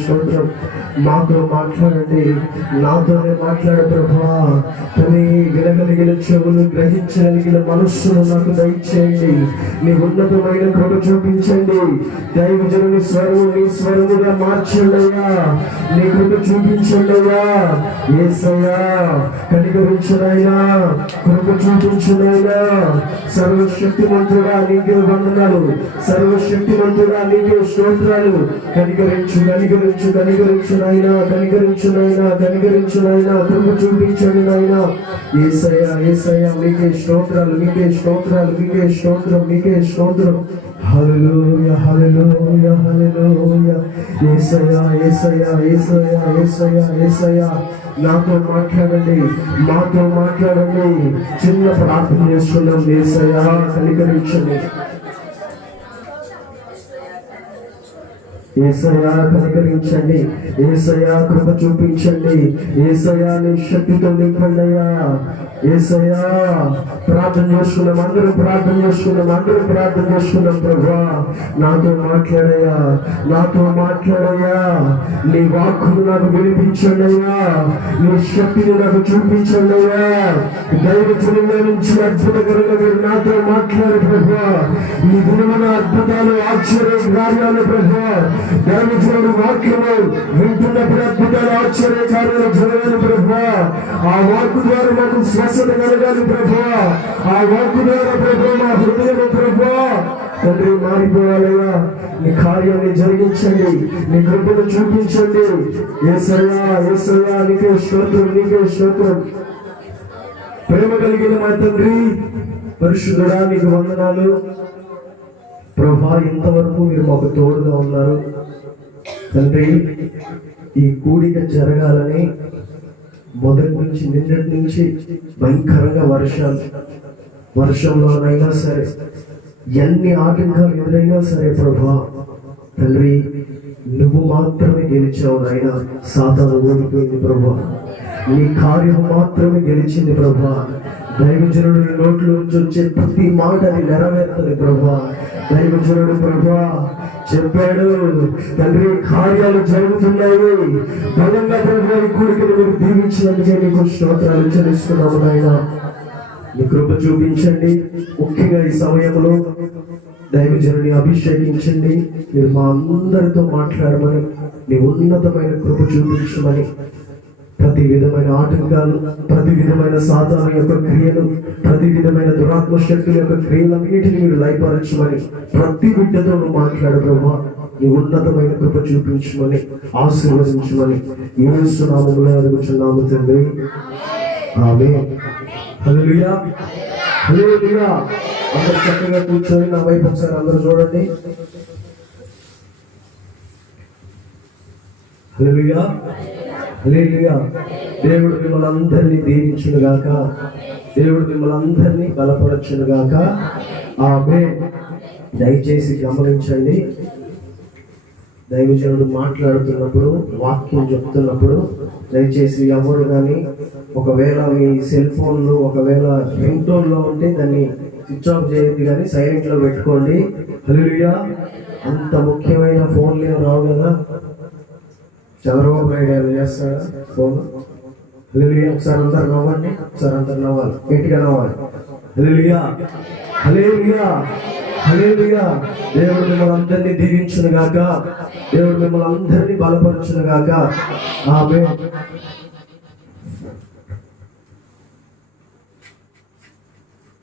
స్తోత్రం. మాతో మాట్లాడండి, నాతోనే మాట్లాడు ప్రభువా. తని వినగలిగిన చెవులు, గ్రహించగలిగిన మనస్సును నాకు దయచేయండి. నీ ఉన్నతమైన కృప చూపించండి. దైవజనుని స్వరము నీ స్వరముగా మార్చండి అయ్యా. నీ కృప చూపించండి అయ్యా. యేసయ్యా కనికరించునైనా, కృప చూపించునైనా. సర్వశక్తిమంతుడా నీకే వందనాలు, సర్వశక్తిమంతుడా నీకే స్తోత్రాలు. కనికరించునైనా, కృప చూపించండి నాయనా. యేసయ్యా మీకే స్తోత్రాలు, మీకే స్తోత్రం. హల్లెలూయా, యేసయ్యా నాతో మాట్లాడండి, మాతో మాట్లాడండి. చిన్న ప్రార్థన చేస్తున్నాం. యేసయ్యా కనికరించండి, యేసయ్యా కనికరించండి, యేసయ్యా కృప చూపించండి, యేసయ్యా నీ శక్తితో నింపండి అయ్యా. యేసయ్యా ప్రార్థన చేసుకున్నాం, అందరూ ప్రార్థన చేసుకున్నాం. ప్రభువా నాతో మాట్లాడయ్యా. నీ వాక్కును నాకు వినిపించండి అయ్యా. నీ శక్తిని నాకు చూపించండి అయ్యా. దైవజనుల నుంచి అద్భుతకరంగా మీరు నాతో మాట్లాడు ప్రభువా. నీ గుణమైన అద్భుతాలు, ఆశ్చర్య కార్యాలు ప్రభువా. దైవజనుడు వాక్యము వింటున్నప్పుడు అద్భుతాలు, ఆశ్చర్య కార్యాలు జరగాలి ప్రభువా. ఆ వాక్కు ద్వారా మాకు స్వస్థత కలగాలి ప్రభువా. ఆ వాక్కు ద్వారా ప్రభువా మా హృదయం ప్రభువా తండ్రి మారిపోవాలయ్యా. నీ కార్యాన్ని జరిగించండి, నీ కృపను చూపించండి. యేసయ్యా నీకే స్తోత్రం. ప్రేమ కలిగిన మా తండ్రి పరిశుద్ధుడా నీకు వందనాలు ప్రభువా. ఇంతవరకు మీరు మాకు తోడుగా ఉన్నారు తండ్రి. ఈ కూడిక జరగాలని నిన్నటి నుంచి భయంకరంగా వర్షంలోనైనా సరే, ఎన్ని ఆటంకాలు ఎదురైనా సరే ప్రభువా తండ్రి నువ్వు మాత్రమే గెలిచావు నాయనా. సాతాను ఓడిపోయింది ప్రభువా. నీ కార్యం మాత్రమే గెలిచింది ప్రభువా. దైవజనుడి నోట్లో నుంచి వచ్చే ప్రతి మాటని నెరవేర్తది ప్రభువా. దైవజనుడు ప్రభువా చెప్పాడు తండ్రి కార్యాలు జరుగుతున్నాయి. బలంగా ప్రభువా ఈ కూడికను మీరు దీవించినందుకే నీకు స్తోత్రాలు చెల్లిస్తున్నాము నాయనా. నీ కృప చూపించండి. ముఖ్యంగా ఈ సమయంలో దైవజనుని అభిషేకించండి. మీరు మా అందరితో మాట్లాడమని, నీ ఉన్నతమైన కృప చూపించమని, ప్రతి విధమైన ఆటంకాలు, ప్రతి విధమైన సాతాను యొక్క క్రియలు, ప్రతి విధమైన దురాత్మ శక్తుల యొక్క క్రియలన్నిటిని మీరు లయపరచమని, ప్రతి బిడ్డతో మాట్లాడు ప్రభువా. నీ ఉన్నతమైన కృప చూపించమని, ఆశీర్వదించమని యేసు నామములో అడుగుచున్నాము తండ్రి. ఆమేన్. హల్లెలూయా. అందరూ చక్కగా కూర్చొని నా వైపు ఒకసారి అందరూ చూడండి. హల్లెలూయా. దేవుడు మిమ్మల్ని అందరినీ దీవించును గాక. దేవుడు మిమ్మల్ని అందరినీ బలపరచును గాక. ఆమేన్. దయచేసి గమనించండి, దైవజనుడు మాట్లాడుతున్నప్పుడు, వాక్యం చెప్తున్నప్పుడు దయచేసి ఎవరు కానీ ఒకవేళ మీ సెల్ ఫోన్లు ఒకవేళ రింగ్ టోన్లో ఉంటే దాన్ని స్విచ్ ఆఫ్ చేయొద్దు, కానీ సైలెంట్లో పెట్టుకోండి. హల్లెలూయా. అంత ముఖ్యమైన ఫోన్లు ఏమి రావు కదా. చంద్రబాబు నాయుడు గారు చేస్తారా ఫోన్? హల్లెలూయా. ఒకసారి అందరు నవ్వండి, ఒకసారి అందరు నవ్వాలి, గట్టిగా నవ్వాలి. హల్లెలూయా. దేవుడు మిమ్మల్ని అందరినీ దీవించును గాక. దేవుడు మిమ్మల్ని అందరినీ బలపరచును గాక. ఆమేన్.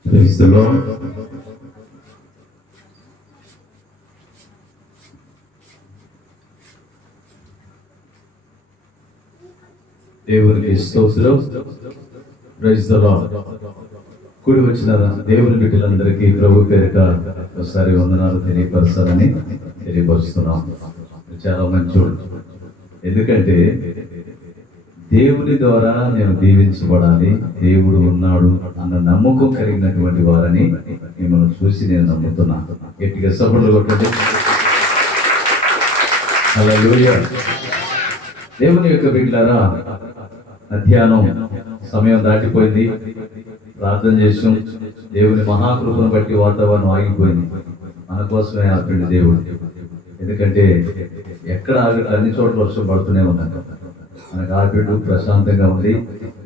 Praise the Lord. దేవునికి స్తోత్రం. Praise the Lord. కూడి వచ్చిన దేవుని బిడ్డలందరికీ ప్రభు పేరిట ఒకసారి వందనాలు తెలియపరచాలని తెలియపరుస్తున్నాం. చాలా మంచోడు. ఎందుకంటే దేవుని ద్వారా నేను దీవించబడాలి, దేవుడు ఉన్నాడు అన్న నమ్మకం కలిగినటువంటి వారని మిమ్మల్ని చూసి నేను నమ్ముతున్నాను. గట్టిగా సపోర్ట్లు కొట్టండి. హల్లెలూయా. దేవుని యొక్క బిడ్డలారా, మధ్యాహ్నం సమయం దాటిపోయింది. ప్రార్థన చేసాం. దేవుని మహాకృపను బట్టి వాతావరణం ఆగిపోయింది. మన కోసమే ఆపిండు దేవుడు. ఎందుకంటే ఎక్కడ ఆగట్లేదు, అన్ని చోట్ల వర్షం పడుతూనే ఉన్నాను. మనకు ఆపిడు ప్రశాంతంగా ఉంది.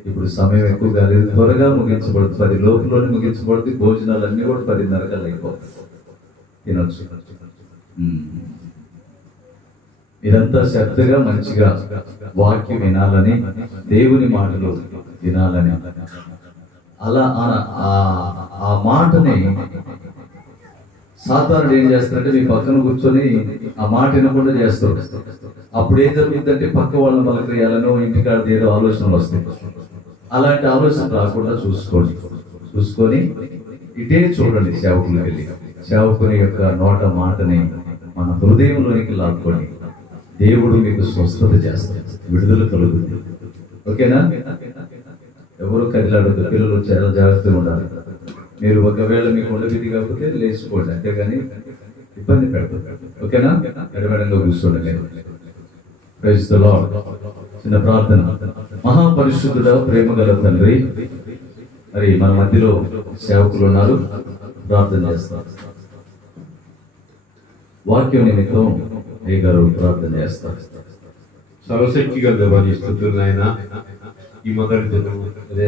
ఇప్పుడు సమయం ఎక్కువ కాలేదు, త్వరగా ముగించబడుతుంది. 10 లోపులోనే ముగించబడుతుంది. భోజనాలు అన్నీ కూడా 10:30 కల్లా అయిపోతాయి, తినొచ్చు. ఇదంతా శ్రద్ధగా మంచిగా వాక్యం వినాలని, దేవుని మాటలు వినాలని, అలా ఆ మాటని సాతానుడు ఏం చేస్తాడంటే మీ పక్కన కూర్చొని ఆ మాట వినకుండా చేస్తాడు. అప్పుడు ఏం జరుగుతుందంటే పక్క వాళ్ళని పలకరియాలనో ఇంటికాడ ఏదో ఆలోచనలు వస్తాయి. అలాంటి ఆలోచన రాకుండా చూసుకొని ఇటే చూడండి. సేవకులు వెళ్ళి సేవకుని యొక్క నోట మాటని మన హృదయంలోనికి లాక్కొని దేవుడు మీకు స్వస్థత చేస్తాడు, విడుదల కలుగుతుంది. ఓకేనా? ఎవరు కదిలాడదు. పిల్లలు చాలా జాగ్రత్తగా ఉండాలి. మీరు ఒకవేళ మీకు ఉండబిది కాకపోతే లేచిపోండి, అంతేగాని ఇబ్బంది పెడతారు. ఓకేనా? ఎడమెడంగా కూర్చోండి. Praise the Lord. చిన్న ప్రార్థన. మహాపరిశుద్ధుడా, ప్రేమ గల తండ్రి, మరి మన మధ్యలో సేవకులు ఉన్నారు, ప్రార్థన చేస్తారు. వాక్యం నిమిత్తం ఏ గారు ప్రార్థన చేస్తారు. సర్వశక్తి గల దేవాన్ని స్తుతులు నాయనా. ఈ మొదటి దినం అదే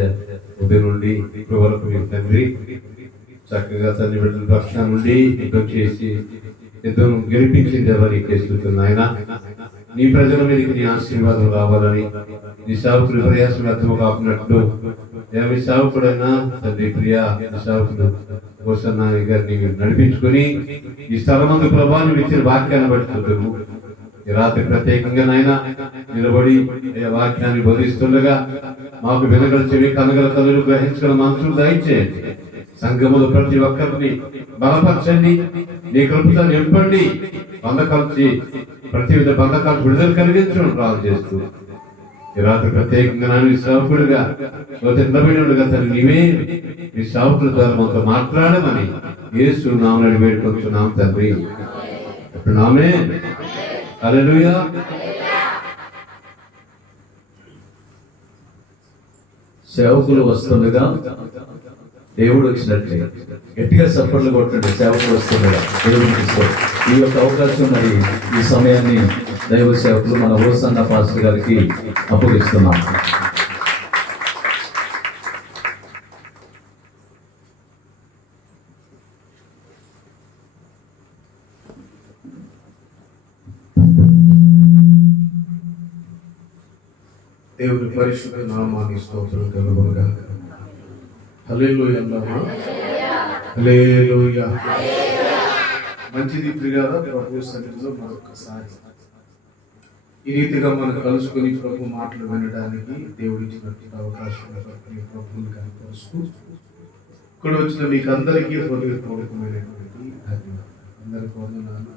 ఉదయం నుండి ఇప్పుడు వరకు మీ తండ్రి చక్కగా తల్లి బిడ్డల పక్షాల నుండి యుద్ధం చేసి యుద్ధం గెలిపించిన దేవానికి స్తుతులు నాయనా. నీ ప్రజల మీదకి నీ ఆశీర్వాదం రావాలని, నీ సేవకులు ప్రయాసం వ్యర్థం కాకున్నట్లు మీ సేవకుడైనా తండ్రి ప్రియ సేవకుడు కోసన్న గారిని నడిపించుకొని ఈ స్థలమందు ప్రభావం ఇచ్చిన వాక్యాన్ని బట్టి ఈ రాత్రి ప్రత్యేకంగా నాయన నిలబడి వాక్యాన్ని బోధిస్తుండగా మాకు వెనగల చెవి, కనగల కళ్ళు, గ్రహించగల మనసులు దయచేయండి. సంఘములో ప్రతి ఒక్కరిని బలపరచండి, నీ కృపతో నింపండి. బంధకాల్చి ప్రతి విధ బంధకాలు విడుదల కలిగించడం ప్రార్థన చేస్తూ ఈ రాత్రి ప్రత్యేకంగా నాన్న నీ సేవకుడిగా నిలబడినట్టుగా తను నీవే నీ సేవకుల ద్వారా మనతో మాట్లాడమని యేసు నామమున వేడుకొంచున్నాం తండ్రి. ఆమేన్. హల్లెలూయా. సేవకులు వస్తుండగా దేవుడు వచ్చినట్లే గట్టిగా చప్పట్లు కొట్టండి. సేవకులు వస్తుండగా దేవుడికి ఈ యొక్క అవకాశం, మరి ఈ సమయాన్ని దైవ సేవకులు మన హోసన్న పాస్టర్ గారికి అప్పగిస్తున్నాం. దేవుని పరిశుద్ధ నామానికి స్తోత్రం కలుగునుగా. హల్లెలూయా అన్నామా? హల్లెలూయా. మంచిది ప్రియులారా, ప్రభు సన్నిధిలో మరొకసారి ఈ రీతిగా మనం కలుసుకొని ప్రభు మాటలు వినడానికి దేవుడు ఇచ్చినటువంటి అవకాశం ప్రభువుని కనపరుస్తూ ఇక్కడ వచ్చిన మీకు అందరికీ హృదయపూర్వకమైనటువంటి ధన్యవాదాలు. అందరికీ వందనాలు.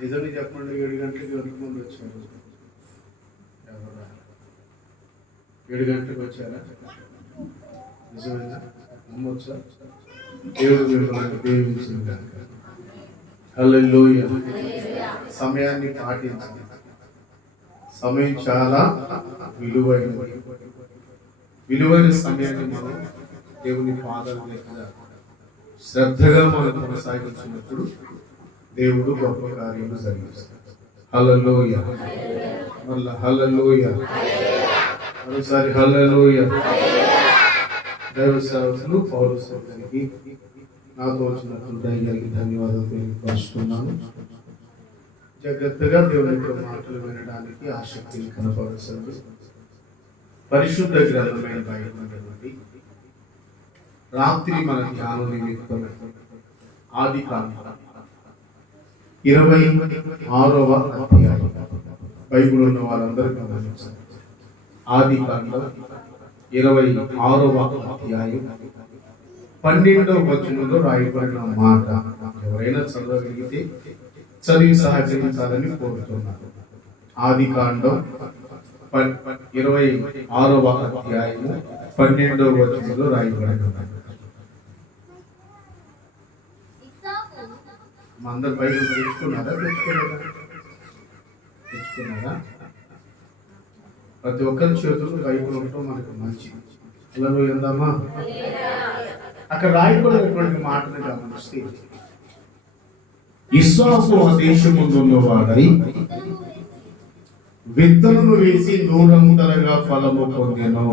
నిజమే చెప్పండి, 7 గంటలకి ఎంతమంది వచ్చారు? 7 గంటలకు వచ్చారా? నిజమేనా? నమ్మొచ్చా? దేవుడు మిమ్మల్ని దీవించిన కనుక. హల్లెలూయా. సమయాన్ని పాటించండి. సమయం చాలా విలువైన సమయాన్ని మనం దేవుని పాదాల దగ్గర శ్రద్ధగా మనం కొనసాగించినప్పుడు దేవుడు గొప్ప కార్యాలు జరిగిస్తాడు. హల్లెలూయా. మళ్ళా హల్లెలూయా. మరోసారి హల్లెలూయా. దైవ సేవకులు పౌలు సోదరికి నాతో వచ్చినప్పుడు దయగలిగి ధన్యవాదాలు తెలియపరుస్తున్నాను. జాగ్రత్తగా దేవుని యొక్క మాటలు వినడానికి ఆసక్తిని కనపరుస్తుంది. పరిశుద్ధ గ్రంథమైన బైబిల్ రాత్రి మన ధ్యానం నిమిత్తం ఆదికాండం 26వ అధ్యాయం. బైబిల్ ఉన్న వారందరూ గమనించండి. ఆదికాండం 26వ అధ్యాయం 12వ వచనంలో రాయబడిన మాట ఎవరైనా చదవగలిగితే చదివి సహకరించాలని కోరుతున్నాను. ఆదికాండం 26వ అధ్యాయము 12వ వచనంలో రాయబడిన అందరు బైబిల్ తెచ్చుకున్నారా? ప్రతి ఒక్కరి చేతులు బైబిల్ ఉండటం మనకు మంచిది. అలా ఏందమ్మా? అక్కడ రాయబడినటువంటి మాటను గమనిస్తే ఇస్సాకు ఆ దేశముందున్న వాడై విత్తనము వేసి నూరంతలుగా ఫలము పొందెను.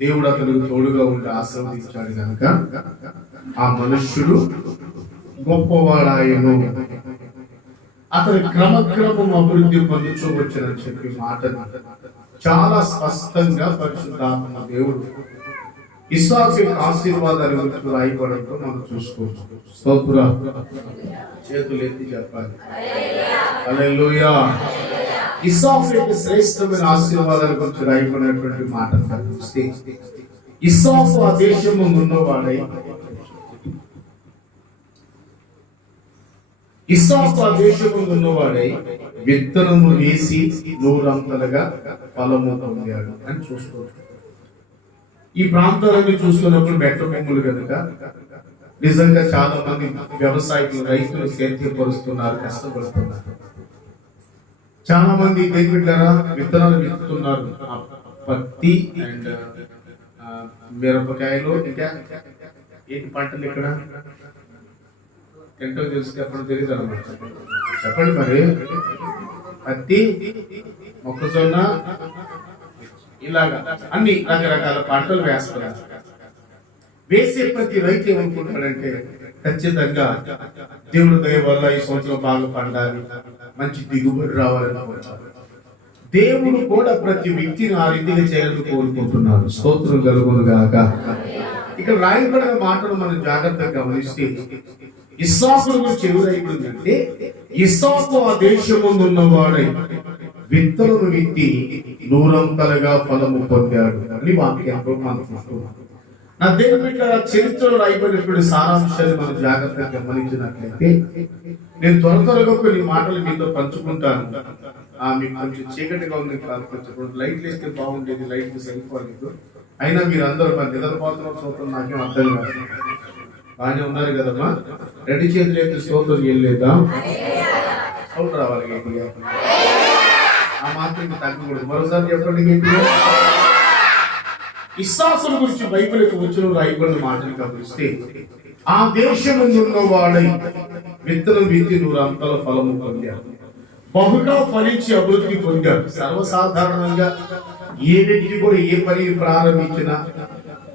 దేవుడు అతనికి తోడుగా ఉండి ఆశీర్వదించాడు కనుక ఆ మనుష్యుడు గొప్పవాడాయను. అతని క్రమక్రమం అభివృద్ధి పొందుతూ వచ్చానని చెప్పి మాట చాలా స్పష్టంగా పరిశుద్ధాత్మ దేవుడు ఇస్సాకు యొక్క ఆశీర్వాదాల గురించి రాయబడంతో మనం చూసుకోవచ్చు. స్తోత్రం. చేతులు ఎత్తి చెప్పాలి హల్లెలూయా. ఇస్సాకు యొక్క శ్రేష్టమైన ఆశీర్వాదాల గురించి రాయబడినటువంటి మాట చూస్తే, ఇస్సాకు ఆ దేశము ఉన్నవాడై విత్తనము వేసి నూరంతలుగా ఫలము పొందాడు అని చూసుకోవచ్చు. ఈ ప్రాంతాలన్నీ చూసుకున్నప్పుడు బెట్ట భూములు కనుక నిజంగా చాలా మంది వ్యవసాయకులు, రైతులు సేద్యపరుస్తున్నారు, కష్టపడుతున్నారు. చాలా మంది విత్తనాలు విత్తుతున్నారు. పత్తి అండ్ మిరపకాయలు, ఇంకా ఏంటి పంటలు ఇక్కడ ఎంతో తెలుసు చెప్పడం తెలియదు అనమాట. చెప్పండి మరి. పత్తి, మొక్కజొన్న, ఇలాగా అన్ని రకరకాల పంటలు వేస్తున్నారు. వేసే ప్రతి రైతు ఏమనుకుంటాడంటే ఖచ్చితంగా దేవుడు దయ వల్ల ఈ సంవత్సరం బాగా పండాలి, మంచి దిగుబడి రావాలనుకుంటారు. దేవుడు కూడా ప్రతి వ్యక్తిని ఆ రీతిగా చేయాలని కోరుకుంటున్నాడు. స్తోత్రం కలుగును గాక. ఇక్కడ రాయబడిన మాటలు మనం జాగ్రత్తగా గమనిస్తే ఇస్సాకు గురించి ఎవరైపోయిందంటే, ఇస్సాకు ఆ దేశముందు ఉన్నవాడై విత్తనము విత్తి నూరంతలుగా ఫలము పొందాడు అని వాక్యంలో మనం చూస్తున్నాం. నా దేవుని బిడ్డలారా, చరిత్రలో రాయబడినటువంటి సారాంశాన్ని మనం జాగ్రత్తగా గమనించినట్లయితే, నేను త్వరగా కొన్ని మాటలు మీతో పంచుకుంటాను. మీకు కొంచెం చీకటిగా ఉంది, కొంచెం లైట్లు వేస్తే బాగుండేది, లైట్లు సరిపోలేదు. అయినా మీరు అందరూ మరి నిద్రపోతున్న స్తోత్రం నాకేం అర్థం కాదు. బాగానే ఉన్నారు కదమ్మా. రెండు చేతులు అయితే స్తోత్రం చేయలేదా? సౌండ్ రావాలి గట్టిగా. ఆ మాత్రం తగ్గకూడదు. మరోసారి చెప్పండి గట్టిగా. ఇస్సాకు గురించి బైబిల్కి వచ్చిన రాయబడిన మాటలు గమనిస్తే, ఆ దేశమున్న వాడై విత్తనం విత్తి నూరంతల ఫలము పొందాడు, బహుగా ఫలించి అభివృద్ధి పొందాడు. సర్వసాధారణంగా ఏ వ్యక్తి కూడా ఏ పని ప్రారంభించినా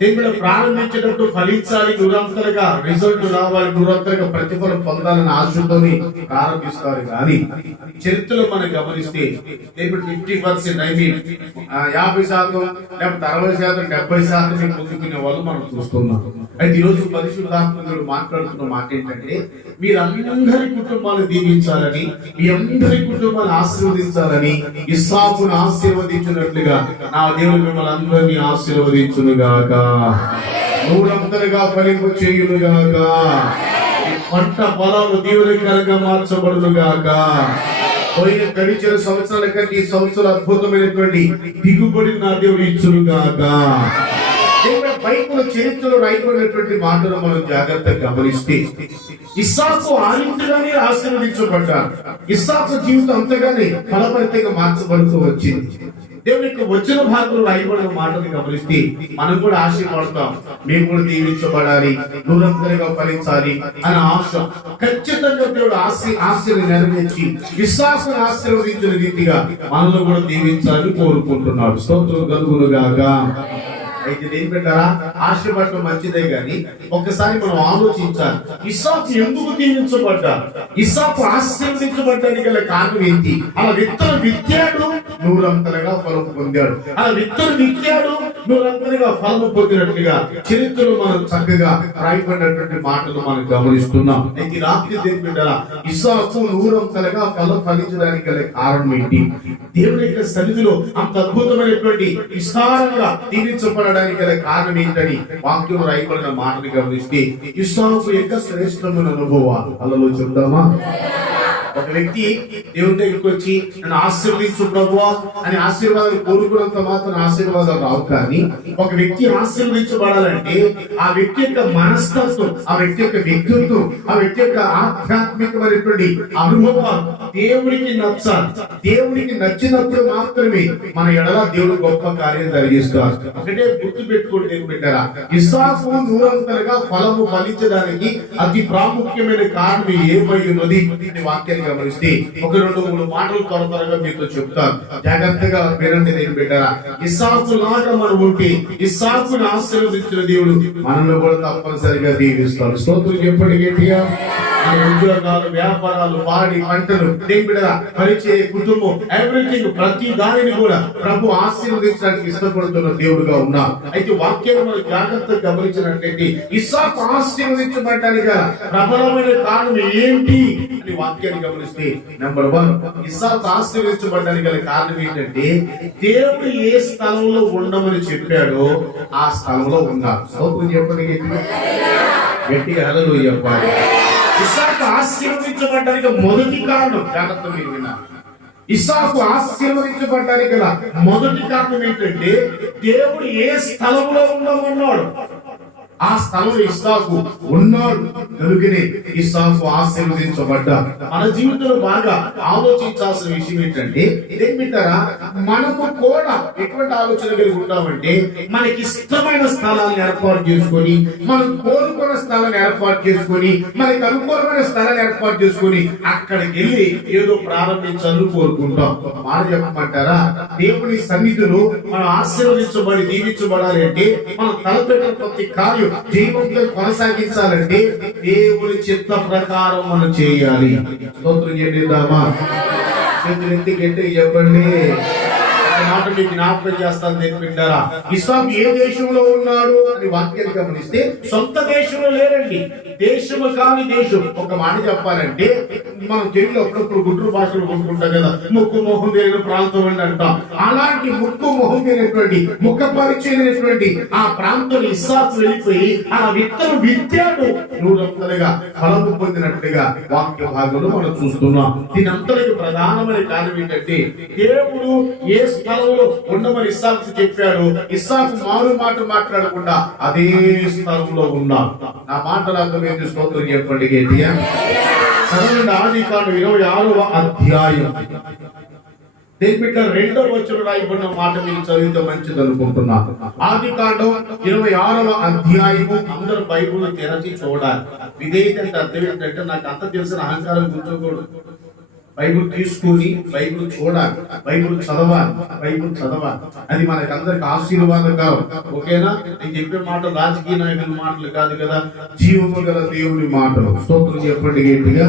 దేవుడు ప్రారంభించేటప్పుడు ఫలించాలి, నూరంతలుగా రిజల్ట్ రావాలి, నూరంతలుగా ప్రతిఫలం పొందాలని ఆశతోని ప్రారంభిస్తారు. కానీ చరిత్రలో మనం గమనిస్తే దేవుడు 50%, 50% లేకపోతే 60%, 70% పొందుకునే వాళ్ళు మనం చూస్తున్నాం. అయితే ఈరోజు పరిశుద్ధాత్మకుడు మాట్లాడుతున్న మాట ఏంటంటే, మీరందరి కుటుంబాలు దీవించాలని, మీ అందరి కుటుంబాలు ఆశీర్వదించాలని, ఇస్సాకును ఆశీర్వదించినట్లుగా నా దేవుడు మిమ్మల్ని అందరినీ ఆశీర్వదించునుగాక, నూరంతలుగా ఫలింపు చేయునుగాక, పంట పొలాలు దీవెనకరంగా మార్చబడునుగాక. పోయిన గడిచిన సంవత్సరాల కంటే ఈ సంవత్సరం అద్భుతమైనటువంటి దిగుబడి నా దేవుడు ఇచ్చునుగాక. బైబిల్ చరిత్రలో రాయబడినటువంటి మాటలు మనం జాగ్రత్తగా గమనిస్తే, ఇస్సాకు ఆనందంగానే ఆశీర్వదించబడ్డాడు. ఇస్సాకు జీవితం అంతగానే ఫలభరితంగా మార్చబడుతూ వచ్చింది. దేవుని యొక్క వచ్చిన భాగంలో రాయబడిన మాటలు గమనిస్తే మనం కూడా ఆశీర్వడతాం. మేము కూడా దీవించబడాలి, నూరంతలుగా ఫలించాలి అనే ఆశ ఖచ్చితంగా దేవుడు ఆశని నెరవేర్చి విశ్వాసాన్ని ఆశీర్వదించిన రీతిగా మనల్ని కూడా దీవించాలని కోరుకుంటున్నాడు. స్తోత్రం కలుగునుగాక. అయితే దేని పెట్టారా, ఆశపడటం మంచిదే గాని ఒక్కసారి మనం ఆలోచించాలి, ఇస్సాకు ఎందుకు దీవించబడ్డాడు, ఇస్సాకు ఆశీర్వదించబడ్డానికి గల కారణం ఏంటి? అలా విత్తనం విత్తాడు, నూరంతలుగా ఫలం పొందాడు. అలా విత్తనం విత్తాడు, నూరంతలుగా ఫలము పొందినట్లుగా చరిత్రలో మనం చక్కగా రాయబడినటువంటి మాటలు మనం గమనిస్తున్నాం. అయితే రాత్రి దేని పెట్టారా, ఇస్సాకు నూరంతలుగా ఫలం ఫలించడానికి గల కారణం ఏంటి? దేవుని యొక్క సన్నిధిలో అంత అద్భుతమైనటువంటి విస్తారంగా దీవించబడ కారణం ఏంటని వాక్యం రాయబడిన మాటని గమనిస్తే, ఇస్సాకు యొక్క శ్రేష్టమైన అనుభవాలు అలలో చెప్తామా? ఒక వ్యక్తి దేవుని దగ్గరికి వచ్చి నన్ను ఆశీర్వదించు ప్రభువా అని ఆశీర్వాదాలు కోరుకున్నంత మాత్రం ఆశీర్వాదాలు రావు. కానీ ఒక వ్యక్తి ఆశీర్వదించబడాలంటే ఆ వ్యక్తి యొక్క మనస్తత్వం, ఆ వ్యక్తి యొక్క వ్యక్తిత్వం, ఆ వ్యక్తి యొక్క ఆధ్యాత్మికమైనటువంటి అనుభవాలు దేవునికి నచ్చాలి. దేవునికి నచ్చినప్పుడు మాత్రమే మన ఎడల దేవుడు గొప్ప కార్యం జరిగిస్తారు. ఒకటే గుర్తు పెట్టుకోండి దేవుడు బిడ్డరా, ఇస్సాకు నూరంతలుగా ఫలము ఫలించడానికి అతి ప్రాముఖ్యమైన కారణం ఏమై ఉన్నది వాక్యాన్ని గమనిస్తే ఒక 2-3 మాటలు త్వరగా మీతో చెప్తాను, జాగ్రత్తగా వినండి నేను బిడ్డరా. ఇస్సాకు లాగా మనం ఉంటే ఇస్సాకుని ఆశీర్వదించిన దేవుడు మనల్ని కూడా తప్పనిసరిగా దీవిస్తాడు. స్తోత్రం చెప్పండి గట్టిగా. ఉద్యోగాలు, వ్యాపారాలు, పాడి పంటలు, దేవుడా పరిచయ, కుటుంబం, ఎవ్రీథింగ్, ప్రతి దానిని కూడా ప్రభు ఆశీర్వదించడానికి ఇష్టపడుతున్న దేవుడుగా ఉన్నాం. అయితే వాక్యాన్ని మనం జాగ్రత్తగా గమనించినట్లయితే ఇస్సాకు ఆశీర్వదించబడ్డానికి ప్రబలమైన కారణం ఏంటి అని వాక్యాన్ని గమనిస్తే, నెంబర్ 1, ఇస్సాకు ఆశీర్వదించబడ్డానికి గల కారణం ఏంటంటే దేవుడు ఏ స్థలంలో ఉండమని చెప్పాడో ఆ స్థలంలో ఉన్నారు. స్తోత్రం చెప్పండి గట్టిగా, హల్లెలూయా చెప్పాలి. ఇస్సాకు ఆశీర్వదించబడ్డానికి మొదటి కారణం, జాగ్రత్త మీరు విన్నారు, ఇస్సాకు ఆశీర్వదించబడ్డానికి గల మొదటి కారణం ఏంటంటే దేవుడు ఏ స్థలంలో ఉండమన్నాడు ఆ స్థలంలో ఇస్సాకు ఉన్నాడు కనుకనే ఇస్సాకు ఆశీర్వదించబడ్డాడు. మన జీవితంలో బాగా ఆలోచించాల్సిన విషయం ఏంటంటే ఏమిటారా, మనము కూడా ఎటువంటి ఆలోచన కలిగి ఉంటామంటే మనకి ఇష్టమైన స్థలాన్ని ఏర్పాటు చేసుకొని, మనం కోరుకున్న స్థలాన్ని ఏర్పాటు చేసుకొని, మనకి అనుకూలమైన స్థలాన్ని ఏర్పాటు చేసుకొని అక్కడికి వెళ్ళి ఏదో ప్రారంభించాలని కోరుకుంటాం. మాట చెప్పమంటారా, దేవుని సన్నిధిలో మనం ఆశీర్వదించబడి దీవించబడాలి అంటే మనం తలపెట్టిన ప్రతి కార్యం జీవితంలో కొనసాగించాలంటే దేవుని చిత్త ప్రకారం మనం చేయాలి. స్తోత్రం చేద్దామా? చేతులెత్తి గట్టిగా చెప్పండి. మాట మీకు జ్ఞాపకం చేస్తాను నేను బిడ్డారా. ఇస్సాకు ఏ దేశంలో ఉన్నాడు అని వాక్యాన్ని గమనిస్తే సొంత దేశంలో లేరండి, దేశము కాని దేశం. ఒక మాట చెప్పాలంటే మనం తెలుగులో అప్పుడప్పుడు గుంటూరు భాషలో కొనుక్కుంటాం కదా, ముక్కు మొహం తెలియని ప్రాంతం అని అంటాం. అలాంటి ముక్కు మొహం తెలియనటువంటి, ముఖ పరిచయమైనటువంటి ఆ ప్రాంతం ఇస్సాకు వెళ్ళిపోయి ఆ విత్తనం విత్తాడు, నూరంతలుగా ఫలము పొందినట్లుగా వాక్య భాగంలో మనం చూస్తున్నాం. దీని అంతటికి ప్రధానమైన కారణం ఏంటంటే దేవుడు ఏ స్థలంలో ఉండమని ఇస్సాకు చెప్పాడు. ఇస్సాకు మారు మాట మాట్లాడకుండా అదే స్థలంలో ఉన్నాడు. నా మాటలు అర్థమైంది. స్తోత్రం చెప్పండి గట్టిగా. చదవండి ఆదికాండం 26వ అధ్యాయం. బిడ్డ 2వ వచనం రాయబడిన మాట మీరు చదివితే మంచిది అనుకుంటున్నా. ఆదికాండం 26వ అధ్యాయము. అందరూ బైబిల్ తెరచి చూడాలి. విధేయత అంటే అర్థం ఏంటంటే నాకు అంత తెలిసిన అహంకారం కూర్చోకూడదు. బైబిల్ తీసుకొని బైబిల్ చూడాలి, బైబిల్ చదవాలి, బైబిల్ చదవాలి. అది మనకి అందరికి ఆశీర్వాదకరం. ఓకేనా? నేను చెప్పే మాట రాజకీయ నాయకుల మాటలు కాదు కదా, జీవము గల దేవుని మాటలు. స్తోత్రం చెప్పండి గట్టిగా.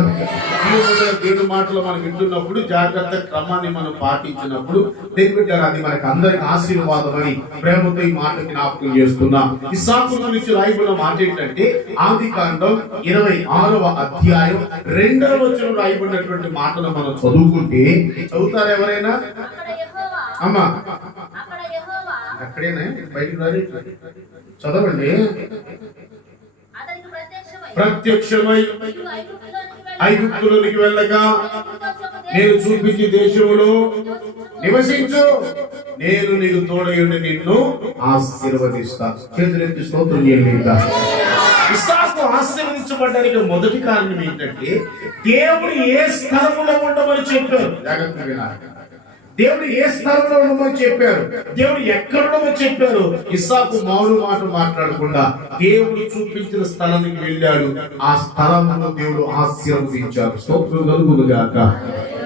జీవము గల దేవుని మాటలు మనం వింటున్నప్పుడు జాగ్రత్త క్రమాన్ని మనం పాటించినప్పుడు అది మనకి అందరికి ఆశీర్వాదం అని ప్రేమతో ఈ మాట జ్ఞాపకం చేస్తున్నాం. ఇస్సాకు గురించి రాయబడిన మాట ఏంటంటే ఆదికాండం 26వ అధ్యాయం 2వ వచనం రాయబడినటువంటి మాటను మనం చదువుకుంటే, చదువుతారు ఎవరైనా? అమ్మా అక్కడేనా? బయటకు రాలి చదవండి. ప్రత్యక్షమై ఐగుప్తులోనికి వెళ్ళగా నేను చూపించి దేశములో నివసించు, నేను నీకు తోడయుండి నిన్ను ఆశీర్వదిస్తాను. చేతులెత్తి స్తోత్రం చేయండి. ఇస్సాకు ఆశీర్వదించబడ్డానికి మొదటి కారణం ఏంటంటే దేవుడు ఏ స్థలంలో ఉండమని చెప్పారు. జాగ్రత్తగా వినాలి. దేవుడు ఏ స్థలంలో ఉండమని చెప్పారు, దేవుడు ఎక్కడ ఉండమని చెప్పారు. ఇస్సాకు మారు మాట మాట్లాడకుండా దేవుడు చూపించిన స్థలానికి వెళ్ళాడు. ఆ స్థలంలో దేవుడు ఆశీర్వదించారు. స్తోత్రం కలుగునుగాక.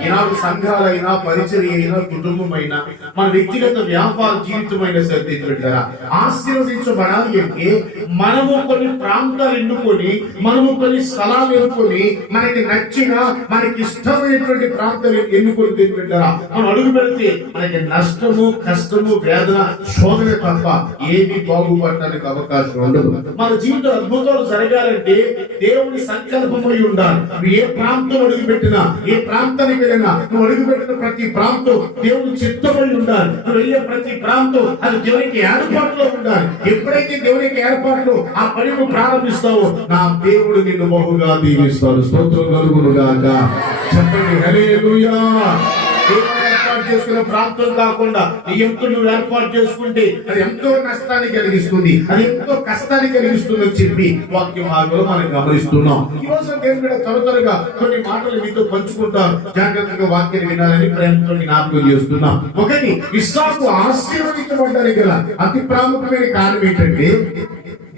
ఈనాడు సంఘాలైనా, పరిచర్య అయినా, కుటుంబమైనా, మన వ్యక్తిగత వ్యాపార జీవితమైన సరే ఆశీర్వదించబడాలి అంటే మనము కొన్ని ప్రాంతాలు ఎన్నుకొని, మనము కొన్ని స్థలాలు ఎన్నుకొని, మనకి నచ్చిన, మనకి ఇష్టమైనటువంటి ప్రాంతాలు ఎన్నుకొని తింటారా మనం అడుగు పెడితే మనకి నష్టము, కష్టము, వేదన, శోధన తప్ప ఏది బాగుపడటానికి అవకాశం ఉండదు. మన జీవిత అద్భుతాలు జరగాలంటే దేవుని సంకల్పమై ఉండాలి. ఏ ప్రాంతం అడుగు పెట్టినా, ఏ ప్రాంతానికి వెళ్ళినా నువ్వు అడుగుపెట్టిన ప్రతి ప్రాంతం దేవుని చిత్తమై ఉండాలి. నువ్వు వెళ్ళే ప్రతి ప్రాంతం అది దేవునికి ఏర్పాటులో ఉండాలి. ఎప్పుడైతే దేవునికి ఏర్పాట్లు ఆ పని నువ్వు ప్రారంభిస్తావో నా దేవుడు నిన్ను బహుగా దీవిస్తాడు. స్తోత్రం కలుగును గాక. చెప్పండి హల్లెలూయా. ఏర్పాటు చేసుకున్న ప్రాంతం కాకుండా ఎంతో నువ్వు ఏర్పాటు చేసుకుంటే అది ఎంతో నష్టాన్ని కలిగిస్తుంది, అది ఎంతో కష్టాన్ని కలిగిస్తుంది అని చెప్పి వాక్య భాగంలో మనం గమనిస్తున్నాం. ఈ రోజు దేవుడు త్వరగా కొన్ని మాటలు మీతో పంచుకుంటాం. జాగ్రత్తగా వాక్యాన్ని వినాలని ప్రేమతో జ్ఞాపకం చేస్తున్నాం. ఒకటి, ఇస్సాకు ఆశీర్వదించబడ్డానికి గల అతి ప్రాముఖ్యమైన కారణం ఏంటంటే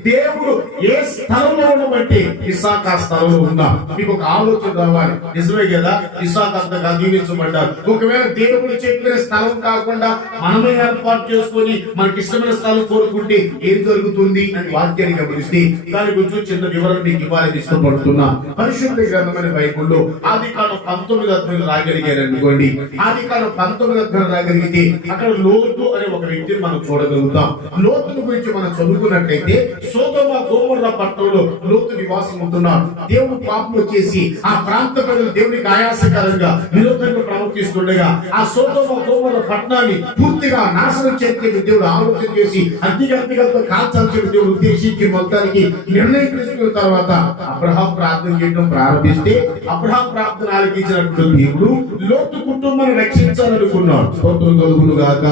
దేవుడు ఏ స్థలంలో ఉండబట్టి ఇస్సాకు ఆ స్థలంలో ఉందా. మీకు ఒక ఆలోచన రావాలి. నిజమే కదా, ఇస్సాకు అంతగా దీవించబడ్డారు. ఒకవేళ దేవుడు చెప్పిన స్థలం కాకుండా మనమే ఏర్పాటు చేసుకొని మనకి ఇష్టమైన స్థలం కోరుకుంటే ఏం జరుగుతుంది అని వాక్యాన్ని గమనిస్తే దాని గురించి చిన్న వివరణ మీకు ఇవ్వాలని ఇష్టపడుతున్నా. పరిశుద్ధ గ్రంథమైన బైబిల్లో ఆదికాండం 19 రాగలిగారు అనుకోండి. ఆదికాండం 19 రాగలిగితే అక్కడ లోతు అనే ఒక వ్యక్తిని మనం చూడగలుగుతాం. లోతుని గురించి మనం చదువుకున్నట్లయితే సొదొమ గొమొర్రా పట్టణంలో లోతు నివాసం ఉంటున్నాడు. దేవుడు పాపం వచ్చేసి ఆ ప్రాంత ప్రజలు దేవునికి ఆయాసకరంగా విరోధంగా ప్రవర్తిస్తుండగా ఆ సొదొమ గొమొర్రా పట్టణాన్ని పూర్తిగా నాశనం చేసే దేవుడు ఆలోచన చేసి అగ్నిగంటిగలతో కాల్చాల్సిన దేవుడు ఉద్దేశించి మొత్తానికి నిర్ణయం తీసుకున్న తర్వాత అబ్రహాం ప్రార్థన చేయడం ప్రారంభిస్తే అబ్రహాం ప్రార్థన ఆలకించినటువంటి దేవుడు లోతు కుటుంబాన్ని రక్షించాలనుకున్నాడు. స్తోత్రం కలుగును గాక.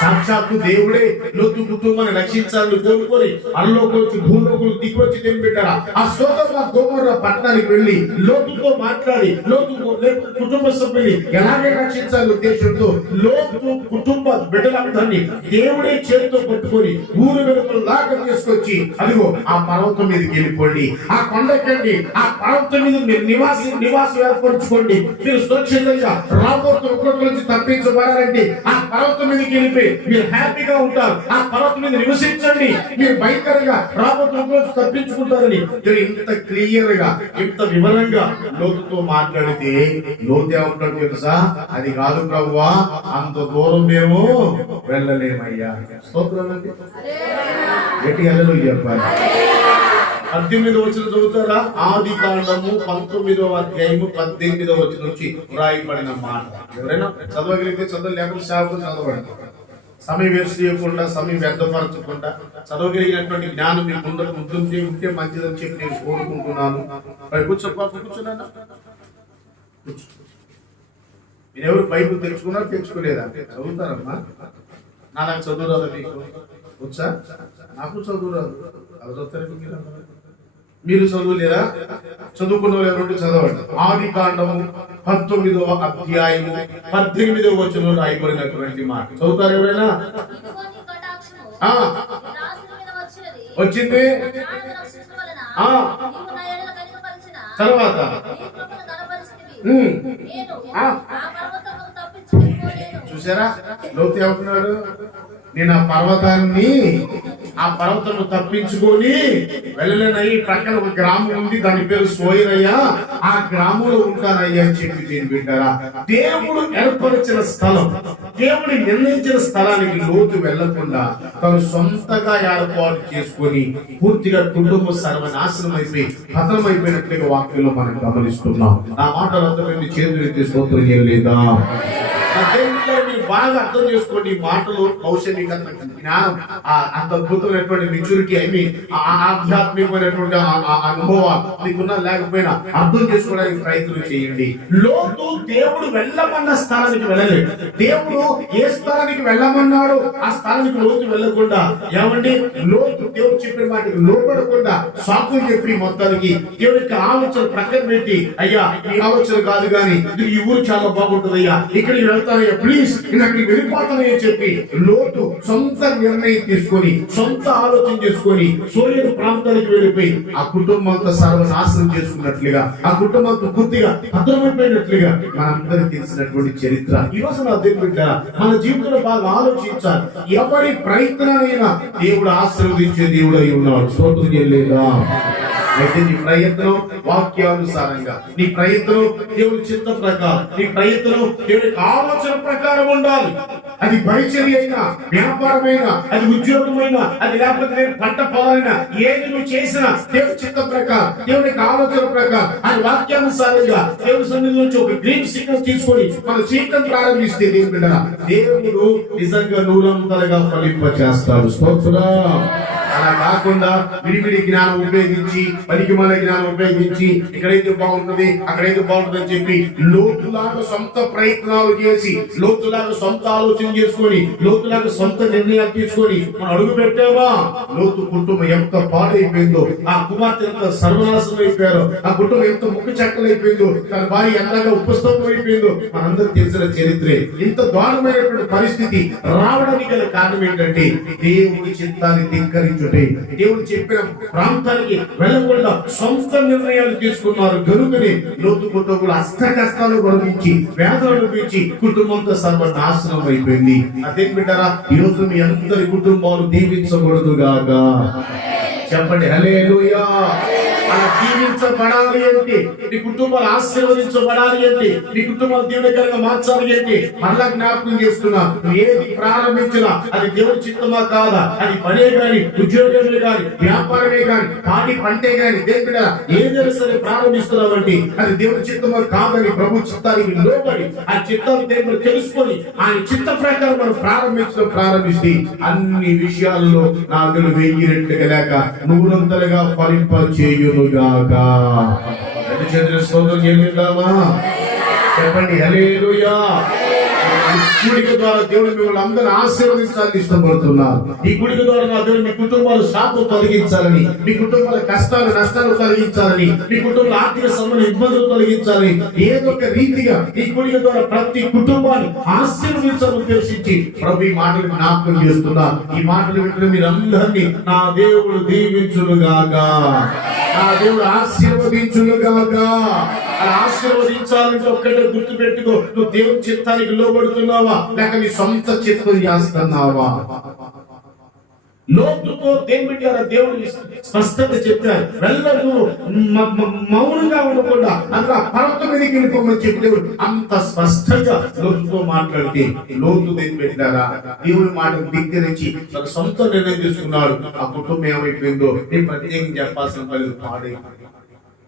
సాక్షాత్తు దేవుడే లోతు కుటుంబాన్ని రక్షించాలని కోరుకొని అల్లోకి వచ్చి భూలోకి దిగివచ్చి తినిపెట్టారా. ఆ సొదొమ గొమొర్రా పట్టణానికి వెళ్లి లోతుతో మాట్లాడి లోతు కుటుంబ సభ్యుని ఎలాగే రక్షించాలని ఉద్దేశంతో లోతు కుటుంబ బిడ్డలందరినీ దేవుడే చేతితో పట్టుకొని ఊరు వెలుపల దాకా తీసుకొచ్చి అదిగో ఆ పర్వతం మీదకి వెళ్ళిపోండి, ఆ కొండకండి, ఆ పర్వతం మీద మీరు నివాసం ఏర్పరచుకోండి, మీరు సురక్షితంగా రాబోతున్న ఉగ్రత నుంచి తప్పించబడాలంటే ఆ పర్వతం మీదకి వెళ్ళిపోయి మీరు హ్యాపీగా ఉంటారు. ఆ పర్వతం మీద నివసించండి, మీరు భయంకరంగా రాబోతున్న తప్పించుకుంటారని ఇంత క్లియర్ గా ఇంత వివరంగా లోతుతో మాట్లాడితే లోతు ఏమంటాడు తెలుసా? అది కాదు ప్రభువా, అంత దూరం మేము వెళ్ళలేమయ్యా. స్తోత్రం అండి. గట్టిగా హల్లెలూయా చెప్పాలి. 18వ వచనం చదువుతారా? ఆదికాండము 19వ అధ్యాయము 18వ వచనం నుంచి రాయబడిన మాట. ఎవరైనా చదవగలిగితే చదవాలి, లేకపోతే సేవకులు చదవండి. సమయం వేస్ట్ చేయకుండా, సమయం వ్యర్థపరచకుండా చదవగలిగినటువంటి జ్ఞానం మీకు ముందు ఉంటే మంచిదని చెప్పి నేను కోరుకుంటున్నాను. కూర్చున్నాను. మీరు ఎవరు బైబిల్ తెచ్చుకున్నారు తెచ్చుకోలేదా? చదువుతారమ్మా. నాకు చదువు రాదు, మీకు వచ్చా? నాకు చదువు రాదు. అది చదువుతారు మీరు చదువులేరా? చదువుకున్న వాళ్ళు చదవండి. ఆదికాండము 19వ అధ్యాయము 18వ వచనంలో రాయబడినటువంటి మాట చదువుతారు ఎవరైనా? వచ్చింది. తర్వాత చూసారా లోతు ఏమంటున్నాడు? నేను ఆ పర్వతాన్ని ఆ పర్వతం తప్పించుకొని వెళ్ళలేనయ్యి. ప్రక్కన ఒక గ్రామం ఉంది, దాని పేరు సోయరయ్యా, ఆ గ్రామంలో ఉంటానయ్యా అని చెప్పి నేను వింటారా. దేవుడు ఏర్పరిచిన స్థలం, దేవుడు నిర్ణయించిన స్థలానికి లోతు వెళ్లకుండా తను సొంతగా ఏర్పాటు చేసుకొని పూర్తిగా కుటుంబ సర్వనాశనం అయిపోయి పతనం అయిపోయినట్లుగా వాక్యంలో మనం గమనిస్తున్నాం. నా మాటలంతా మేము చేతులు స్తోత్రం చేయలేదా? మీరు బాగా అర్థం చేసుకోండి. ఈ మాటలు భవిష్యత్ జ్ఞానం, అంత అద్భుతమైనటువంటి మెచ్యూరిటీ అవి ఆధ్యాత్మికమైనటువంటి అనుభవాలు మీకున్నా లేకపోయినా అర్థం చేసుకోవడానికి ప్రయత్నం చేయండి. లోతు దేవుడు వెళ్ళమన్న స్థలానికి వెళ్ళలేదు. దేవుడు ఏ స్థలానికి వెళ్ళమన్నాడో ఆ స్థలానికి లోతు వెళ్ళకుండా ఏమండి లోతు దేవుడు చెప్పిన వాటికి లోపడకుండా సాకులు చెప్పి మొత్తానికి దేవుడి యొక్క ఆలోచన ప్రక్కన పెట్టి అయ్యా ఈ ఆలోచన కాదు కానీ ఈ ఊరు చాలా బాగుంటుంది అయ్యా, ఇక్కడికి వెళ్తానయ్యా, ప్లీజ్ ఇక్కడికి వెళ్ళిపోతానని చెప్పి లోతు సొంత నిర్ణయం తీసుకొని సొంత ఆలోచన చేసుకొని సోయరు ప్రాంతానికి వెళ్ళిపోయి ఆ కుటుంబంతో సర్వనాశనం చేసుకున్నట్లుగా, ఆ కుటుంబంతో పూర్తిగా భద్రమైపోయినట్లుగా మనందరికి తెలిసినటువంటి చరిత్ర. ఈ రోజు నా దేవుడు మన జీవితంలో బాగా ఆలోచించాలి. ఎవరి ప్రయత్నాలైనా దేవుడు ఆశీర్వదించే దేవుడు అయి ఉన్నాడు. స్తోత్రం చేయలేదా? అయితే నీ ప్రయత్నం వాక్యానుసారంగా, నీ ప్రయత్నం దేవుడి చిత్త ప్రకారం, నీ ప్రయత్నం దేవుడి ఆలోచన ప్రకారం ఉండాలి. అది పరిచర్య అయినా, వ్యాపారమైనా, అది ఉద్యోగమైనా, అది లేకపోతే పంట పొలాలైనా, ఏది నువ్వు చేసినా దేవుని చిత్తం ప్రకారం, దేవునికి ఆలోచన ప్రకారం, అది వాక్యానుసారంగా దేవుని సన్నిధి నుంచి ఒక గ్రీన్ సిగ్నల్ తీసుకొని మనం జీవితం ప్రారంభిస్తే దేవుడు నిజంగా నూరంతలుగా ఫలింప చేస్తాడు. స్తోత్రం. అలా కాకుండా విడివిడి జ్ఞానం ఉపయోగించి, పనికిమాల జ్ఞానం ఉపయోగించి, ఇక్కడైతే బాగుంటుంది అక్కడైతే బాగుంటుంది అని చెప్పి లోతులాగా సొంత ప్రయత్నాలు చేసి, లోతులాగా సొంత ఆలోచన చేసుకొని, లోతులాగా సొంత నిర్ణయాలు తీసుకొని మనం అడుగు పెట్టావా, లోతు కుటుంబం ఎంత పాడైపోయిందో, ఆ కుమార్తె ఎంత సర్వనాశనం అయిపోయారో, ఆ కుటుంబం ఎంత ముక్కు చెక్కలైపోయిందో, తన భార్య ఎంతగా ఉపస్థాపం అయిపోయిందో మనందరూ తెలిసిన చరిత్రే. ఇంత దారుణమైనటువంటి పరిస్థితి రావడానికి గల కారణం ఏంటంటే దేవుని చిత్తాన్ని ధిక్కరించు, దేవుడు చెప్పిన ప్రాంతానికి వెళ్ళకుండా సొంత నిర్ణయాలు తీసుకున్నారు. గనుకనే లోతు కుటుంబం అష్ట కష్టాలు అనుభవించి, వేదనలు అనుభవించి కుటుంబంతో సర్వనాశనం అయిపోయింది. అదే బిడ్డరా, ఈ రోజు మీ అందరి కుటుంబాలు దీవించకూడదు గాక. చెప్పండి హల్లెలూయా. అలా దీవించబడాలి అంటే, నీ కుటుంబాలు ఆశీర్వదించబడాలి అంటే, నీ కుటుంబాలు దేవునికరంగా మార్చాలి అంటే మరలా జ్ఞాపకం చేస్తున్నా, ఏది ప్రారంభించినా అది దేవుని చిత్తమా కాదా, అది పనే గాని, ఉద్యోగమే గాని, వ్యాపారమే గాని, పాడి పంటే గాని, దేవుడా ఏదైనా సరే ప్రారంభిస్తున్నామంటే అది దేవుని చిత్తమా కాదని ప్రభు చిత్తానికి లోబడి ఆ చిత్తాన్ని దేవుడు తెలుసుకొని ఆయన చిత్త ప్రకారం మనం ప్రారంభిస్తే అన్ని విషయాల్లో నాదులు 1000 రెట్లుగా లేక 100 ఫలింప చేయునుగాక. రెండు చేతులు స్తోత్రం చెల్లిద్దామా? చెప్పండి హల్లెలూయా. ఈ కూడిక ద్వారా దేవుడు మిమ్మల్ని అందరూ ఆశీర్వదించాలని ఇష్టపడుతున్నారు. ఈ కూడిక ద్వారా నా దేవుడు మీ కుటుంబాలు శాపం తొలగించాలని, మీ కుటుంబాల కష్టాలు నష్టాలు తొలగించాలని, మీ కుటుంబాల ఆర్థిక సంబంధ ఇబ్బందులు తొలగించాలని, ఏదో ఒక రీతిగా ఈ కూడిక ద్వారా ప్రతి కుటుంబాన్ని ఆశీర్వదించాలని ఉద్దేశించి ప్రభు ఈ మాటలు జ్ఞాపకం చేస్తున్నారు. ఈ మాటలు వింటున్న మీరందరినీ నా దేవుడు దీవించునుగాక, నా దేవుడు ఆశీర్వదించునుగాక. అలా ఆశీర్వదించాలంటే ఒక్కటే గుర్తు పెట్టుకో, నువ్వు దేవుని చిత్తానికి లోబడుతున్నావా లేక నీ సొంత చిత్తం చేస్తున్నావా? లోతుతో దేవుడు స్పష్టత చెప్పారు, వెళ్ళదు మౌనంగా ఉండకుండా అందులో పర్వతం మీదకి వెళ్ళిపోమని చెప్పి అంత స్పష్టంగా లోతుతో మాట్లాడితే లోతు దేని పెట్టారా దేవుడి మాటను ధిక్కరించి తన సొంత నిర్ణయం తీసుకున్నాడు. ఆ కుటుంబం ఏమైపోయిందో నేను ప్రత్యేకంగా చెప్పాల్సిన పని పాడైపోయింది.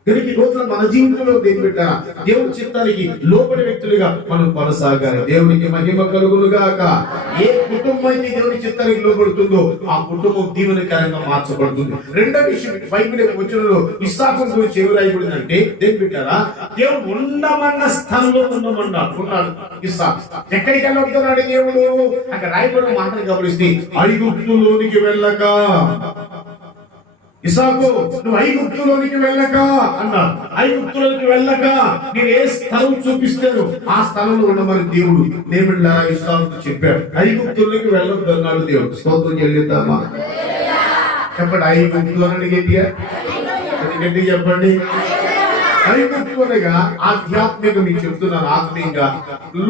ఈ రోజున మన జీవితంలో దేని పెట్టారా దేవుడి చిత్తానికి లోబడి వ్యక్తులుగా మనం కొనసాగాలి. దేవునికి మహిమ కలుగునుగాక. ఏ కుటుంబం అయితే దేవుని చిత్తానికి లోబడుతుందో ఆ కుటుంబం దీవెనకరంగా మార్చబడుతుంది. రెండో విషయం, బైబిల్ వచనంలో ఇస్సాకు గురించి ఏమి రాయబడిందంటే దేని పెట్టారా దేవుడు ఉండమన్న స్థలంలో ఉన్నాడు. ఇస్సాకు ఎక్కడికి వెళ్ళొస్తున్నాడు దేవుడు? అక్కడ రాయబడిన మాటలు గమనిస్తే ఐగుప్తులోనికి వెళ్ళక, ఇస్సాకు నువ్వు ఐగుప్తులోనికి వెళ్ళక అన్నాడు. ఐగుప్తులోనికి వెళ్ళక నేను ఏ స్థలం చూపిస్తాను ఆ స్థలంలో ఉండమని దేవుడు ఇస్సాకు చెప్పాడు. ఐగుప్తులోనికి వెళ్ళొద్దు అన్నాడు దేవుడు. స్తోత్రం చెల్లిద్దామా? చెప్పండి ఐగుప్తులోని గట్టిగా చెప్పండి. ఐగుప్తు అనగా ఆధ్యాత్మిక మీకు చెప్తున్నాను, ఆత్మీయంగా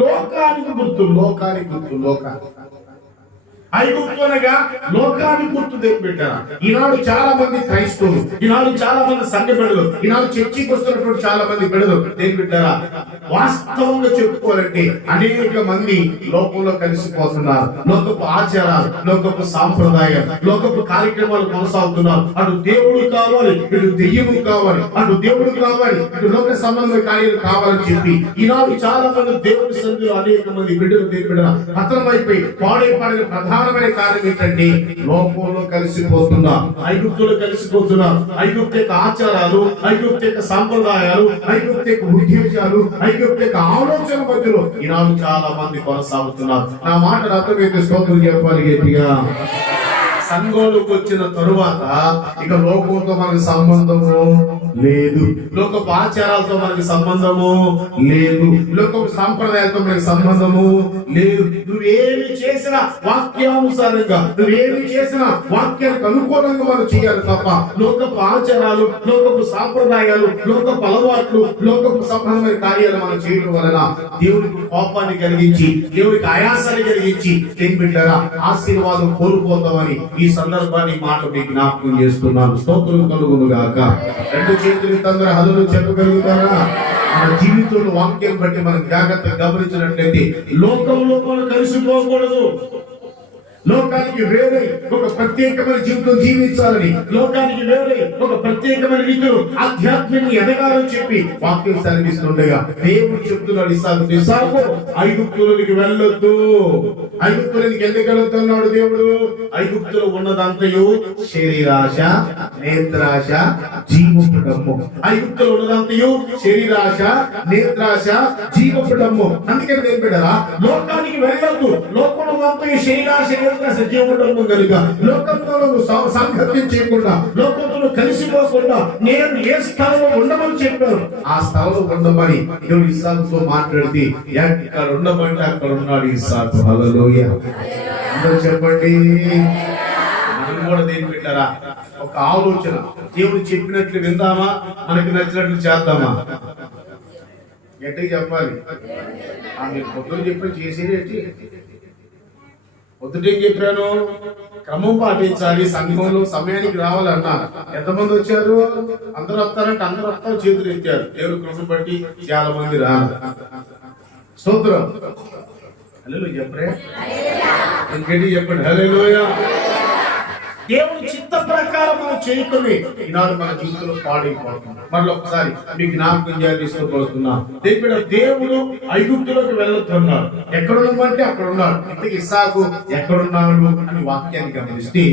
లోకానికి గుర్తు, లోకానికి గుర్తు, లోకానికి. ఐగుప్తు అనగా లోకానికి గుర్తు దేవుడు పెట్టారు. ఈనాడు చాలా మంది క్రైస్తవులు, ఈనాడు చాలా మంది సంఘ బిడ్డలు, ఈనాడు చర్చికి వస్తున్నటువంటి చాలా మంది బిడ్డలు దేవుడు పెట్టారా వాస్తవంగా చెప్పుకోవాలంటే అనేక మంది లోకంలో కలిసిపోతున్నారు. లోకపు ఆచారాలు, లోకపు సాంప్రదాయం, లోకపు కార్యక్రమాలు కొనసాగుతున్నారు. అటు దేవుడు కావాలి, ఇటు దెయ్యము కావాలి, అటు దేవుడు కావాలి, ఇటు లోక సంబంధ కార్యాలు కావాలని చెప్పి ఈనాడు చాలా మంది దేవుడి సన్నిధిలో అనేక మంది బిడ్డలు దేవుడు బిడ్డల పతనమైపోయి పాడైపోయిన ప్రధానమైన కారణం ఏంటంటే లోకంలో కలిసిపోతున్నా, ఐగుప్తులో కలిసిపోతున్నా. ఐగుప్తు యొక్క ఆచారాలు, ఐగుప్తు యొక్క సాంప్రదాయాలు, ఐగుప్తు యొక్క ఉద్దేశాలు, ఐగుప్తు యొక్క ఆలోచన మధ్యలో ఈనాడు చాలా మంది కొనసాగుతున్నారు. నా మాట అర్థమైతే స్తోత్రం చెప్పాలి గట్టిగా. సంఘంలోకి వచ్చిన తరువాత ఇక లోకంతో మనకి సంబంధము లేదు, లోకపు ఆచారాలతో మనకి సంబంధము లేదు, లోకపు సాంప్రదాయాలతో మనకి సంబంధము లేదు. నువ్వేమి చేసినా వాక్యానుసారంగా, నువ్వేమి చేసినా వాక్యానికి అనుకూలంగా మనం చేయాలి తప్ప లోకపు ఆచారాలు, లోకపు సాంప్రదాయాలు, లోకపు అలవాట్లు, లోకపు సంబంధమైన కార్యాలు మనం చేయడం వలన దేవుడికి కోపాన్ని కలిగించి, దేవుడికి ఆయాసాన్ని కలిగించి ఏం పెట్టారా ఆశీర్వాదం కోల్పోతామని ఈ సందర్భాన్ని మాట మీకు జ్ఞాపకం చేస్తున్నాను. స్తోత్రం కలుగును గాక. రెండు చేతులు తండ్రి హల్లు చెప్పగలుగుతారా? మన జీవితంలో వాక్యం బట్టి మనం జాగ్రత్తగా గమనించినట్లయితే లోకంలో మనం కలిసిపోకూడదు. లోకానికి వేరే ఒక ప్రత్యేకమైన జీవితం జీవించాలని, లోకానికి వేరే ఒక ప్రత్యేకమైన రీతిలో ఆధ్యాత్మికంగా ఎదగాలని చెప్పి వాక్యం సెలవిస్తుండగా దేవుడు చెప్తున్నాడు ఇస్సాకు ఐగుప్తులోనికి వెళ్ళొద్దు. ఐగుప్తులోనికి ఎందుకు వెళ్తున్నాడు దేవుడు? ఐగుప్తులో ఉన్నదంతయు శరీరాశ, నేత్రాశ, జీవపు డమ్ము. ఐగుప్తులో ఉన్నదంతయు శరీరాశ, నేత్రాశ, జీవపు డమ్ము. అందుకని నేను బిడ్డరా లోకానికి వెళ్ళొద్దు. లోకంలో ఉన్నంతయు శరీరాశ, సజీవుడము కనుక లోకంలో సాంగత్యం చేయకుండా, లోకంలో కలిసిపోకుండా నేను ఏ స్థలంలో ఉండమని చెప్పాను ఆ స్థలంలో ఉండమని దేవుడు ఇస్సాకుతో మాట్లాడితే ఎక్కడ ఉండమంటే అక్కడ ఉన్నాడు ఇస్సాకు. హల్లెలూయా. అందరూ చెప్పండి. మనం కూడా దేని పెట్టారా ఒక ఆలోచన, దేవుడు చెప్పినట్లు విందామా, మనకి నచ్చినట్లు చేద్దామా? గట్టిగా చెప్పాలి. మీరు పొద్దున చెప్పి చేసేది పొద్దుటేం చెప్పాను? క్రమం పాటించాలి, సంఘంలో సమయానికి రావాలన్నా. ఎంతమంది వచ్చారు? అందరూ వస్తారంటే అందరూ వస్తారు, చేతులు ఎత్తారు. దేవుడు కృప బట్టి చాలా మంది రాదు. స్తోత్రం. హల్లెలూయా చెప్పరే, ఇంకేంటి చెప్పండి. హల్లెలూయా. దేవుని చిత్త ప్రకారం మనం చేయకుండా ఈనాడు మన జీవితంలో పాడైపోతుంది. మళ్ళీ ఒకసారి మీకు జ్ఞాపకం చేయాల్సిన దేవుడు ఐగుప్తులోకి వెళ్ళొస్తున్నాడు. ఎక్కడున్నామంటే అక్కడ ఉన్నాడు. ఇంతకు ఇస్సాకు ఎక్కడున్నాడు అని వాక్యాన్ని గమనిస్తే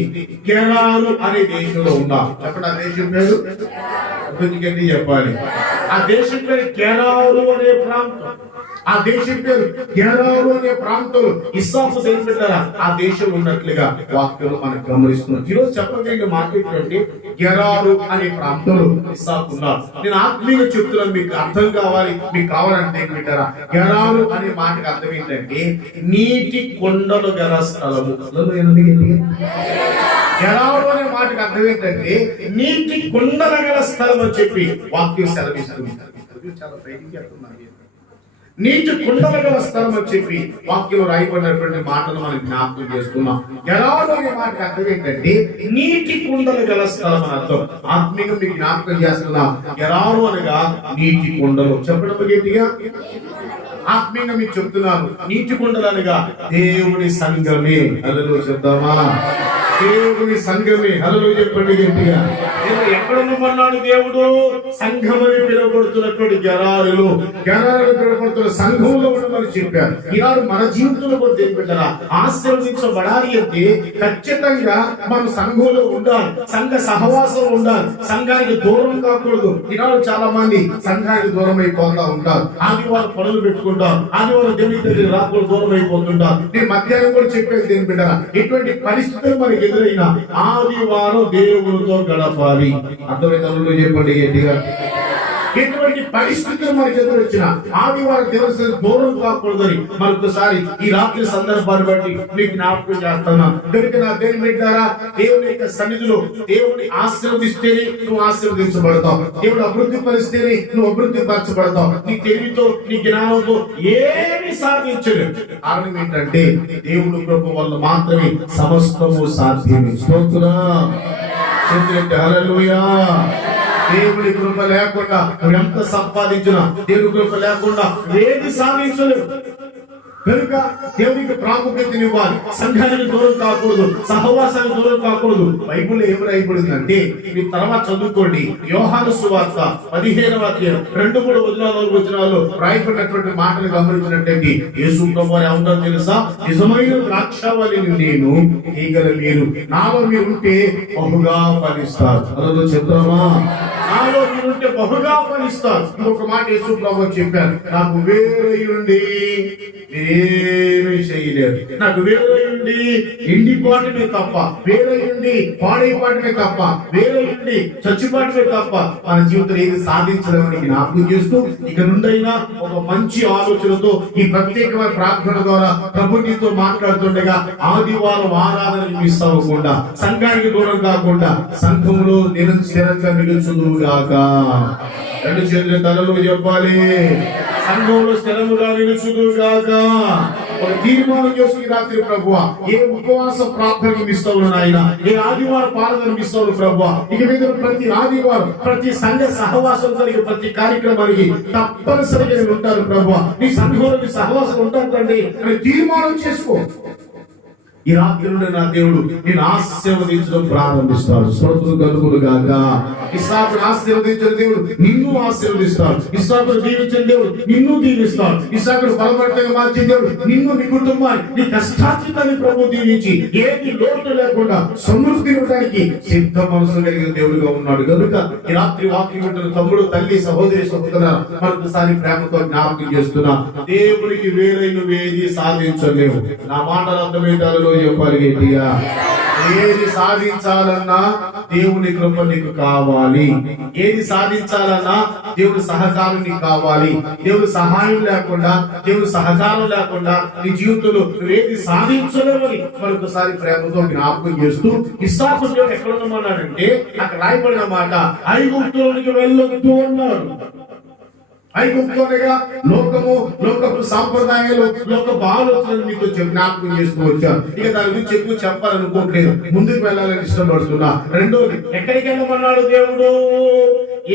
గెరారు అనే దేశంలో ఉన్నాడు. చెప్పండి, ఆ దేశం పేరు కొంచెం చెప్పాలి. ఆ దేశం పేరు గెరారు అనే ప్రాంతం. ఆ దేశం పేరు గెరారు అనే ప్రాంతంలో ఇస్సాకు తెలిపెట్టారా ఆ దేశం ఉన్నట్లుగా వాక్యంలో మనం గమనిస్తున్నాం. ఈరోజు చెప్పగలిగిన మాట ఏంటంటే గెరారు అనే ప్రాంతంలో ఇస్సాకు ఉన్నారు. నేను ఆత్మీయంగా చెప్తున్నాను, మీకు అర్థం కావాలి. మీకు కావాలంటే ఏంటంటారా గెరారు అనే మాటకి అర్థం ఏంటంటే నీటి కొండలు గల స్థలము. గెరారు అనే మాటకి అర్థం ఏంటంటే నీటి కొండల గల స్థలం అని చెప్పి వాక్యం సెలవిస్తుంది. చాలా ట్రైనింగ్ చేస్తున్నాను. నీటి కుండల గల స్థలం అని చెప్పి వాక్యంలో రాయబడినటువంటి మాటలు మనం జ్ఞాపకం చేసుకున్నాం. గెరారు అనే మాటకి అర్థం ఏంటంటే నీటి కుండలు గల స్థలం అని అర్థం. ఆత్మీయంగా మీకు జ్ఞాపకం చేస్తున్నాం. గెరారు అనగా నీటి కుండలు. చెప్పడం గట్టిగా. ఆత్మీయంగా మీకు చెప్తున్నాను, నీటి కుండలు అనగా దేవుని సంఘమే. హల్లెలూయా చెప్తామా? దేవుని సంఘమే. హల్లెలూయా చెప్పండి గట్టిగా. ఎక్కడ ఉండమన్నాడు దేవుడు? సంఘమని పిలువబడుతున్నటువంటి గెరారులో, గెరారులో పిలువబడుతున్న సంఘంలో ఉండమని చెప్పారు. ఈనాడు మన జీవితంలో కూడా దేనిపెట్టారా ఆశీర్వదించబడాలి అంటే ఖచ్చితంగా మనం సంఘంలో ఉండాలి, సంఘ సహవాసం ఉండాలి, సంఘానికి దూరం కాకూడదు. ఈనాడు చాలా మంది సంఘానికి దూరం అయిపోతా ఉంటారు. ఆదివారం పనులు పెట్టుకుంటారు, ఆదివారం దేవుని దగ్గర రాకుండా దూరం అయిపోతుంటారు. నేను మధ్యాహ్నం కూడా చెప్పేది దేనిపెట్టారా ఎటువంటి పరిస్థితులు మనకి ఎదురైనా ఆదివారం దేవునితో గడపాలి. అర్థమైతే చెప్పండి గట్టిగా. ఎటువంటి పరిస్థితులు మనకి ఎదురొచ్చిన ఆదివారం దేవుని దూరం కాకూడదని మరొకసారి ఈ రాత్రి సందర్భాన్ని బట్టి మీకు జ్ఞాపకం చేస్తున్నా. కనుక నా దేవుని బిడ్డారా, దేవుని యొక్క సన్నిధిలో దేవుని ఆశీర్వదిస్తేనే నువ్వు ఆశీర్వదించబడతావు. దేవుడు అభివృద్ధి పరిస్తేనే నువ్వు అభివృద్ధి పరచబడతావు. నీ తెలివితో నీ జ్ఞానంతో ఏమి సాధించలేదు. కారణం ఏంటంటే దేవుని కృప వల్ల మాత్రమే సమస్తము సాధ్యమే. స్తోత్రం. హల్లెలూయా. దేవుని కృప లేకుండా నువ్వు ఎంత సంపాదించినా, దేవుని కృప లేకుండా ఏది సాధించలేవు. కనుక దేవునికి ప్రాముఖ్యతనివ్వాలి. సంఘానికి దూరం కాకూడదు, సహవాసానికి దూరం కాకూడదు. బైబిల్లో ఏమి రాయబడిందంటే మీ తర్వాత చదువుకోండి. యోహాను సువార్త 15వ అధ్యాయం 2-3 వచనాల్లో రాయబడినటువంటి మాటలు గమనించినట్టయితే యేసు ప్రభువు ఏమంటారో తెలుసా? నిజమైన ద్రాక్షావల్లిని నేను, తీగల మీరు. నాలో మీరు ఉంటే బహుగా ఫలిస్తారు. అలా చెప్తామా? నాలో మీరుంటే బహుగా ఫలిస్తారు. ఇంకొక మాట యేసు ప్రభువు చెప్పారు, నాకు వేరయుండి ఏమీ చేయలేరు. నాకు వేరయుండి ఎండిపాటమే తప్ప, వేరయుండి పాడైపాటమే తప్ప, వేరయుండి చచ్చిపాటమే తప్ప మన జీవితంలో ఏది సాధించడానికి జ్ఞాపకం చేస్తూ ఇక నుండైనా ఒక మంచి ఆలోచనతో ఈ ప్రత్యేకమైన ప్రార్థన ద్వారా ప్రభు నీతో మాట్లాడుతుండగా ఆదివారం ఆరాధనకి మిస్ అవ్వకుండా, సంఘానికి దూరం కాకుండా సంఘంలో నిరంతరంగా నిలుచుదువుగాక. రెండు చేతుల తలలో చెప్పాలి. సంఘంలో స్థిరముగా నిలుచుదువుగాక. ఒక తీర్మానం చేసుకుని రాత్రి ప్రభువా, ఏ ఉపవాస ప్రార్థనకి మిస్ అవును నాయన, ఏ ఆదివారం పాలన మిస్ అవును ప్రభువా, ఇక మీద ప్రతి ఆదివారం ప్రతి సంఘ సహవాసం జరిగే ప్రతి కార్యక్రమానికి తప్పనిసరిగా నేను ఉంటాను ప్రభువా, నీ సంఘంలో నీ సహవాసం ఉంటాను తండ్రి అని తీర్మానం చేసుకో. ఈ రాత్రి నుండి నా దేవుడు నేను ఆశీర్వదించడం ప్రారంభిస్తాడు. స్తోత్రం కలుగును గాక. ఇస్సాకును ఆశీర్వదించిన దేవుడు నిన్ను ఆశీర్వదిస్తాడు. ఇస్సాకును దీవించిన దేవుడు నిన్ను దీవిస్తాడు. ఇస్సాకును బలపడతగా మార్చిన దేవుడు నిన్ను, నీ కుటుంబాన్ని, నీ కష్టార్జితాన్ని ప్రభు దీవించి ఏది లోటు లేకుండా సమృద్ధి ఇవ్వడానికి సిద్ధ మనసు కలిగిన దేవుడుగా ఉన్నాడు. కనుక ఈ రాత్రి వాక్యం వింటున్న తమ్ముడు, తల్లి, సహోదరి, సహోదరులారా, మరొకసారి ప్రేమతో జ్ఞాపకం చేస్తున్నా, దేవుడికి వేరైన ఏది సాధించలేవు. నా మాటలు అర్థమయ్యేదాలో చెప్పాలి గట్టిగా. ఏది సాధించాలన్నా దేవుని కృప నీకు కావాలి. ఏది సాధించాలన్నా దేవుడి సహకారం నీకు కావాలి. దేవుడి సహాయం లేకుండా, దేవుడి సహకారం లేకుండా నీ జీవితంలో నువ్వేది సాధించలేవని మరొకసారి ప్రేమతో జ్ఞాపకం చేస్తూ, ఇస్సాకు దేవుడు ఎక్కడ ఉన్నాడంటే అక్కడ రాయబడిన మాట, ఐగుప్తులోనికి వెళ్ళొద్దు అన్నాడు. ఐగుప్తులోనిగా లోకము, లోకపు సాంప్రదాయాలు, లోకపు ఆలోచనలు మీతో జ్ఞాపకం చేస్తూ వచ్చాను. ఇక దాని గురించి ఎక్కువ చెప్పాలనుకోవట్లేదు, ముందుకు వెళ్ళాలని ఇష్టపడుతున్నా. రెండోది, ఎక్కడికి వెళ్ళమన్నాడు దేవుడు?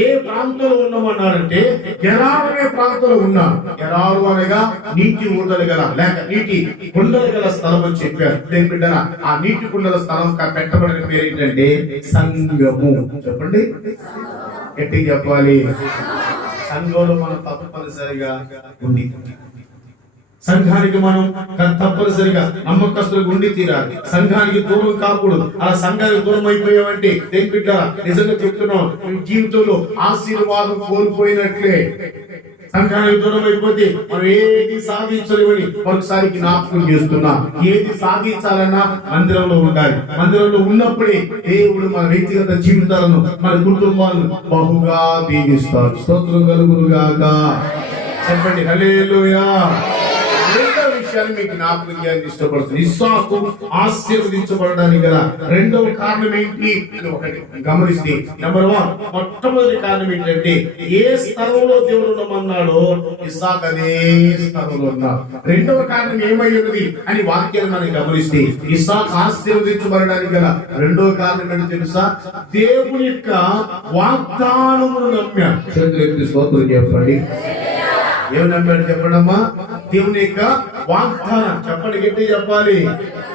ఏ ప్రాంతంలో ఉన్నామన్నాడంటే గెరారు అనే ప్రాంతంలో ఉన్నాడు. గెరారు అనగా నీటి ఊటలు గల లేక నీటి కుండలు గల స్థలం అని చెప్పారు. బిడ్డరా, ఆ నీటి కుండల స్థలం పెట్టబడిన పేరు ఏంటంటే సంఘము. చెప్పండి, గట్టిగా చెప్పాలి. సంఘంలో మనం తప్పనిసరిగా ఉండి, సంఘానికి మనం తప్పనిసరిగా నమ్మకస్తులుగా ఉండి తీరాలి. సంఘానికి దూరం కాకూడదు. అలా సంఘానికి దూరం అయిపోయావంటే బిడ్డరా, నిజంగా చెప్తున్నాం, జీవితంలో ఆశీర్వాదం కోల్పోయినట్లే. సంఘానికి దూరం అయిపోతే మనం ఏది సాధించలేమని మరొకసారి జ్ఞాపకం చేస్తున్నా. ఏది సాధించాలన్నా మందిరంలో ఉండాలి. మందిరంలో ఉన్నప్పుడే దేవుడు మన వ్యక్తిగత జీవితాలను, మన కుటుంబాలను బహుగా దీవిస్తాడు. స్తోత్రం కలుగును గాక. చెప్పండి హల్లెలూయా. రెండవ విషయాన్ని మీకు జ్ఞాపకం చేయాలని ఇష్టపడుతుంది. ఇస్సాకు ఆశీర్వదించబడడానికి గల రెండవ కారణం ఏంటి అని ఒకటి గమనిస్తే, నెంబర్ 1, మొట్టమొదటి కారణం ఏంటంటే ఏ స్థలంలో దేవుడు ఉండమన్నాడో ఇస్సాకు అదే స్థలంలో ఉన్నాడు. రెండవ కారణం ఏమై ఉన్నది అని వాక్యాన్ని మనం గమనిస్తే, ఇస్సాకు ఆశీర్వదించబడడానికి గల రెండవ కారణం ఏంటో తెలుసా? దేవుని యొక్క వాగ్దానమును నమ్మాడు. చేతులెత్తి స్తోత్రం చెప్పండి. ఏమి నమ్మాడు చెప్పడమ్మా? దేవుని యొక్క వాగ్దానం. చెప్పండి, గట్టి చెప్పాలి.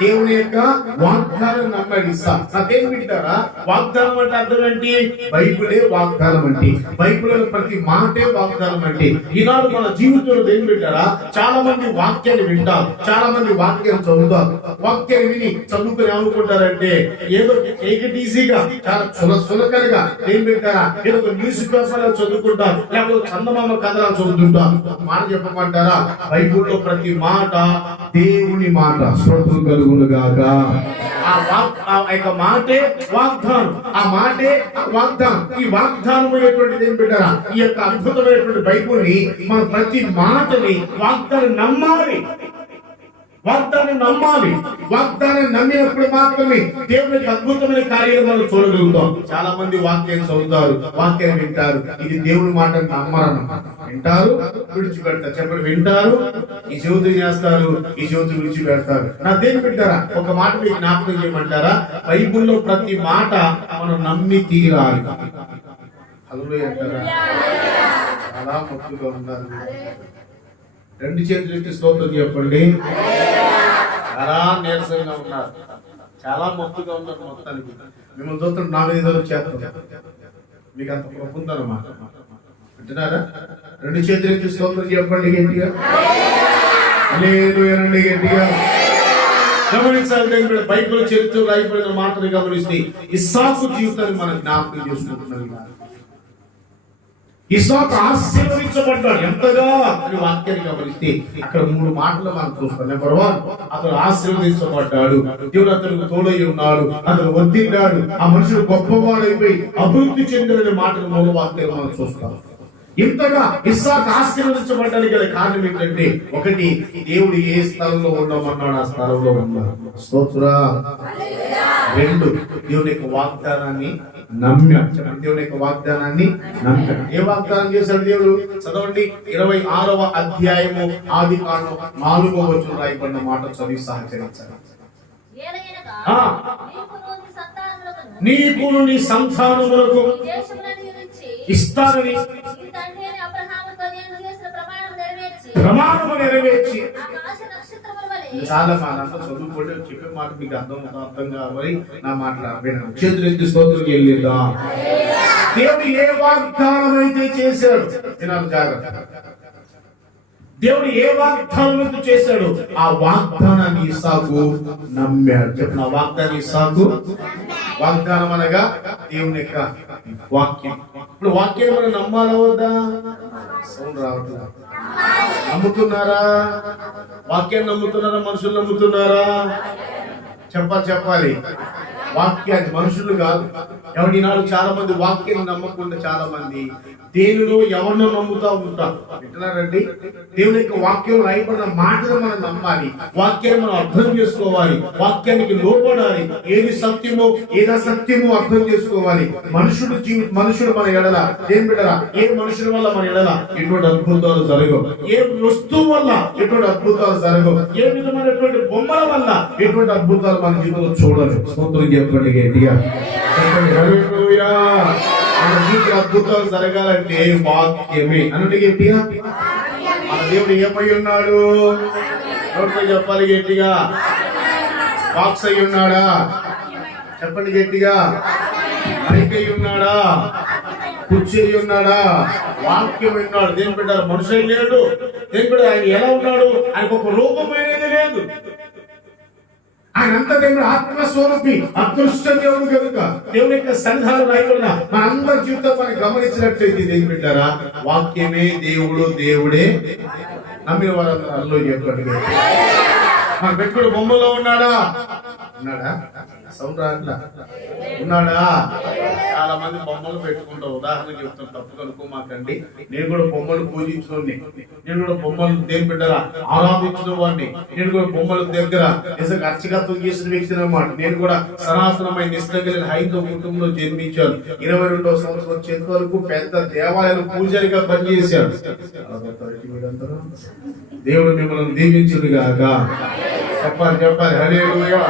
దేవుని యొక్క వాగ్దానం నమ్మాడు ఇస్సాకు. అదేం వింటారా? వాగ్దానం అంటే అర్థం ఏంటి? బైబిలే వాగ్దానం అంటే, బైబిల్ ప్రతి మాటే వాగ్దానం అంటే. ఈనాడు మన జీవితంలో ఏం వింటారా? చాలా మంది వాక్యాన్ని వింటారు, చాలా మంది వాక్యాన్ని చదువుతారు. వాక్యాన్ని విని చదువుకుని అనుకుంటారంటే ఏదో ఈజీగా, చాలా సులకనగా ఏం వింటారా? ఏదో న్యూస్ పేపర్ చదువుకుంటారు, లేకపోతే చందమామ కథలు చదువుతుంటారు. మాట చెప్పమంటారా? బైబిల్లో ప్రతి మాట దేవుని మాట. స్తోత్రం కలుగును గాక. ఆ యొక్క మాటే వాగ్దానం, ఆ మాటే వాగ్దానం. ఈ వాగ్దానమైనటువంటిది ఏం పెట్టారా? ఈ యొక్క అద్భుతమైనటువంటి బైబిల్ని మన ప్రతి మాటని వాగ్దానం నమ్మాలి. వాగ్దానం నమ్మాలి. వాగ్దానం నమ్మినప్పుడు మాత్రమే దేవునికి అద్భుతమైన కార్యాలు మనం చూడగలుగుతాం. చాలా మంది వాక్యాన్ని చదువుతారు, వాక్యాన్ని వింటారు, ఇది దేవుని మాట నమ్మరన్నమాట. వింటారు, విడిచిపెడతారు. చెప్పండి, వింటారు, ఈ చెవితో చేస్తారు, ఈ చెవితో విడిచిపెడతారు. నా దేవుని బిడ్డారా, ఒక మాట మీకు జ్ఞాపకం చేయమంటారా? బైబిల్లో ప్రతి మాట మనం నమ్మి తీరాలి. హల్లెలూయా అంటారా? చాలా మొక్కుగా ఉన్నారు. రెండు చేతులు ఎత్తి స్తోత్రం చెప్పండి. చాలా నీరసంగా ఉన్నారు, చాలా మొక్కుగా ఉన్నారు. మొత్తానికి మిమ్మల్ని చూస్తున్న నా మీద చేస్తాం. మీకు అంత కృప ఉందన్నమాట. వింటున్నారా? రెండు చేతులు ఎత్తి స్తోత్రం చెప్పండి గట్టిగా. హల్లెలూయా రండి గట్టిగా. గమనించాలి, బైబిల్ చరిత్ర రాయబడిన మాటలు గమనిస్తే ఇస్సాకు జీవితాన్ని మనం జ్ఞాపకం చేసుకుంటున్నాం. ఇస్సాకు ఆశీర్వదించబడ్డాడు ఎంతగా అని వాక్యాన్ని గమనిస్తే అక్కడ 3 మాటలు మనం చూస్తాం. నెంబర్ 1, అతను ఆశీర్వదించబడ్డాడు, దేవుడు అతనికి తోడై ఉన్నాడు, అతను వర్ధిల్లాడు, ఆ మనుషుడు గొప్పవాడైపోయి అభివృద్ధి చెందిన మాటలు 3 వాక్యాలు మనం చూస్తాం. ఇంతగా ఇస్సాకు ఆశీర్వదించబడ్డానికి గల కారణం ఏంటంటే, ఒకటి, దేవుడు ఏ స్థలంలో ఉండమన్నాడు ఆ స్థలంలో ఉన్నాడు. స్తోత్రం. 2, దేవుని యొక్క వాగ్దానాన్ని నమ్మాం. చెప్పండి, దేవుని యొక్క వాగ్దానాన్ని నమ్మాం. ఏ వాగ్దానం చేశాడు దేవుడు? చదవండి, 26వ అధ్యాయము ఆదికాండం 4వ వచనం రాయబడిన మాట చదివి సహకరించాలి. ఆ, నీకును నీ సంతానములకు ఇస్తానని ప్రమాణము నెరవేర్చి. చాలా మానంతా చదువుకోండి, చెప్పే మాట మీకు అర్థం కావాలి. నా మాట చేతులు ఎత్తి స్తోత్రం వెళ్ళిద్దా. దేవుడు ఏ వాగ్దానం అయితే చేశాడు, వినాలి జాగ్రత్త. దేవుడు ఏ వాగ్దానం చేశాడు, ఆ వాగ్దానాన్ని ఇస్సాకు నమ్మాడు. చెప్పిన ఆ వాగ్దానం ఇస్సాకు. వాగ్దానం అనగా దేవుని యొక్క వాక్యం. ఇప్పుడు వాక్యం మనం నమ్మాలా వద్దా? సౌండ్ రావట్లేదు. నమ్ముతున్నారా? వాక్యాన్ని నమ్ముతున్నారా? మనుషులు నమ్ముతున్నారా? చెప్పాలి. వాక్యాన్ని, మనుషులు కాదు. ఎవరి నాడు చాలా మంది వాక్యాన్ని నమ్మకుండా చాలా మంది దేవుడు ఎవరినో నమ్ముతా ఉంటారు. వింటున్నారండి? దేవుని యొక్క వాక్యం రాయబడిన మాటలు మనం నమ్మాలి. వాక్యాన్ని మనం అర్థం చేసుకోవాలి. వాక్యానికి లోపడాలి. ఏది సత్యమో ఏది అసత్యమో అర్థం చేసుకోవాలి. మనుషుడు మన ఎడల ఏం బిడ్డరా, ఏ మనుషుల వల్ల మన ఎడల ఎటువంటి అద్భుతాలు జరగవు. ఏ వస్తువు వల్ల ఎటువంటి అద్భుతాలు జరగవు. ఏ విధమైనటువంటి బొమ్మల వల్ల ఎటువంటి అద్భుతాలు మన జీవితంలో చూడరు. స్తోత్రం చెప్పండి గట్టిగా. హల్లెలూయా. మన జీవితంలో అద్భుతాలు జరగాలంటే వాక్యమే అన్నట్టు గట్టిగా. మన దేవుడు ఏమై ఉన్నాడు? చెప్పాలి గట్టిగా. బాక్స్ అయి ఉన్నాడా? చెప్పండి గట్టిగా. మైక్ అయి ఉన్నాడా? కుర్చీ అయి ఉన్నాడా? వాక్యం ఉన్నాడు. దేని పెట్టారు? మనుషులు లేడు. దేని పెట్టారు? ఆయన ఎలా ఉన్నాడు? ఆయనకు ఒక రూపం అనేది లేదు. ఆయన అంత దేవుడు ఆత్మస్వరూపి, అదృష్ట దేవుడు కనుక దేవుని యొక్క సన్నిధానం రాయకుండా మనందరి జీవితం మనం గమనించినట్లయితే దేని పెట్టారా? వాక్యమే దేవుడు, దేవుడే. నమ్మిన వారందరూ అల్లో చెప్పండి. మన పెట్టుకుడు బొమ్మలో ఉన్నాడా? సౌండ్ రాట్లా. ఉన్నాడా? చాలా మంది బొమ్మలు పెట్టుకుంటారు. ఉదాహరణ చెప్తాను, తప్పు కనుక్కోమాకండి. నేను కూడా బొమ్మలు పూజించుకోండి. నేను కూడా బొమ్మలు దేని బిడ్డరా ఆరాధించిన వాడిని. నేను కూడా బొమ్మల దగ్గర నిజంగా అర్చకత్వం చేసిన వ్యక్తిని అన్నమాట. నేను కూడా సనాతనమైన నిష్ఠగలిగిన హైందవ కుటుంబంలో జన్మించాను. 22వ సంవత్సరం వచ్చేంత వరకు పెద్ద దేవాలయం పూజారిగా పనిచేశాను. దేవుడు మిమ్మల్ని దీవించును గాక. చెప్పాలి. హల్లెలూయా.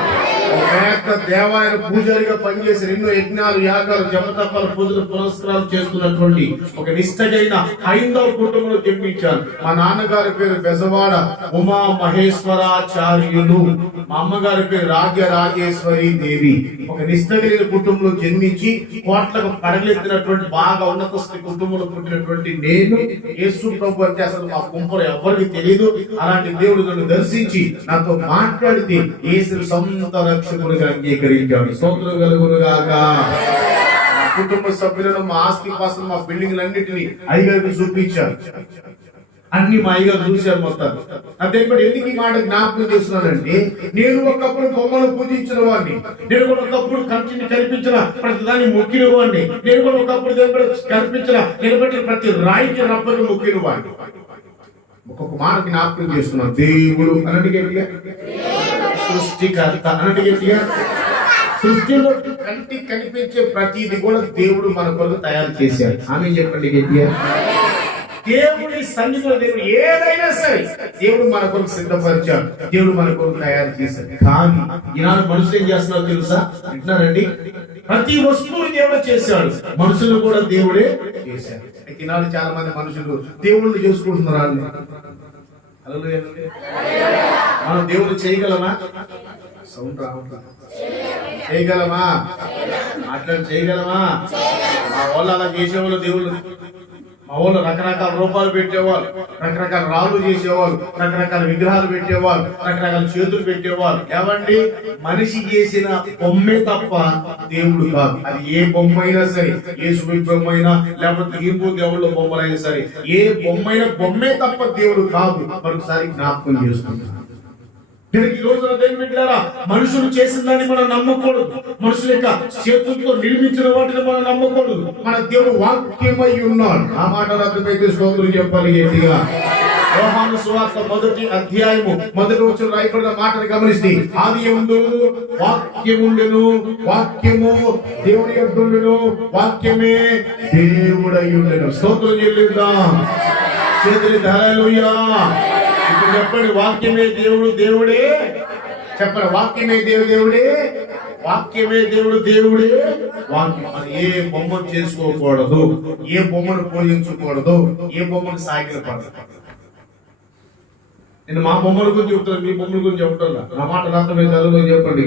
పెద్ద దేవాలయ పూజారిగా పనిచేసి ఎన్నో యజ్ఞాలు, యాగాలు, జపతపాలు, పూజలు, పురస్కారాలు చేస్తున్నటువంటి ఒక నిష్ఠగైన హైందవ కుటుంబంలో జన్మించాను. మా నాన్నగారి పేరు బెజవాడ ఉమా మహేశ్వరాచార్యులు. మా అమ్మగారి పేరు రాజరాజేశ్వరి దేవి. ఒక నిష్ఠగైన కుటుంబంలో జన్మించి కోట్లకు పడగలెత్తినటువంటి బాగా ఉన్నత కుటుంబంలో పుట్టినటువంటి నేను యేసు ప్రభు అంటే అసలు మా గుంపలో ఎవరికి తెలియదు. అలాంటి దేవుడు నన్ను దర్శించి నాతో మాట్లాడితే యేసు సొంత రక్షకుడిగా అంగీకరించాడు. స్తోత్రం కలుగును గాక. కుటుంబ సభ్యులను, మా ఆస్తి పాస్తులు, మా బిల్డింగ్లన్నిటినీ అయ్యగారికి చూపించారు. అన్ని మా అయ్యగారు చూశారు మొత్తం. అదే ఎందుకు ఈ మాట జ్ఞాపకం చేస్తున్నానంటే, నేను ఒకప్పుడు బొమ్మను పూజించిన వాడిని. నేను కూడా ఒకప్పుడు కంటిని కనిపించిన ప్రతి దాన్ని మొక్కిన వాడిని. నేను కూడా ఒకప్పుడు కనిపించిన నిలబెట్టిన ప్రతి రాయికి రప్పకి మొక్కిన వాడిని. ఒక్కొక్క మాట జ్ఞాపకం చేస్తున్నాను. దేవుడు అన్నట్టుగా, సృష్టికర్త అన్నట్టుగా, సృష్టిలో కంటికి కనిపించే ప్రతిది కూడా దేవుడు మన కొరకు తయారు చేశాడు. ఆమె చెప్పండి గట్టిగా. దేవుడి సన్నిధిలో దేవుడు ఏదైనా సరే దేవుడు మన కొరకు సిద్ధపరిచాడు. దేవుడు మన కొరకు తయారు చేశాడు. కానీ ఈనాడు మనుషులు ఏం చేస్తున్నారు తెలుసా? వింటున్నారండి? ప్రతి వస్తువుని దేవుడు చేశాడు, మనుషులు కూడా దేవుడే చేశాడు. ఈనాడు చాలా మంది మనుషులు దేవుళ్ళు చేసుకుంటున్నారు. మనం దేవుడు చేయగలమా? సౌండ్ రావట్లేదు. చేయగలమా? చేయగలమా? మా వాళ్ళు అలా చేసేవాళ్ళు. దేవుళ్ళు మా ఊళ్ళో రకరకాల రూపాలు పెట్టేవాళ్ళు, రకరకాల రాళ్ళు చేసేవాళ్ళు, రకరకాల విగ్రహాలు పెట్టేవాళ్ళు, రకరకాల చేతులు పెట్టేవాళ్ళు. ఏమండి? మనిషి చేసిన బొమ్మే తప్ప దేవుడు కాదు. అది ఏ బొమ్మ అయినా సరే, ఏ సుమి బొమ్మ అయినా, లేకపోతే హిందూ దేవుళ్ళ బొమ్మలైనా సరే, ఏ బొమ్మైనా బొమ్మే తప్ప దేవుడు కాదు. మరొకసారి జ్ఞాపకం చేసుకుంటాం. ఈ రోజున దేవుడా, మనుషులు చేసిన దాన్ని మనం నమ్మకూడదు. మనుషుల యొక్క చేతులతో నిర్మించిన వాటిని మనం నమ్మకూడదు. మన దేవుడు వాక్యమై ఉన్నాడు. ఆ మాట అర్థమైతే స్తోత్రం చెప్పాలి గట్టిగా. యోహాను సువార్త 1వ అధ్యాయము 1వ వచనం రాయబడిన మాటను గమనిస్తే, ఆదియందు వాక్యముండెను, వాక్యము దేవుని యొద్ద ఉండెను, వాక్యమే దేవుడై ఉండెను. స్తోత్రం చెల్లిద్దాం. చేతులెత్తి హల్లెలూయా. ఇప్పుడు చెప్పండి, వాక్యమే దేవుడు, దేవుడే. చెప్పండి, వాక్యమే దేవుడే, వాక్యమే దేవుడే. వాక్యం. అది ఏ బొమ్మను చేసుకోకూడదు, ఏ బొమ్మను పూజించకూడదు, ఏ బొమ్మను సాగిలపడదు. నేను మా బొమ్మల గురించి చెప్తాను, మీ బొమ్మల గురించి చెప్తాను. నా మాట అర్థమైతే చదువు చెప్పండి.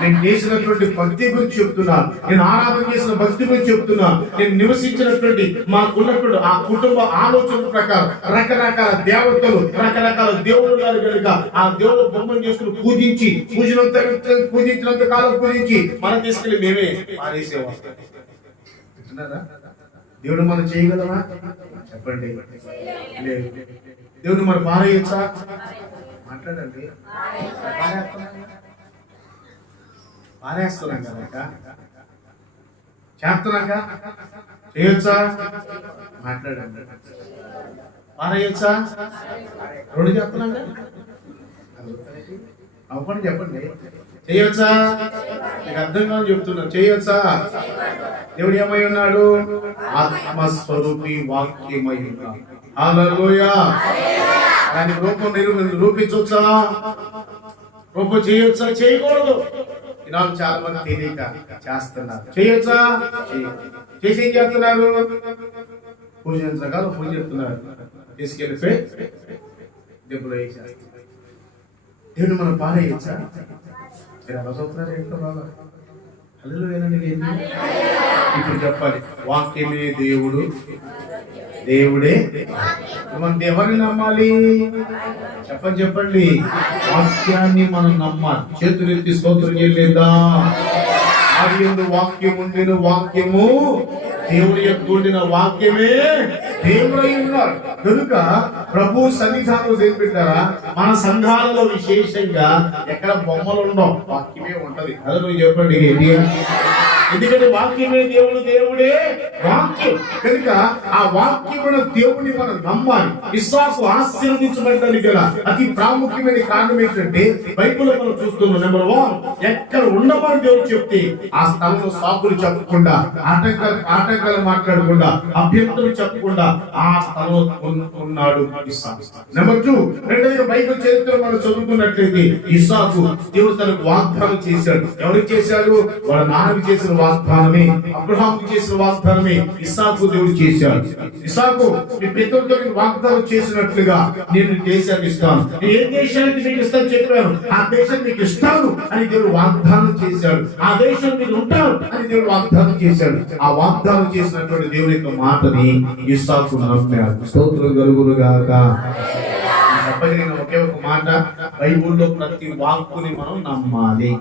నేను చేసినటువంటి భక్తి గురించి చెప్తున్నా, నేను ఆరాధన చేసిన భక్తి గురించి చెప్తున్నా, నేను నివసించినటువంటి మాకున్నటువంటి ఆ కుటుంబ ఆలోచన ప్రకారం రకరకాల దేవతలు, రకరకాల దేవుడు ఉన్నారు కనుక ఆ దేవుడు బొమ్మను చేసుకుని పూజించినంత కాలం పూజించి మనం తీసుకెళ్ళి మేమే పారేసేవాళ్ళం. దేవుడు మనం చేయగలమా? చెప్పండి. లేదు. దేవుడు మనం పారేయచ్చా? మాట్లాడండి. పారేస్తున్నాం కదా, చేస్తున్నాగా, చేయొచ్చా? మాట్లాడండి. పారేయచ్చా? రెండు చేస్తున్నాగా, అవ్వని చెప్పండి. చేయొచ్చా? మీకు అర్థం కాదు చెప్తున్నాను. చేయొచ్చా? దేవుడు ఏమై ఉన్నాడు? ఆత్మస్వరూపి, వాక్యమై ఉన్నాడు. హల్లెలూయా. దాని రూపం నిరూపించవచ్చా? రూపం చేయొచ్చా? చేయకూడదు. ఈనాడు చాలా మంది తెలియక చేస్తున్నారు. చేయొచ్చా? చేసి ఏం చేస్తున్నారు? పూజించగా పూజ చెప్తున్నారు, తీసుకెళ్ళిపోయి డబ్బులు వేసారు. దేవుడు మనం పారేయచ్చా? చదువుతున్నారు ఏంటో బాగా. ఇప్పుడు చెప్పాలి, వాక్యమే దేవుడు, దేవుడే. మనం ఎవరిని నమ్మాలి? చెప్పండి. వాక్యాన్ని మనం నమ్మాలి. చేతులు ఎత్తి స్తోత్రం చేయలేదా? ఆదియందు వాక్యం ఉండెను, వాక్యము దేవుడి యొక్క ఉండిన, వాక్యమే దేవుడై ఉన్నాడు. కనుక ప్రభు సన్నిధానం చేపెట్టారా? మన సంఘాలలో విశేషంగా ఎక్కడ బొమ్మలు ఉండవు, వాక్యమే ఉంటది. అదే నువ్వు చెప్పండి. ఎందుకంటే వాక్యమే దేవుడే వాక్యం. కనుక ఆ వాక్యమైన దేవుడిని మనం నమ్మాలి. విశ్వాసం ఆశీర్వదించబడ్డానికి గల అతి ప్రాముఖ్యమైన కారణం ఏంటంటే, బైబిల్లో మనం చూస్తున్నాం. నెంబర్ 1, ఎక్కడ ఉండమని దేవుడు చెప్తే ఆ స్థలంలో సాకులు చెప్పకుండా, ఆటంకాలు మాట్లాడకుండా, అభ్యంతరం చెప్పకుండా ఆ స్థలంలో ఉన్నాడు ఇస్సాకు. నెంబర్ 2, రెండోది బైబిల్ చరిత్ర మనం చదువుకున్నట్లయితే ఇస్సాకు దేవుడు తనకు వాగ్దానం చేశాడు. ఎవరికి చేశాడు? వాళ్ళ నాన్నకి చేసిన వాగ్దానమే, అబ్రహాముకి చేసిన వాగ్దానమే ఇస్సాకు దేవుడు చేశాడు. ఇస్సాకు, నీ పితరులతో వాగ్దానం చేసినట్లుగా నేను దేశాన్ని ఇస్తాను, నేను ఏ దేశానికి మీకు ఇస్తాను చెప్పాను, ఆ దేశాన్ని మీకు ఇస్తాను అని దేవుడు వాగ్దానం చేశాడు. ఆ దేశం మీరు ఉంటారు అని దేవుడు వాగ్దానం చేశాడు. ఆ వాగ్దానం చేసినటువంటి దేవుని యొక్క మాటని ఇస్సాకు నమ్మాడు. స్తోత్రం కలుగును గాక. చెప్పగలిగిన ఒకే ఒక మాట, బైబిల్లో ప్రతి వాక్కుని మనం నమ్మాలి.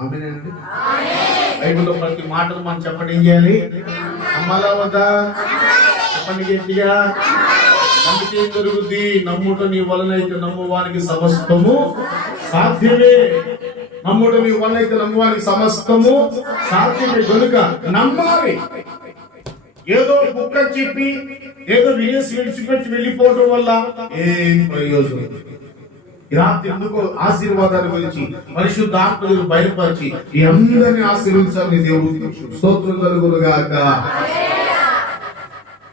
ఆమేనండి. బైబిల్లో ప్రతి మాటను మనం చెప్పండి. ఏం చేయాలి? నమ్మాలా వద్దా? చెప్పండి గట్టిగా. అందుకే ఏం జరుగుద్ది? నమ్ముట నీ వలనైతే నమ్మువానికి సమస్తము సాధ్యమే. నమ్ముట నీ వలనైతే నమ్మువానికి సమస్తము సాధ్యమే. కనుక నమ్మాలి. ఏదో బుక్క చెప్పి ఏదో వినేసి విడిచిపెట్టి వెళ్ళిపోవడం వల్ల ఏం ప్రయోజనం? రాత్రి ఎందుకో ఆశీర్వాదాల గురించి పరిశుద్ధాత్మను బయలుపరిచి ఈ అందరినీ ఆశీర్వదించాలని దేవుడు స్తోత్రం కలుగును గాక.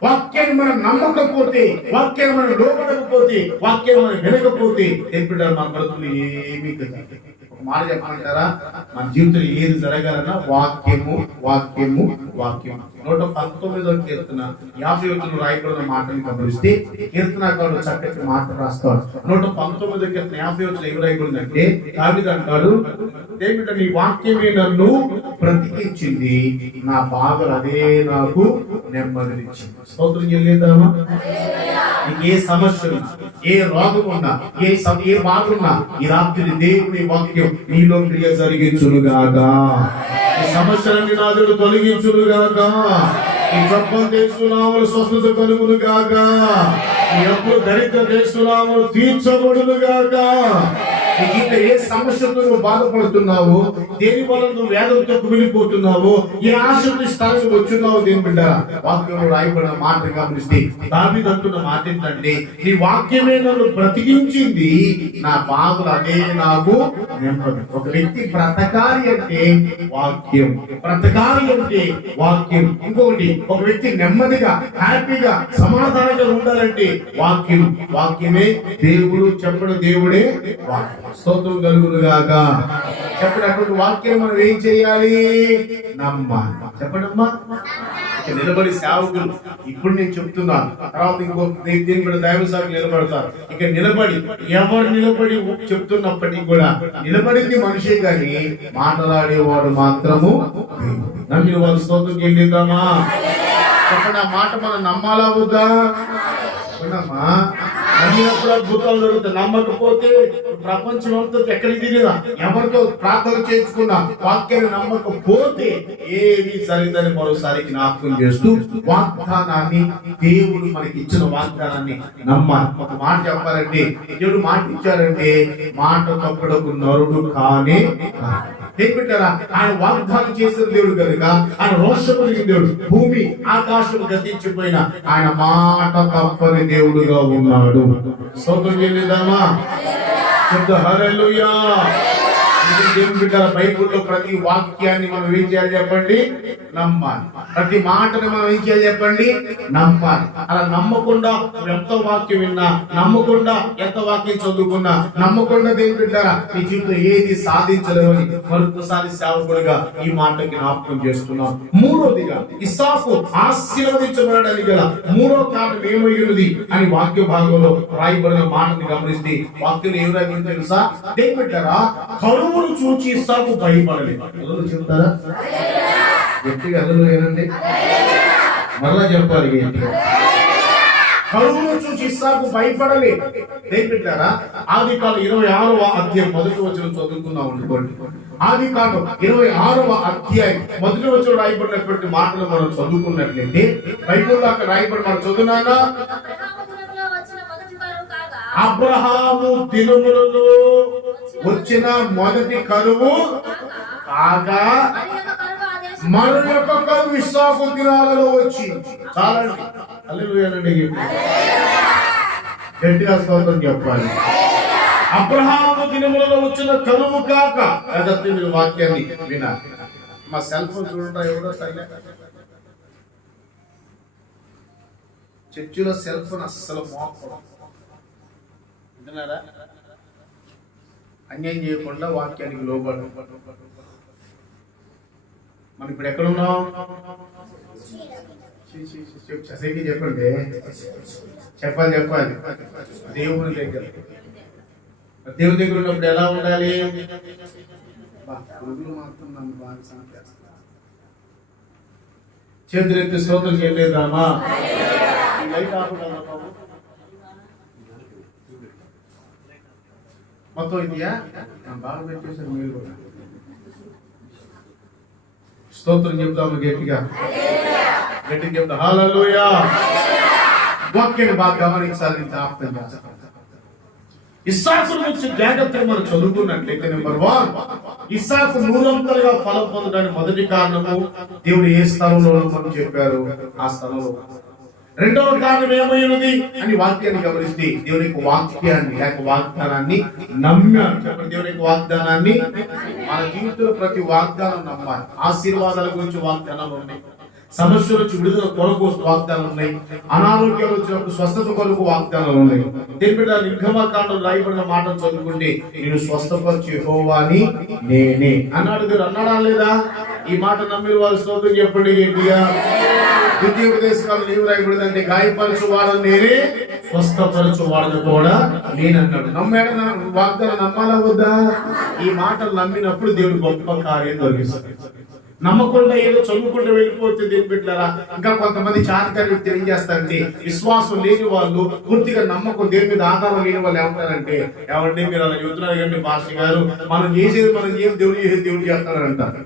వాక్యాన్ని మనం నమ్మకపోతే, వాక్యాన్ని మనం లోపడకపోతే, వాక్యాన్ని మనం వినకపోతే ఏర్పడ్డారు మన బ్రతుకులు ఏమీ కదా. ఒక మాట చెప్పమంటారా? మన జీవితంలో ఏది జరగాలన్నా వాక్యము వాక్యము వాక్యము. 119వ కీర్తన 50వ రాయబడిన మాటను గమనిస్తే కీర్తనకారుడు చక్కటి మాట రాస్తాడు. 119వ కీర్తన 50వ ఏం రాయబడిందంటే, దావీదు అంటాడు, దేవుడు నీ వాక్యమే నన్ను బ్రతికించింది, నా బాధలు అదే నాకు నెమ్మదినిచ్చింది. స్తోత్రం చెల్లిద్దామా? ఏ సమస్య ఉన్నా, ఏ రోగం ఉన్నా, ఏ బాధ ఉన్నా, ఈ రాత్రి దేవుని వాక్యం నీలో క్రియ జరిగించునుగాక. ఈ సమస్యలన్నీ నా దేవుడు తొలగించునుగాక. ఈ జబ్బం తెలుసుకున్నాము స్వస్థత కలుగునుగాక. ఈ అప్పుడు దరిద్ర తెలుసుకున్నాము తీర్చబడునుగాక. నీ జీవితం ఏ సమస్యతో నువ్వు బాధపడుతున్నావో, దేని వల్ల నువ్వు వేదంతో కుమిలిపోతున్నావో, ఏ ఆశతో స్థాయికి వచ్చున్నావో దేని బిడ్డ వాక్యంలో రాయబడిన మాట గమనిస్తే దావీదు అంటున్న మాట ఏంటంటే, నీ వాక్యమే నన్ను బ్రతికించింది, నా బాధలు అదే నాకు నెమ్మది. ఒక వ్యక్తి బ్రతకాలి అంటే వాక్యం, బ్రతకాలి అంటే వాక్యం. ఇంకొకటి, ఒక వ్యక్తి నెమ్మదిగా హ్యాపీగా సమాధానంగా ఉండాలంటే వాక్యం. వాక్యమే దేవుడు, చెప్పడం దేవుడే వాక్యం. స్తోత్రం కలుగును గాక. చెప్పినటువంటి వాక్యం మనం ఏం చేయాలి? నమ్మాలి. చెప్పడమ్మా. నిలబడి సేవకులు, ఇప్పుడు నేను చెప్తున్నాను, తర్వాత ఇంకో దీని కూడా దైవ సేవకులు నిలబడతారు. ఇక నిలబడి ఎవరు నిలబడి చెప్తున్నప్పటికీ కూడా నిలబడింది మనిషే కానీ మాట్లాడేవాడు మాత్రము నమ్మిన వారు. స్తోత్రం చెల్లిద్దామా? చెప్పండి, ఆ మాట మనం నమ్మాలా వద్దా? చెప్పండమ్మా. నమ్మినప్పుడు అద్భుతాలు జరుగుతాయి. నమ్మకపోతే ప్రపంచం అంతా ఎక్కడికి తిరిగినా, ఎవరితో ప్రార్థన చేసుకున్నా, వాక్యాన్ని నమ్మకపోతే ఏది సరిదని మరోసారి జ్ఞాపకం చేస్తూ వాగ్దానాన్ని, దేవుడు మనకి ఇచ్చిన వాగ్దానాన్ని నమ్మాలి. ఒక మాట చెప్పాలంటే, దేవుడు మాట ఇచ్చారంటే మాట తప్పడకు నరుడు కానే పెట్టారా? ఆయన వాగ్దానం చేసిన దేవుడు కనుక ఆయన రోషం కలిగిన దేవుడు. భూమి ఆకాశం గతించిపోయిన ఆయన మాట తప్పని దేవుడుగా ఉన్నాడు. స్తోత్రం చెల్లిద్దామా? శబ్ద హల్లెలూయా. దేవుని బిడ్డల బైబిల్లో ప్రతి వాక్యాన్ని మనం ఏం చేయాలి చెప్పండి? నమ్మాలి. ప్రతి మాటని మనం ఏం చేయాలి చెప్పండి? నమ్మాలి. అలా నమ్మకుండా ఎంత వాక్యం విన్నా, నమ్మకుండా ఎంత వాక్యం చదువుకున్నా, నమ్మకుండా దేవుని బిడ్డరా ఈ జీవితం ఏది సాధించలేవు అని మరొకసారి సేవకుడిగా ఈ మాటకి జ్ఞాపకం చేస్తున్నాం. మూడోదిగా, ఇస్సాకు ఆశీర్వదించబడడానికి గల మూడో కారణం ఏమయ్యున్నది అని వాక్య భాగంలో రాయబడిన మాటని గమనిస్తే వాక్యం ఏం రాయిందో తెలుసా? దేవుని బిడ్డరా కరువును చూచి ఇస్సాకు భయపడలేదు. చెప్తారా గట్టిగా? అల్లలేనండి, మరలా చెప్పాలి గట్టిగా. కరువును చూసి ఇస్సాకు భయపడలేదు. ఏంటంటారా? ఆదికాండం 26వ అధ్యాయం మొదటి వచనం చదువుకుందాం అనుకోండి. ఆదికాండం 26వ అధ్యాయం మొదటి వచనం రాయబడినటువంటి మాటలు మనం చదువుకున్నట్లయితే బైబిల్లో అక్కడ రాయబడి మనం చదువునానా? అబ్రహాము దినములలో వచ్చిన మొదటి కరువు కాగా మరో యొక్క కరువు ఇస్సాకు దినాలలో వచ్చింది. చాలండి. హల్లెలూయానండి. గట్టిగా స్తోత్రం చెప్పాలి. అబ్రహాము దినములలో వచ్చిన కరువు కాక. అదొక మీరు వాక్యాన్ని వినాలి. మా సెల్ ఫోన్ చూడండి, ఎవరో చర్చిలో సెల్ ఫోన్ అస్సలు మోకూడదు. వింటున్నారా? అన్యాయం చేయకుండా వాక్యానికి లోబడి. మనం ఇప్పుడు ఎక్కడ ఉన్నాం? చెప్పండి. చెప్పాలి. దేవుని దగ్గర. దేవుని దగ్గర ఉన్నప్పుడు ఎలా ఉండాలి? చేతులెత్తి స్తోత్రం చేయలేదామా? మొత్తం ఇదియా బాగా పెట్టేసారు మీరు కూడా. స్తోత్రం చెప్తాము గట్టిగా చెప్తా. హల్లెలూయా. వాక్యాన్ని బాగా గమనించాలని జ్ఞాపకం చేస్తాం. ఇస్సాకు గురించి జాగ్రత్తగా మనం చదువుకున్నట్లయితే నెంబర్ 1, ఇస్సాకు నూరంతలుగా ఫలం పొందడానికి మొదటి కారణము దేవుడు ఏ స్థలంలో మనం చెప్పారు ఆ స్థలంలో. రెండవ కారణం ఏమైనది అని వాక్యాన్ని గమనిస్తే దేవుని యొక్క వాక్యాన్ని లేక వాగ్దానాన్ని నమ్మాను. చెప్పండి, దేవుని యొక్క వాగ్దానాన్ని. మన జీవితంలో ప్రతి వాగ్దానం నమ్మాలి. ఆశీర్వాదాల గురించి వాగ్దానాలు ఉన్నాయి, సమస్యల నుంచి విడుదల కొరకు వాగ్దానాలు ఉన్నాయి, అనారోగ్యాలు వచ్చినప్పుడు స్వస్థత కొరకు వాగ్దానాలు ఉన్నాయి. దేవుడు నిర్గమకాండం రాయబడిన మాటలు చదువుకుంటే నేను స్వస్థపరిచే యెహోవాని నేనే అన్నాడు. మీరు అన్నాడా లేదా? ఈ మాట నమ్మిన వారు స్తోత్రం చెప్పండి గట్టిగా. ద్వితీయోపదేశకాండం ఏమి రాయబడిందంటే గాయపరచు వాడని నేనే, స్వస్థపరచు వాడని కూడా నేనన్నాడు. నమ్మాడు. వాగ్దానం నమ్మాలా వద్దా? ఈ మాటలు నమ్మినప్పుడు దేవుడు గొప్ప కార్యం జరిగిస్తాడు. నమ్మకుండా ఏదో చదువుకుంటూ వెళ్ళిపోతే దేవుని బిడ్డలారా, ఇంకా కొంతమంది చారిత్రక వ్యక్తులు ఏం చేస్తారంటే విశ్వాసం లేని వాళ్ళు, పూర్తిగా నమ్మకం దేవుని మీద ఆధారం లేని వాళ్ళు ఏమంటారంటే, ఏమంటే మీరు అలా చెబుతున్నారు కంటే పాస్టర్ గారు, మనం చేసేది దేవుడు చేసేది దేవుడు చేస్తారంటారు.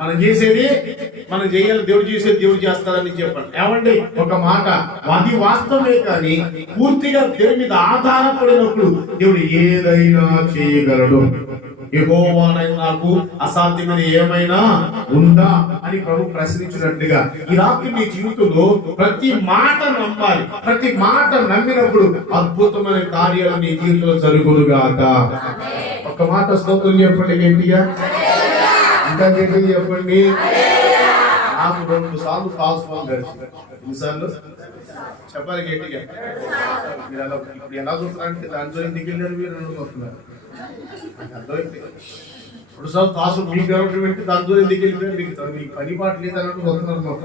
మనం చేసేది మనం చేయాలి, దేవుడు చేసేది దేవుడు చేస్తారని చెప్పండి. ఏమండి ఒక మాట అది వాస్తవమే, కానీ పూర్తిగా దేవుడి మీద ఆధారపడినప్పుడు దేవుడు ఏదైనా చేయగలడు. యెహోవానైన నాకు అసాధ్యమైన ఏమైనా ఉందా అని ప్రభు ప్రశ్నించినట్లుగా ఈ రాత్రి మీ జీవితంలో ప్రతి మాట నమ్మాలి. ప్రతి మాట నమ్మినప్పుడు అద్భుతమైన కార్యాలు నీ జీవితంలో జరుగునుగాక. ఒక మాట స్తోత్రం చెప్పండి గట్టిగా, ఇంకా గట్టిగా చెప్పండి. నాకు 2 సార్లు ఫాల్స్ ఫోన్ గడిచింది. ఎన్నిసార్లు చెప్పాలి గట్టిగా? మీరు ఎలా ఇప్పుడు ఎలా చూస్తారంటే దాంట్లో ఎందుకు వెళ్ళారు మీరు అనుకుంటున్నారు. అర్థమైంది. 2 సార్లు తాసు మీకు ఎవరు పెట్టి దాంట్లో ఎందుకు వెళ్ళిపోయారు, మీకు పని పాట లేదు అన్నట్టు వస్తున్నారు అనమాట.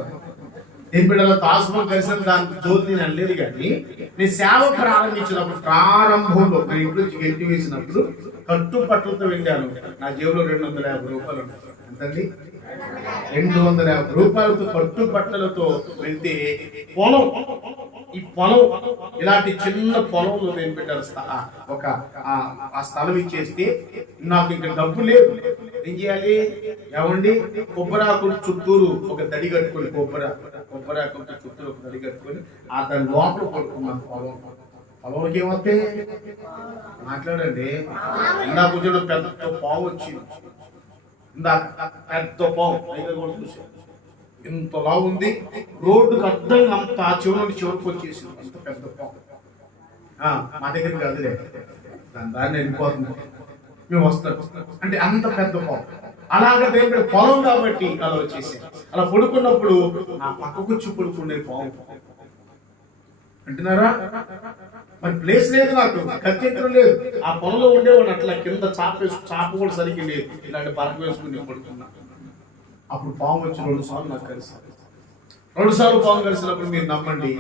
నేను బిడ్డలో తాసుమని కలిసిన దాని జోలి నేను అనలేదు, కానీ నేను సేవ ప్రారంభించినప్పుడు ప్రారంభంలో నా ఇంట్లో గెట్టి వేసినప్పుడు కట్టుపట్లతో వెళ్ళాను. నా జేబులో 250 రూపాయలు ఉంటాయి. ఎంతండి? 250 రూపాయలతో కట్టుబట్టలతో వెళ్తే పొలం, ఈ పొలం ఇలాంటి చిన్న పొలంలో నేను పెట్టాను. ఆ స్థలం ఇచ్చేస్తే నాకు ఇంకా డబ్బు లేదు. ఏం చేయాలి? ఏమండి కొబ్బరాకులు చుట్టూరు ఒక దడి కట్టుకొని, కొబ్బరాకులతో చుట్టూరు ఒక దడి కట్టుకొని దాని లోపల పడుకున్నాను. పొలంకి ఏమొస్తే మాట్లాడండి. ఇందా కొంచెం పెద్ద పావు వచ్చింది. పెద్ద పావు ఇంతలా ఉంది. రోడ్డుకు అర్థం అంత ఆ చివరి నుండి చివరికి వచ్చేసింది. అంత పెద్ద పావు. మా దగ్గరికి కాదులే, దాన్ని వెళ్ళిపోతుంది, మేము వస్తాం అంటే అంత పెద్ద పావు. అలాగే దేవుడు పొలం కాబట్టి అలా వచ్చేసి అలా పడుకున్నప్పుడు నా పక్కకొచ్చి పడుకునే పావు అంటున్నారా? మరి ప్లేస్ లేదు, నాకు కత్తించడం లేదు. ఆ పొలంలో ఉండేవాడిని అట్లా కింద చాప కూడా సరిగ్గా లేదు. ఇలాంటి పరక వేసుకుని పడుకున్నా. అప్పుడు పాము వచ్చి 2 సార్లు నాకు కలిసి 2 సార్లు పాము కలిసినప్పుడు మీరు నమ్మండి,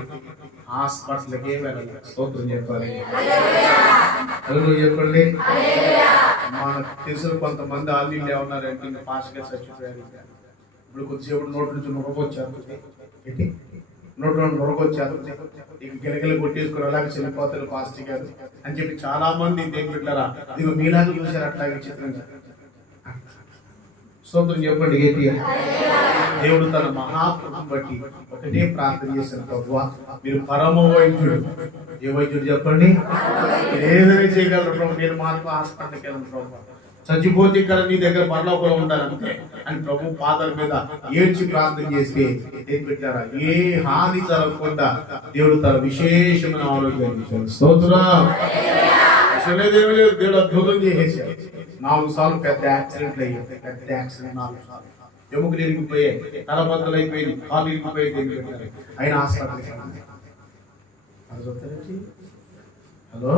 హాస్పిటల్కి వెళ్ళాలి. స్తోత్రం చెప్పాలి, చెప్పండి. మనకు తెలిసిన కొంతమంది ఆల్రెడీ ఏమన్నారంటే ఇంకా పాస్గా చచ్చిపోయారు. ఇప్పుడు కొద్దిసేపు నోటి నుంచి నొరకొచ్చారు, నోటి నుండి నొరకొచ్చారు, ఇక గిలగిల కొట్టేసుకుని అలాగే చనిపోతారు పాస్టి గారు అని చెప్పి చాలా మంది దేవుని బిడ్డలారా ఇదిగో మీలాగా చూశారు అట్లాగే చిత్రంగా. స్తోత్రం చెప్పండి గట్టిగా. దేవుడు తన మహాప్రభుని బట్టి ఒకటే ప్రార్థన చేశారు, ప్రభువా మీరు పరమ వైద్యుడు. ఏ వైద్యుడు చెప్పండి? ఏదైనా చేయగలరు ప్రభు. నేను మాత్రం హాస్పిటల్కి వెళ్ళను ప్రభు, చచ్చిపోతే ఇక్కడ నీ దగ్గర పరలోకంలో ఉండాలంటే అని ప్రభు పాదాల మీద ఏడ్చి ప్రార్థన చేస్తే ఏం పెట్టారా? ఏ హాని జరగకుండా దేవుడు తన విశేషమైన ఆరోగ్యాన్ని ఇచ్చాడు. స్తోత్రం. దేవుడు అద్భుతం చేసేసాడు. 4 సార్లు పెద్ద యాక్సిడెంట్లు అయ్యాయి. పెద్ద యాక్సిడెంట్ 4 సార్లు. ఎముకలు ఇరిగిపోయాయి, తలబద్దలు అయిపోయింది, కాలు ఇరిగిపోయాయి. ఆయన హాస్పిటల్కి హలో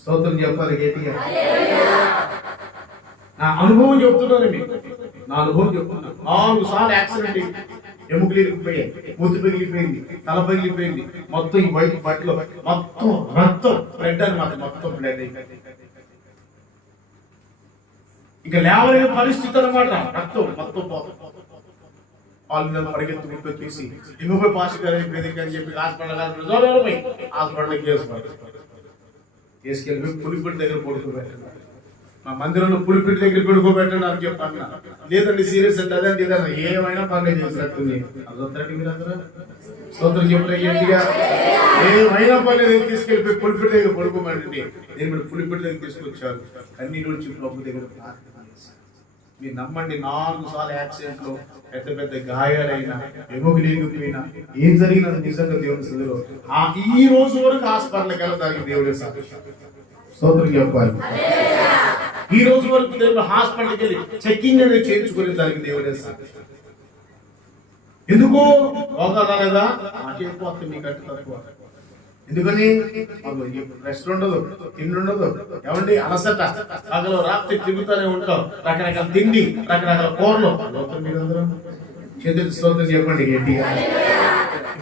స్తోత్రం చెప్పాలి గట్టిగా. నా అనుభవం చెప్తున్నాను మీకు, నా అనుభవం చెప్తున్నాను. 4 సార్లు యాక్సిడెంట్ అయ్యింది, ఎముకలు ఇరిగిపోయాయి, మూతి పగిలిపోయింది, తల పగిలిపోయింది, మొత్తం ఈ బయట బట్టలు మొత్తం రక్తం బ్లడ్ అనమాట, మొత్తం బ్లడ్ అయిపోయింది. ఇక లేవలేని పరిస్థితి అనమాట, రక్తం మొత్తం పోతుంది. వాళ్ళు పరిగెత్తుకుంటూ వచ్చేసి ఇంకొక పాస్ గారు అని చెప్పి హాస్పిటల్కి తీసుకెళ్ళి పులిపిడి దగ్గర పడుకోబెట్టండి, మా మందిరంలో పులిపిడి దగ్గర పడుకోబెట్టండి అని చెప్పి అన్న. లేదండి సీరియస్ అంటే అదే లేదన్న, ఏమైనా పర్లేదు చేసినట్టుంది. అదొద్దరండి మీరు అందరూ స్తోత్రం చెప్పలే గట్టిగా. ఏమైనా పర్లేదు తీసుకెళ్ళిపోయి పులిపిడి దగ్గర పడుకోబెట్టండి. నేను మీరు పులిపిడి దగ్గర తీసుకొచ్చారు. కన్నీరు వచ్చి ప్రభు దగ్గర ప్రార్థన చేశారు. మీరు నమ్మండి, 4 సార్లు యాక్సిడెంట్లు, పెద్ద పెద్ద గాయాలైనా, ఎముకలు ఎగిపోయినా, ఏం జరిగినా నిజంగా దేవుని సన్నిధిలో ఈ రోజు వరకు హాస్పిటల్కి వెళ్ళడానికి దేవుడే సాక్షి. స్తోత్రం చెప్పాలి. ఈ రోజు వరకు దేవుడు హాస్పిటల్కి వెళ్ళి చెక్కింగ్ అనేది చేయించుకునే దానికి దేవుడే సాక్షి. ఎందుకు రోగాలు రాలేదా? నాకేపోతుంది మీకు అంటే తక్కువ. ఎందుకని రెస్ట్ ఉండదు, తిండి ఉండదు. ఏమండి అలసట, పగలు రాత్రి తిరుగుతూనే ఉంటాం, రకరకాల తిండి, రకరకాల కూరలు. మీరందరూ చేతులు స్తోత్రం చెప్పండి గట్టిగా.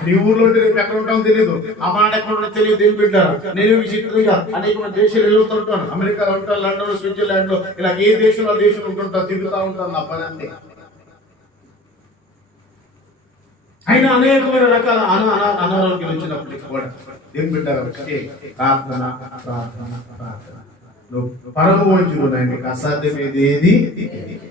నీ ఊర్లో రేపు ఎక్కడ ఉంటామో తెలియదు, ఆ మాట ఎక్కడ తెలియదు. ఏం పెట్టారు? నేను విచిత్రంగా అనేక దేశాలు వెళ్తుంటాను. అమెరికాలో ఉంటాను, లండన్, స్విట్జర్లాండ్ లో, ఇలా ఏ దేశంలో దేశం ఉంటుంటాను, తిరుగుతూ ఉంటాను. నా పని అంతే. అయినా అనేకమైన రకాల అనారోగ్యం వచ్చినప్పటికీ కూడా ఏం పెట్టారు? ప్రార్థన ప్రార్థన ప్రార్థన. నువ్వు పరమ వైద్యుడు, నీకు అసాధ్యమేది ఏది.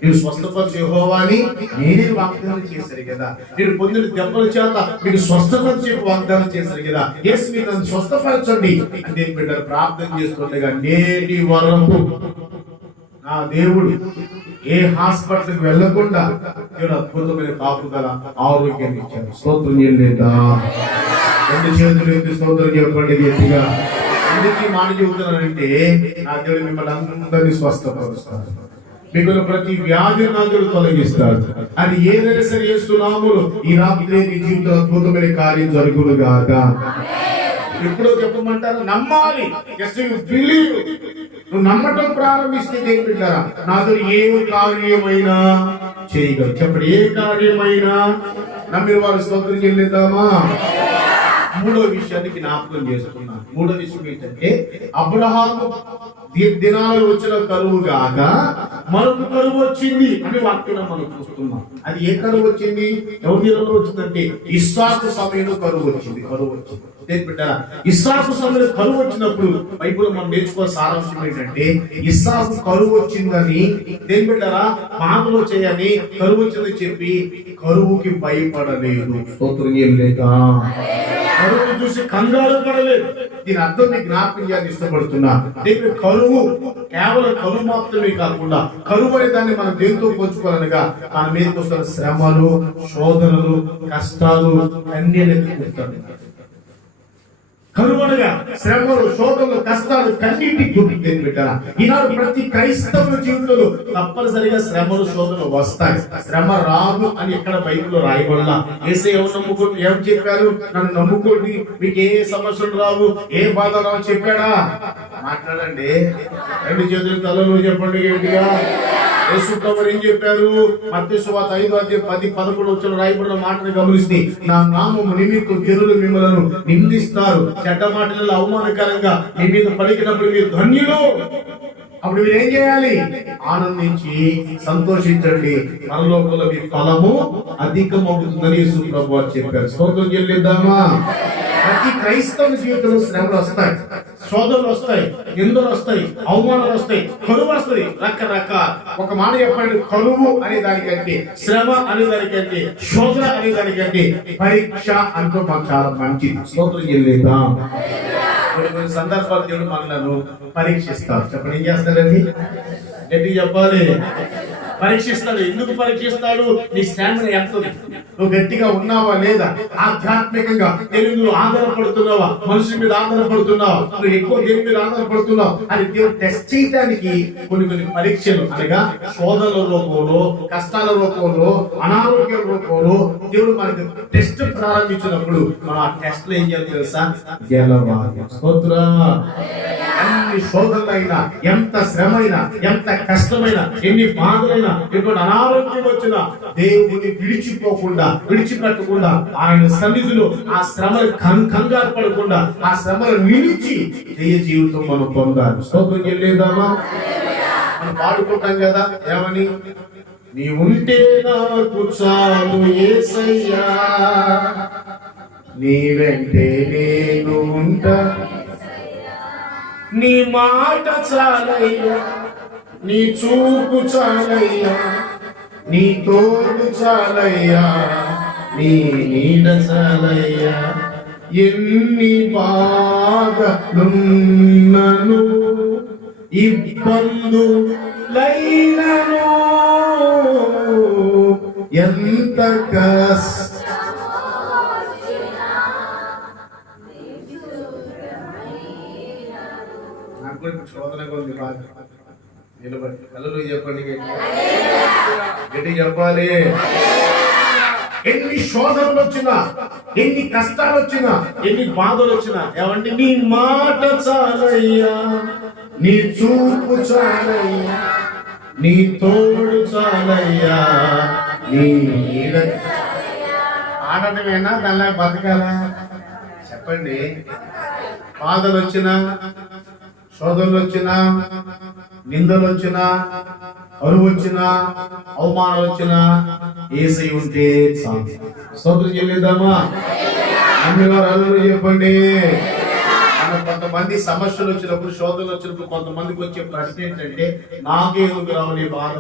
నువ్వు స్వస్థపరిచే యెహోవా అని నేనే వాగ్దానం చేశారు కదా. నేను పొందిన దెబ్బల చేత మీకు స్వస్థత చెప్పి వాగ్దానం చేశారు కదా. యేసు మీరు నన్ను స్వస్థపరచండి అని నేను బిడ్డలు ప్రార్థన చేస్తుండగా నేటి వరకు నా దేవుడు ఏ హాస్పిటల్కి వెళ్ళకుండా దేవుడు అద్భుతమైన కాపుదల ఆరోగ్యాన్ని ఇచ్చారు. స్తోత్రం చేయలేదా? రెండు చేతులు ఎత్తి స్తోత్రం చెప్పండి గట్టిగా. ఎందుకు మాట చెబుతున్నానంటే నా దేవుడు మిమ్మల్ని అందరినీ స్వస్థపరుస్తాడు. మీకు ప్రతి వ్యాధి నాదులు తొలగిస్తాడు. అది ఏదైనా సరే యేసు నామములో ఈ రాత్రి నీ జీవితంలో అద్భుతమైన కార్యం జరుగును గాక. ఎప్పుడో చెప్పమంటారు, నమ్మాలి. నువ్వు నమ్మటం ప్రారంభిస్తే దేవుడారా నాతో ఏ కార్యమైనా చేయగలరు. చెప్పండి, ఏ కార్యమైనా నమ్మిన వారు స్తోత్రం చెల్లిద్దామా. మూడో విషయానికి జ్ఞాపకం చేస్తున్నా. మూడో విషయం ఏంటంటే అబ్రహాము దినాలు వచ్చిన కరువు కాక మరొక కరువు వచ్చింది అని వాక్యం మనం చూస్తున్నాం. అది ఏ కరువు వచ్చింది? ఎవరి దినంలో వచ్చిందంటే ఇస్సాకు సమయంలో కరువు వచ్చింది. ఇస్సాకు సమయంలో కరువు వచ్చినప్పుడు బైబిల్ మనం నేర్చుకో సారాంశం ఏంటంటే ఇస్సాకు కరువు వచ్చిందని దేని బిడ్డారా మాటలో చేయని కరువు వచ్చిందని చెప్పి కరువుకి భయపడలేదు. స్తోత్రం ఏం లేదా? కరువును చూసి కంగారు పడలేదు. దీని అర్థం మీకు జ్ఞాపకం చేయాలని ఇష్టపడుతున్నా. దేవుని కరువు కేవలం కరువు మాత్రమే కాకుండా కరువు అనే దాన్ని మనం దేంతో పోల్చుకోవాలనగా మన మీదకి వస్తున్న శ్రమలు, శోధనలు, కష్టాలు అన్ని ఎదుర్కొంటాడు. కరువనగా శ్రమలు, శోధనలు, కష్టాలు కన్నింటి గుర్తు పెట్టారా. ఈనాడు ప్రతి క్రైస్తవుల జీవితంలో తప్పనిసరిగా శ్రమలు, శోధనలు వస్తాయి. శ్రమ రాదు అని ఎక్కడ బైబిల్లో రాయబడలా. యేసయ్య ఎవరు నమ్ముకోండి ఏం చెప్పారు? నన్ను నమ్ముకోండి మీకు ఏ సమస్యలు రావు, ఏ బాధ రావు చెప్పాడా? మాట్లాడండి. రెండు చేతులు తలలో చెప్పండి గట్టిగా. యేసు ప్రభువు ఏం చెప్పారు? మత్తయి సువార్త 5:10-11 రాయబడిన మాటను గమనిస్తే నా నామము నిమిత్తం జనులు మిమ్మల్ని నిందిస్తారు, చెడ్డ మాటలలో అవమానకరంగా మీ మీద పలికినప్పుడు మీరు ధన్యులు. అప్పుడు మీరు ఏం చేయాలి? ఆనందించి సంతోషించండి, పరలోకంలో మీ ఫలము అధికమవుతుందని యేసు ప్రభువు చెప్పారు. స్తోత్రం చెల్లిద్దామా. ప్రతి క్రైస్తవ జీవితంలో శ్రమలు వస్తాయి, శోధనలు వస్తాయి, నిందలు వస్తాయి, అవమానాలు వస్తాయి, కరువు వస్తాయి, రకరకాల. ఒక మాట చెప్పండి, కరువు అనే దానికంటే, శ్రమ అనే దానికంటే, శోధన అనే దానికంటే పరీక్ష అంటూ మాకు చాలా మంచిది. స్తోత్రం చెల్లిద్దాం. కొన్ని సందర్భాలు దేవుడు మనలను పరీక్షిస్తారు. చెప్పండి, ఏం చేస్తాడండి? గట్టి చెప్పాలి. పరీక్షిస్తాడు. ఎందుకు పరీక్షిస్తాడు? నీ స్టామినా ఎంత, నువ్వు గట్టిగా ఉన్నావా లేదా, ఆధ్యాత్మికంగా దేవుని నువ్వు ఆధారపడుతున్నావా, మనుషుల మీద ఆధారపడుతున్నావా, నువ్వు ఎక్కువ దేవుని మీద ఆధారపడుతున్నావు అని దేవుడు టెస్ట్ చేయడానికి కొన్ని పరీక్షలు అనగా శోధనల రూపంలో, కష్టాల రూపంలో, అనారోగ్య రూపంలో దేవుడు మనకి టెస్ట్ ప్రారంభించినప్పుడు మనం ఆ టెస్ట్ లో ఏం చేయాలి తెలుసా? గెలవాలి. స్తోత్రం. ఎన్ని శోధనలైనా, ఎంత శ్రమైనా, ఎంత కష్టమైనా, ఎన్ని బాధలైనా, ఎటువంటి అనారోగ్యం వచ్చినా దేవుని విడిచిపెట్టకుండా ఆయన సన్నిధిలో ఆ శ్రమలు కంగారు పడకుండా ఆ శ్రమలు నిలిచి జయ జీవితం మనం పొందాలి. స్తోత్రం చెల్లిద్దామా. మనం పాడుకుంటాం కదా, ఏమని? నీ ఉంటే నాకు చాలు యేసయ్యా, నీ వెంటే నేను ఉంటా, నీ మాట చాలయ్యా, నీ చూపు చాలయ్యా, నీ తోడు చాలయ్యా, నీ నీడ చాలయ్యా. ఎన్ని బాధలున్నను, ఇబ్బందులైనను, ఎంత శోధనగా ఉంది బాగా. నిలబడి హల్లెలూయా చెప్పండి, గట్టి చెప్పాలి. ఎన్ని శోధనలు వచ్చినా, ఎన్ని కష్టాలు వచ్చినా, ఎన్ని బాధలు వచ్చినా ఏమంటే నీ మాట చాలయ్యా, నీ చూపు చాలయ్యా, నీ తోడు చాలయ్యా, నీ ఆడటమేనా దానిలా బతకాలా? చెప్పండి. బాధలు వచ్చినా, శోధనలు వచ్చినా, నిందలు వచ్చినా, కరువు వచ్చినా, అవమానాలు వచ్చినా యేసయ్య ఉంటే చాలు. స్తోత్రం చెల్లిద్దామా. అన్ని వారు హల్లెలూయా చెప్పండి. మన మనకు కొంతమంది సమస్యలు వచ్చినప్పుడు, శోధనలు వచ్చినప్పుడు కొంతమందికి వచ్చే ప్రశ్న ఏంటంటే, నాకేందుకు రావాలి బాధ,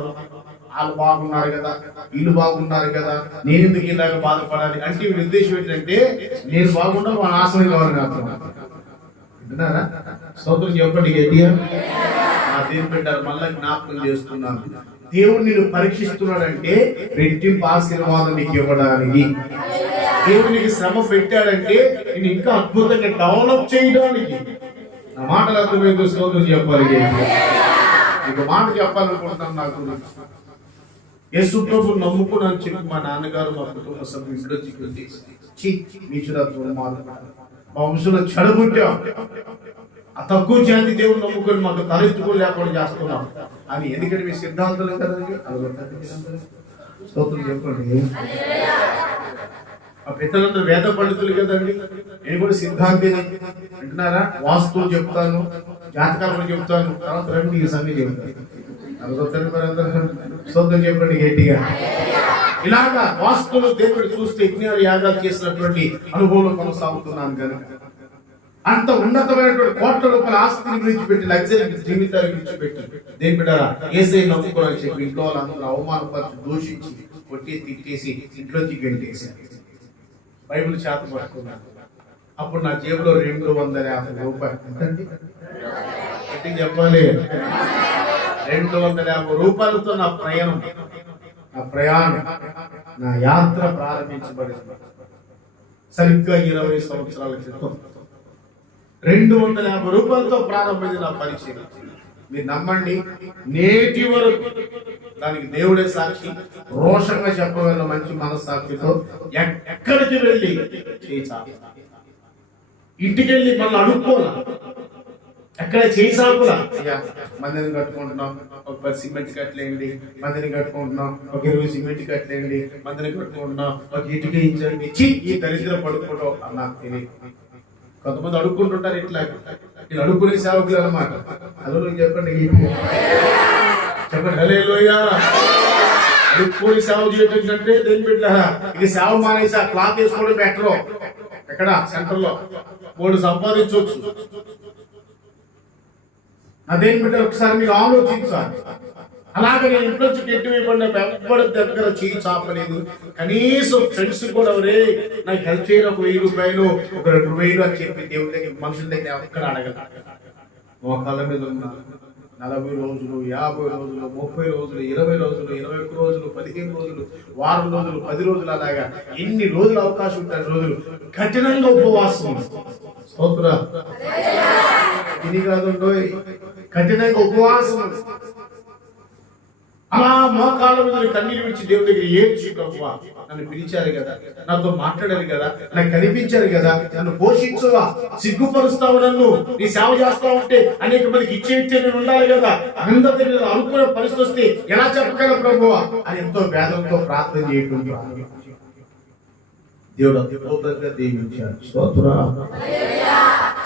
వాళ్ళు బాగున్నారు కదా, వీళ్ళు బాగున్నారు కదా, నేను ఎందుకు ఇలాగ బాధపడాలి అంటే వీడి ఉద్దేశం ఏంటంటే నేను బాగుండా మా నాశనం కావాలని అర్థం. వింటున్నారా? స్తోత్రం చెప్పండి గట్టిగా. ఆ దేవుని బిడ్డలు మళ్ళా జ్ఞాపకం చేస్తున్నాను, దేవుడు నిన్ను పరీక్షిస్తున్నాడంటే రెట్టింపు ఆశీర్వాదం నీకు ఇవ్వడానికి. దేవుడు నీకు శ్రమ పెట్టాడంటే నేను ఇంకా అద్భుతంగా డెవలప్ చేయడానికి. నా మాటలు అర్థమైంది. స్తోత్రం చెప్పాలి. ఒక మాట చెప్పాలనుకుంటున్నాను. నాకు యేసు ప్రభు నమ్ముకున్నాను చెప్పి మా నాన్నగారు, మా కుటుంబ సభ్యులు మా వంశంలో చెడగొట్టాం, ఆ తక్కువ జాతి దేవుడు నమ్ముకొని మాకు తలెత్తుకొని లేకుండా చేస్తున్నాం అని. ఎందుకంటే మీ సిద్ధాంతాలు కదండి. స్తోత్రం చెప్పండి. ఆ పెద్దలందరూ వేద పండితులు కదండి, నేను కూడా సిద్ధాంతిని. వింటున్నారా? వాస్తువు చెప్తాను, జాతకాలు చెప్తాను, తర్వాత రండి ఈ సంగతి చెప్తాను. స్తోత్రం చెప్పండి గట్టిగా. ఇలాగా వాస్తువులు దేవుడు చూస్తే యజ్ఞాలు యాగాలు చేసినటువంటి అనుభవం కొనసాగుతున్నాను కనుక అంత ఉన్నతమైనటువంటి కోట్ల రూపాయల ఆస్తిని విడిచిపెట్టి, లగ్జరీ జీవితాలు విడిచిపెట్టి దేని బిడ్డారా యేసయ్య నమ్ముకోవాలని చెప్పి ఇంట్లో వాళ్ళందరూ అవమానపరిచి, దూషించి, కొట్టి, తిట్టేసి ఇంట్లోంచి గెంటేసి బైబిల్ చేత పట్టుకున్నాను. అప్పుడు నా జేబులో 250 రూపాయలు. ఎంతండి చెప్పాలి? 250 రూపాయలతో నా ప్రయాణం నా యాత్ర ప్రారంభించబడింది. సరిగ్గా 20 సంవత్సరాల క్రితం 250 రూపాయలతో ప్రారంభమైంది నా పరిచయం. మీరు నమ్మండి, నేటి వరకు దానికి దేవుడే సాక్షి. రోషంగా చెప్పగల మంచి మనస్సాక్షితో ఎక్కడికి వెళ్ళి ఇంటికి వెళ్ళి మళ్ళీ అడుక్కోలా, ఎక్కడ చేసాపులా, మందిని కట్టుకుంటున్నాం, ఒక 10 సిమెంట్ కట్టలేండి, మందిని కట్టుకుంటున్నాం, ఒక 20 సిమెంట్ కట్టలేండి, మందిని కట్టుకుంటున్నాం, ఒక ఇటుక ఇచ్చండి. ఈ దరిద్రం పడుకోవడం నాకు తెలియదు. కొంతమంది అడుక్కుంటుంటారు ఇట్లా, వీళ్ళు అడుక్కునే సేవకులు అన్నమాట. అదో చెప్పండి చెప్పండి హల్లెలూయా. అడుక్కుని సేవ చేయటం కంటే దేని పెట్టారా, ఇది సేవ మానేసి ఆ క్లాత్ వేసుకోవడం బెటర్. ఎక్కడ సెంటర్ లో 3 సంపాదించవచ్చు. అదేం బిడ్డ ఒకసారి మీరు ఆలోచించాలి. అలాగే నేను ఇంట్లో గట్టి వేయబడిన ఎవరి దగ్గర చేయి చాపలేదు. కనీసం ఫ్రెండ్స్ కూడా ఎవరే నాకు హెల్ప్ చేయడం, ఒక 1000 రూపాయలు, ఒక 2000 అని చెప్పి దేవుడి దగ్గర, మనుషుల దగ్గర ఎక్కడ అడగల. మోకాళ్ళ మీద ఉన్న 40 రోజులు, 50 రోజులు, 30 రోజులు, 20 రోజులు, 21 రోజులు, 15 రోజులు, వారం రోజులు, 10 రోజులు, అలాగా ఎన్ని రోజులు అవకాశం ఉంటాయి రోజులు కఠినంగా ఉపవాసం. స్తోత్ర ఇది కాదు, కఠినంగా ఉపవాసం. అలా మోకాళ్ళ మీద కన్నీరు విడిచి దేవుడి దగ్గర ఏడ్చి, ప్రభువా నన్ను పిలిచారు కదా, నాతో మాట్లాడారు కదా, నాకు కనిపించారు కదా, నన్ను పోషించువా, సిగ్గుపరుస్తావు, నన్ను నీ సేవ చేస్తా ఉంటే అనేక మందికి ఇచ్చే నేను ఉండాలి కదా, అందరి దగ్గర అనుకునే పరిస్థితి వస్తే ఎలా చెప్పగల ప్రభువా అని ఎంతో వేదంతో ప్రార్థన చేయటం దేవుడు అద్భుతంగా దీవించాడు. స్తోత్రం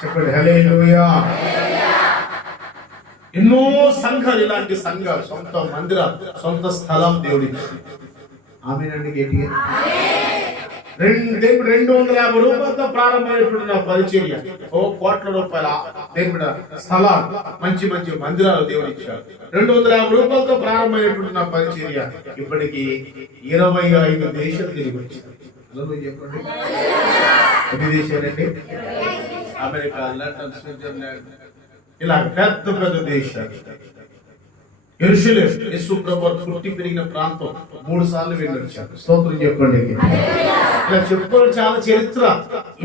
చెప్పండి హల్లెలూయా. ఎన్నో సంఘాలు, ఇలాంటి సంఘాలు, సొంత మందిరాలు, సొంత స్థలం దేవుడి. ఆమేనండి గట్టిగా. 250 రూపాయలతో ప్రారంభమైనటువంటి నా పరిచర్య 1 కోట్ల రూపాయల దేవుడ స్థలాలు, మంచి మంచి మందిరాలు దేవుడు ఇచ్చాడు. 250 రూపాయలతో ప్రారంభమైనటువంటి నా పరిచర్య ఇప్పటికి 25 దేశాలు తిరిగి వచ్చారు. చెప్పండి ఎన్ని దేశాలండి? అమెరికా, లండన్, స్విట్జర్లాండ్, ఇలా పెద్ద పెద్ద దేశాలు. యెరూషలేము యేసు ప్రభువు పుట్టి పెరిగిన ప్రాంతం 3 సార్లు వెళ్ళొచ్చారు. స్తోత్రం చెప్పండి. ఇలా చెప్పుకోవడం చాలా చరిత్ర.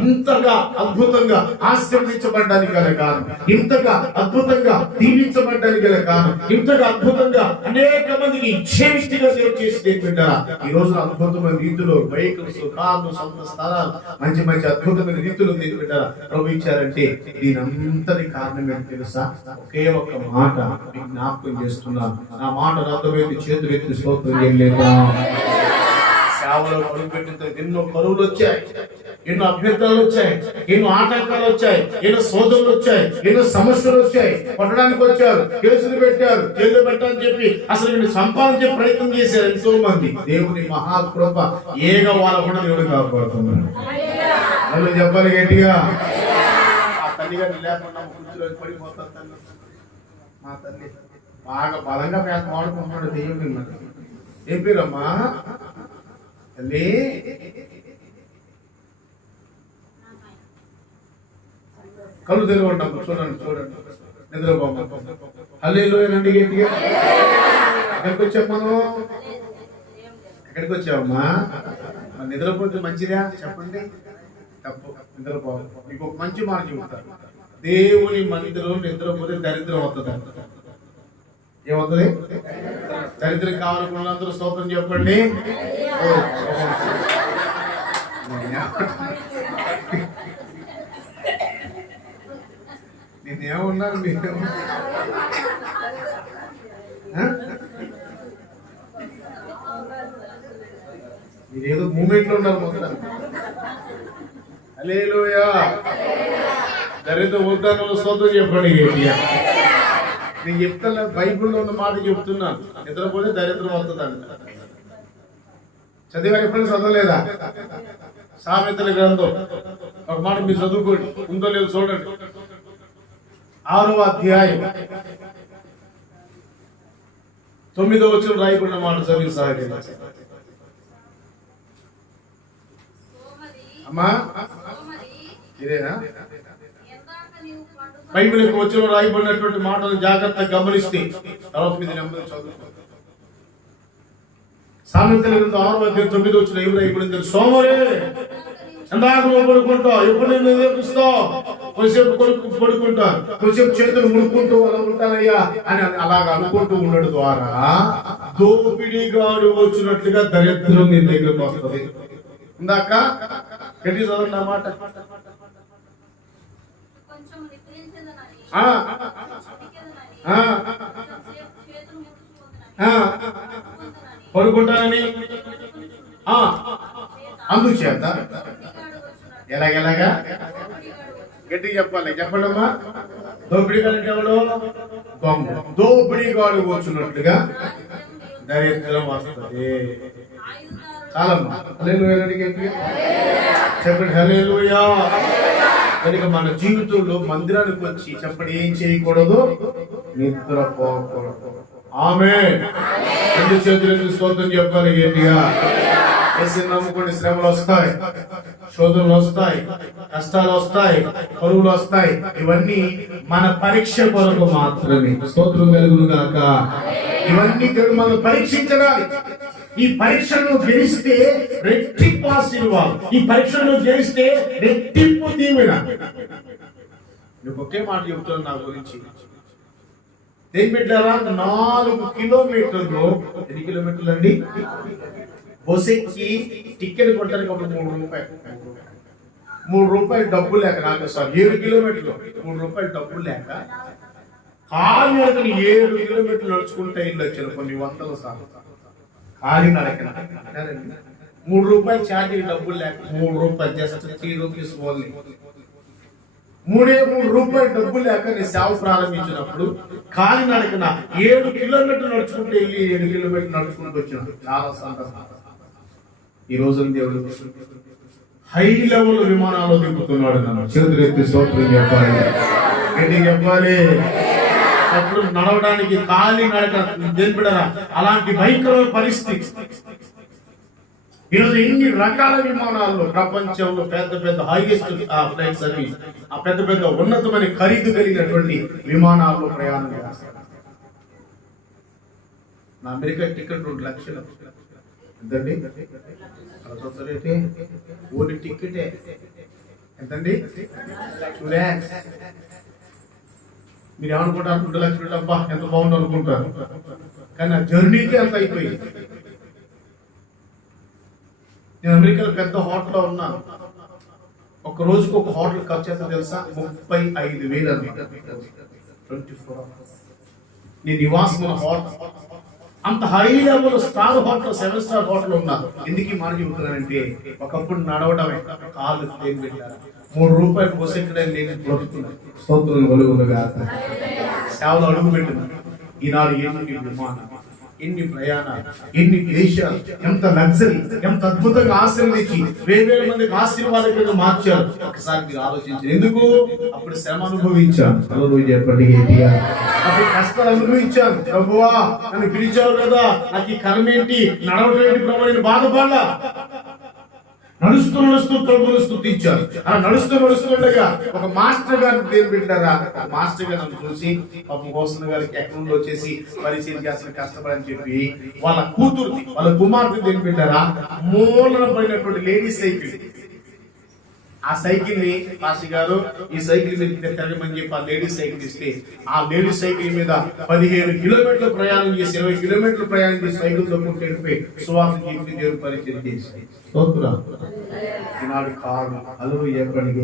ఇంతగా అద్భుతంగా ఆశీర్వదించబడ్డానికి గల కారణం, ఇంతగా అద్భుతంగా దీవించబడ్డానికి గల కారణం, ఇంతగా అద్భుతంగా అనేక మందికి ఇచ్చేవిష్టిగా సేవ చేసి బిడ్డరా ఈ రోజు అద్భుతమైన రీతిలో వెహికల్స్, కార్లు, సొంత స్థలాలు, మంచి మంచి అద్భుతమైన రీతిలో బిడ్డరా ప్రభు ఇచ్చారంటే దీనంతటి కారణం ఏంటి తెలుసా? ఒకే ఒక్క మాట మీకు జ్ఞాపకం చేస్తున్నా. నా మాట అర్థమైంది. చేతులు ఎత్తి స్తోత్రం చేయలేదా? సేవలో అడుగుపెట్టిన ఎన్నో కరువులు వచ్చాయి, ఎన్నో అభ్యంతరాలు వచ్చాయి, ఎన్నో ఆటంకాలు వచ్చాయి, ఎన్నో శోధనలు వచ్చాయి, ఎన్నో సమస్యలు వచ్చాయి. కొట్టడానికి వచ్చారు, కేసులు పెట్టారు, జైలు పెట్టాలని చెప్పి అసలు వీళ్ళు సంపాదించే ప్రయత్నం చేశారు ఎంతో మంది. దేవుని మహాకృప ఏగా వాళ్ళ కూడా దేవుడు కాపాడుతున్నాడు. చెప్పాలి గట్టిగా. భార్యగారిని లేకుండా కూర్చోని పడిపోతాను తల్లి. మా తల్లి బాగా బలంగా పేద వాడుకుంటున్నాడు దెయ్యం మిమ్మల్ని. ఏం పేరమ్మా తల్లి? కళ్ళు తెరవండి, చూడండి చూడండి, నిద్రపోమ్మ. హల్లెలూయానండి గట్టిగా. ఎక్కడికి వచ్చాం మనం? ఎక్కడికి వచ్చావమ్మా? నిద్రపోతే మంచిదా చెప్పండి? తప్పు, నిద్రపోవాలి. మీకు ఒక మంచి మాట చెబుతారు, దేవుని మందిరం నిద్రపోతే దరిద్రం వస్తుంది. ఏమవుతుంది? దరిద్రం కావాలనుకున్న అందరూ స్తోత్రం చెప్పండి. నేనేమన్నాను? మీరు మీరేదో మూమెంట్ లో ఉన్నారు మొత్తం. హల్లెలూయా. దరిద్రం వద్దని స్తోత్రం చెప్పండి. నేను చెప్తాను, బైబిల్లో ఉన్న మాట చెప్తున్నాను, నిద్రపోతే దరిద్రం వస్తుందంట. చదివారు ఎప్పుడు? చదవలేదా? సామెతల గ్రంథం ఒక మాట మీరు చదువుకోండి, ఉందో లేదో చూడండి. 6వ అధ్యాయం 9వ వచనం రాయబడిన మాట చదివి సాగింది. అమ్మా ఇదేనా? బైబిల్ యొక్క వచనంలో రాయబడినటువంటి మాటలు జాగ్రత్తగా గమనిస్తే తర్వాత మీద నెమ్మది చదువుకో. సామెతల గ్రంథం 6వ అధ్యాయం 9వ వచనం ఏం రాయబడింది? సోమరే ఎందాక నువ్వు పడుకుంటావు, ఎప్పుడు నేను నేర్పిస్తావు? కొద్దిసేపు పడుకుంటాను, కొద్దిసేపు చేతులు ముడుకుంటూ అలా ఉంటానయ్యా అని అలాగ అనుకుంటూ ఉండడం ద్వారా దోపిడీగాడు వచ్చినట్లుగా దరిద్రం నీ దగ్గరకు వస్తుంది. ఇందాక గట్టి చదవండి ఆ మాట. పడుకుంటానని అందుచేత ఎలాగెలాగా గట్టిగా చెప్పాలి, చెప్పండి అమ్మా. దోపిడీగాడు అంటే ఎవడు? దొంగ. దోపిడీగాడు వచ్చినట్లుగా దరిద్రం వస్తుంది. చాలమ్మా. చెప్పండి హల్లెలూయా. కనుక మన జీవితంలో మందిరానికి వచ్చి చెప్పండి, ఏం చేయకూడదు? నిద్రపోకూడదు. ఆమేన్. రెండు చేతులు స్తోత్రం చెప్పాలి గట్టిగా. యేసుని నమ్ముకుని శ్రమలు వస్తాయి, శోధనలు వస్తాయి, కష్టాలు వస్తాయి, కరువులు వస్తాయి. ఇవన్నీ మన పరీక్ష కొరకు మాత్రమే. స్తోత్రం కలుగును గాక. ఇవన్నీ మనం పరీక్షించడానికి. ఈ పరీక్షను గెలిస్తే రెట్టింపు ఆశీర్వాదం, ఈ పరీక్షను గెలిస్తే రెట్టింపు దీవెన. నువ్వు ఒకే మాట చెబుతున్నాను నా గురించి. ఏం పెట్టారా? 4 కిలోమీటర్లు. ఎన్ని కిలోమీటర్లు అండి? బొసెక్కి టికెట్ కొట్టడానికి ఒక 3 రూపాయలు. 3 రూపాయలు డబ్బు లేక, నాకు సార్ 7 కిలోమీటర్లు 3 రూపాయలు డబ్బు లేక కాలి నడకని 7 కిలోమీటర్లు నడుచుకుంటే ఇల్లు వచ్చాను. కొన్ని వందల సార్లు కాలి నడకన 3 రూపాయలు చార్జీకి డబ్బులు లేక 3 రూపాయలు జస్ట్ 3 రూపీస్ ఓన్లీ. 3 రూపాయలు డబ్బు లేక నేను సేవ ప్రారంభించినప్పుడు కాలి నడకన 7 కిలోమీటర్లు నడుచుకుంటే వెళ్ళి 7 కిలోమీటర్లు నడుచుకుంటూ వచ్చిన. చాలా సంతోషం. ఈ రోజు దేవుడు హై లెవెల్ విమానాల్లో దిగుతున్నాడు. నన్ను చేతులు ఎత్తి స్తోత్రం చెప్పాలి, ఏంటి చెప్పాలి? అప్పుడు నడవడానికి కాలి నడక తెలిపడరా అలాంటి భయంకరమైన పరిస్థితి. ఈరోజు ఎన్ని రకాల విమానాల్లో ప్రపంచంలో పెద్ద పెద్ద హైయెస్ట్ ఫ్లైట్ సర్వీస్, ఆ పెద్ద పెద్ద ఉన్నతమైన ఖరీదు కలిగినటువంటి విమానాల్లో ప్రయాణం చేస్తారు. నా అమెరికా టికెట్ 2 లక్షలు. ఎంతండి? ఓన్లీ టికెటే ఎంతండి? 2 lakhs. మీరు ఏమనుకుంటారు? 2 లక్షలు డబ్బా ఎంత బాగుంది అనుకుంటారు, కానీ ఆ జర్నీకి అంత అయిపోయింది. నేను అమెరికాలో పెద్ద హోటల్లో ఉన్నాను. ఒక రోజుకు ఒక హోటల్ ఖర్చు ఎంత తెలుసా? 35,000 అన్నమాట. 24 hours నీ నివాసం హోటల్. అంత high level star hotel, 7 star hotel ఉన్నారు. ఎందుకు ఈ మాట చెబుతున్నానంటే, ఒకప్పుడు నడవడమే కాలు పెట్టారు. 3 రూపాయలు పోసెక్కడే నేను బ్రతుకున్నాను. స్తోత్రం కలుగునుగా. సేవలో అడుగు పెట్టిన ఈనాడు ఎందుకు విమానం? ఎన్ని ప్రయాణాలు, ఎన్ని దేశాలు, ఎంత లగ్జరీ, ఎంత అద్భుతంగా ఆశీర్వదించి వేరే మందికి ఆశీర్వాదకంగా మార్చారు. ఒకసారి మీరు ఆలోచించారు. ఎందుకు? అప్పుడు శ్రమ అనుభవించాను. చెప్పండి, అప్పుడు కష్టాలు అనుభవించాను. ప్రభువా నన్ను పిలిచావు కదా, నాకు ఈ కర్మ ఏంటి, నడవటం ఏంటి ప్రభు, నేను బాధపడ్డా. నడుస్తూ ప్రభువును స్తుతించారు. అలా నడుస్తుండగా ఒక మాస్టర్ గారు పేరు పెట్టారా, మాస్టర్ గారు నన్ను చూసి పాపం హోసన్ గారికి ఎక్కడ వచ్చేసి పరిచయం చేసిన కష్టపడని చెప్పి వాళ్ళ కూతురు, వాళ్ళ కుమార్తె పేరు పెట్టారా, మూలన పడినటువంటి లేడీస్ సైకిల్. ఆ సైకిల్ ని మాస్టర్ గారు ఈ సైకిల్ మీద తిరగమని చెప్పి ఆ లేడీస్ సైకిల్ ఇస్తే, ఆ లేడీస్ సైకిల్ మీద 15 కిలోమీటర్లు ప్రయాణం చేసి 20 కిలోమీటర్లు ప్రయాణం చేసి సైకిల్ తొక్కుంటే సువాసన చెప్పి దేవుడు పరిచయం చేసి ఈనాడు కారు అలువ ఎక్కడికి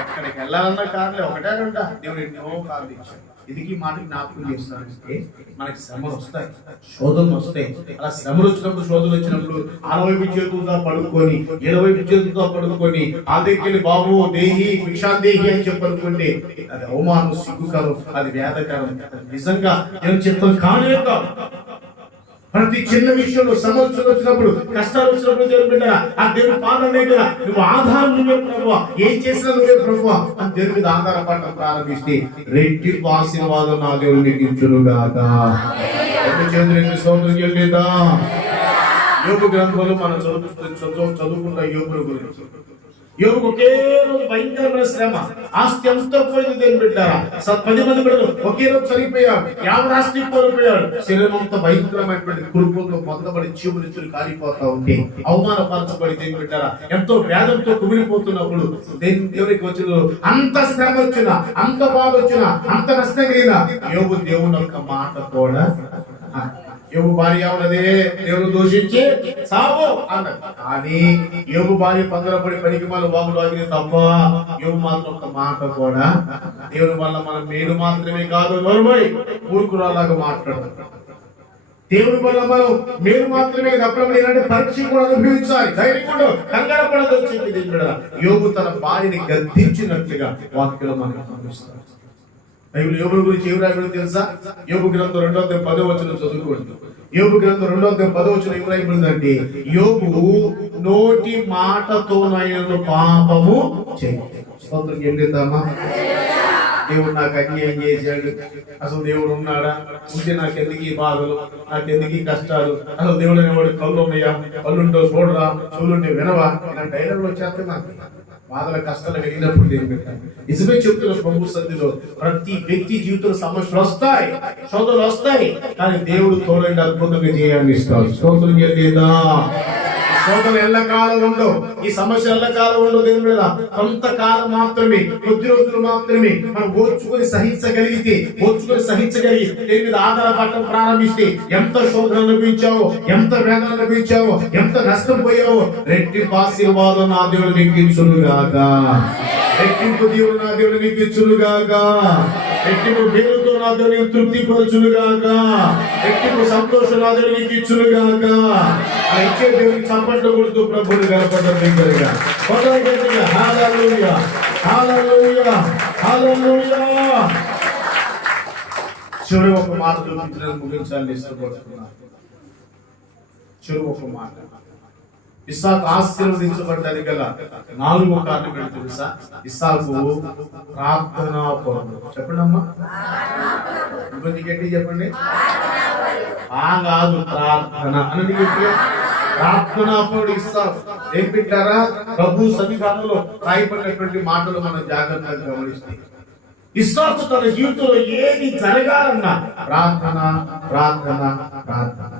ఎక్కడికి వెళ్ళాలన్న కార్లే ఒకటే గంట దేవుడు ఎన్నో కార్లు ఇచ్చాడు. ఇది మాటకి జ్ఞాపకం చేస్తానంటే మనకి శ్రమలు వస్తాయి, శోధనలు వస్తాయి. అలా శ్రమలు వచ్చినప్పుడు, శోధనలు వచ్చినప్పుడు 60 చేతులతో పడుకొని 20 చేతులతో పడుకొని ఆ దగ్గర బాబు దేహి భిక్షాందేహి అని చెప్పనుకుంటే అది అవమానం, సిగ్గుకరం, అది వేదకరం. నిజంగా ఏం చిత్తం కానే కాదు. ప్రతి చిన్న విషయంలో సమస్యలు వచ్చినప్పుడు, కష్టాలు వచ్చినప్పుడు దేవుడు బిడ్డరా ఆ దేవుని పాదం దగ్గర నువ్వు ఆధారం నువ్వే ప్రభువా, ఏం చేసినా నువ్వే ప్రభువా అని దేవుని మీద ఆధారపడటం ప్రారంభిస్తే రెట్టింపు ఆశీర్వాదం నా దేవుడు నీకు ఇచ్చునుగాక. లేదా యోబు గ్రంథంలో మనం చదువుకుంటాం యోబుల గురించి. యోబుకు ఒకే రోజు భయంకరమైన శ్రమ, ఆస్తి అంతా పోయింది. దేవుని బిడ్డారా 10 మంది బిడ్డలు ఒకే రోజు చనిపోయారు, 50 ఆస్తి కోల్పోయాడు. శరీరం అంతా భయంకరమైనటువంటి కురుపులతో మొత్తబడి చీములు కాలిపోతా ఉంటే అవమానపరచబడి దేవుని బిడ్డారా ఎంతో వేదంతో కుమిలిపోతున్నప్పుడు దేవునికి వచ్చిన అంత శ్రమ వచ్చినా, అంత బాధ వచ్చినా, అంత నష్టం కలిగినా యోబు దేవుని యొక్క మాట కూడా యోబు భార్య ఉన్నదే దేవుడు దూషించి సావు అన్నాడు. కానీ యోబు భార్య పందరపడి పనికి మన బాబులు ఆగిన తప్ప యోబు మాత్రం ఒక మాట కూడా దేవుని వల్ల మనం మేలు మాత్రమే కాదు నోరుమోయ్ ఊరుకురాలాగా మాట్లాడతాం. దేవుని వల్ల మనం మేలు మాత్రమే తప్పడం ఇలాంటి పరీక్ష కూడా అనుభవించాలి. ధైర్యం కూడా కంగారు పడదని చెప్పి యోబు తన భార్యని గద్దించినట్లుగా వాక్యంలో మనకు గమనిస్తాం. బైబిల్ యోబు గురించి ఏం రాయబడిందో తెలుసా? యోబు గ్రంథం 2:10 చదువుకోండి. యోబు గ్రంథం 2:10 ఏం రాయబడిందంటే, యోబు నోటి మాటతోనైన పాపము చేయలేదు. స్తోత్రం చెల్లిద్దామా? దేవుడు నాకు అన్యాయం చేశాడు, అసలు దేవుడు ఉన్నాడా, ఉంటే నాకు ఎందుకు ఈ బాధలు, నాకు ఎందుకు ఈ కష్టాలు, అసలు దేవుడు అనేవాడు కళ్ళు ఉన్నాయా, కళ్ళుంటో చూడరా, చూలుంటే వినవా, ఇలాంటి డైలాగులు వచ్చేస్తే నాకు బాధల కష్టాలు కలిగినప్పుడు నిజమే చెప్తున్న ప్రభు సన్నిధిలో ప్రతి వ్యక్తి జీవితంలో సమస్యలు వస్తాయి, శోధనలు వస్తాయి, కానీ దేవుడు తోడండి అద్భుతంగా చేయాలని ఇస్తాడు. స్తోత్రం చెల్లిద్దా. శోధన ఎల్లకాలం ఉండవు, ఈ సమస్య ఎల్లకాలం ఉండవు. దేవుని మీద కొంతకాలం మాత్రమే, కొద్ది రోజులు మాత్రమే మనం ఓర్చుకొని సహించగలిగి దేవుని మీద ఆధారపడటం ప్రారంభిస్తే ఎంత శోధన అనుభవించావో, ఎంత వేదన అనుభవించావో, ఎంత నష్టం పోయావో రెట్టింపు ఆశీర్వాదం నా దేవుడు నీకు ఇచ్చునుగాక. రెట్టింపు దేవుడు నా దేవుడు నీకు ఇచ్చునుగాక. రెట్టింపు పేరుతో నా దేవుడిని తృప్తి పరచునుగాక. రెట్టింపు సంతోషం నా దేవుడు నీకు ఇచ్చునుగాక. ఆ ఇచ్చే దేవుడికి చప్పట్లు కొడుతూ ప్రభువుని కనపడడం దగ్గరగా హల్లెలూయా, హల్లెలూయా, హల్లెలూయా. చివరి ఒక మాట చూపించడానికి ముగించాలని ఇష్టపడుతున్నా. చివరి ఒక మాట, ఇస్సాకు ఆశీర్వదించబడ్డానికి గల 4 కారణాలు తెలుసా? ఇస్సాకు ప్రార్థనా పరుడు. చెప్పండి అమ్మా, ఇంకొంచెం గట్టి చెప్పండి. కాదు, ప్రార్థన అని ప్రార్థనా పరుడు ఇస్సాకు. ఏం పెట్టారా? ప్రభు సన్నిధానంలో రాయబడినటువంటి మాటలు మనం జాగ్రత్తగా గమనిస్తాం. ఇస్సాకు తన జీవితంలో ఏది జరగాలన్నా ప్రార్థన, ప్రార్థన, ప్రార్థన.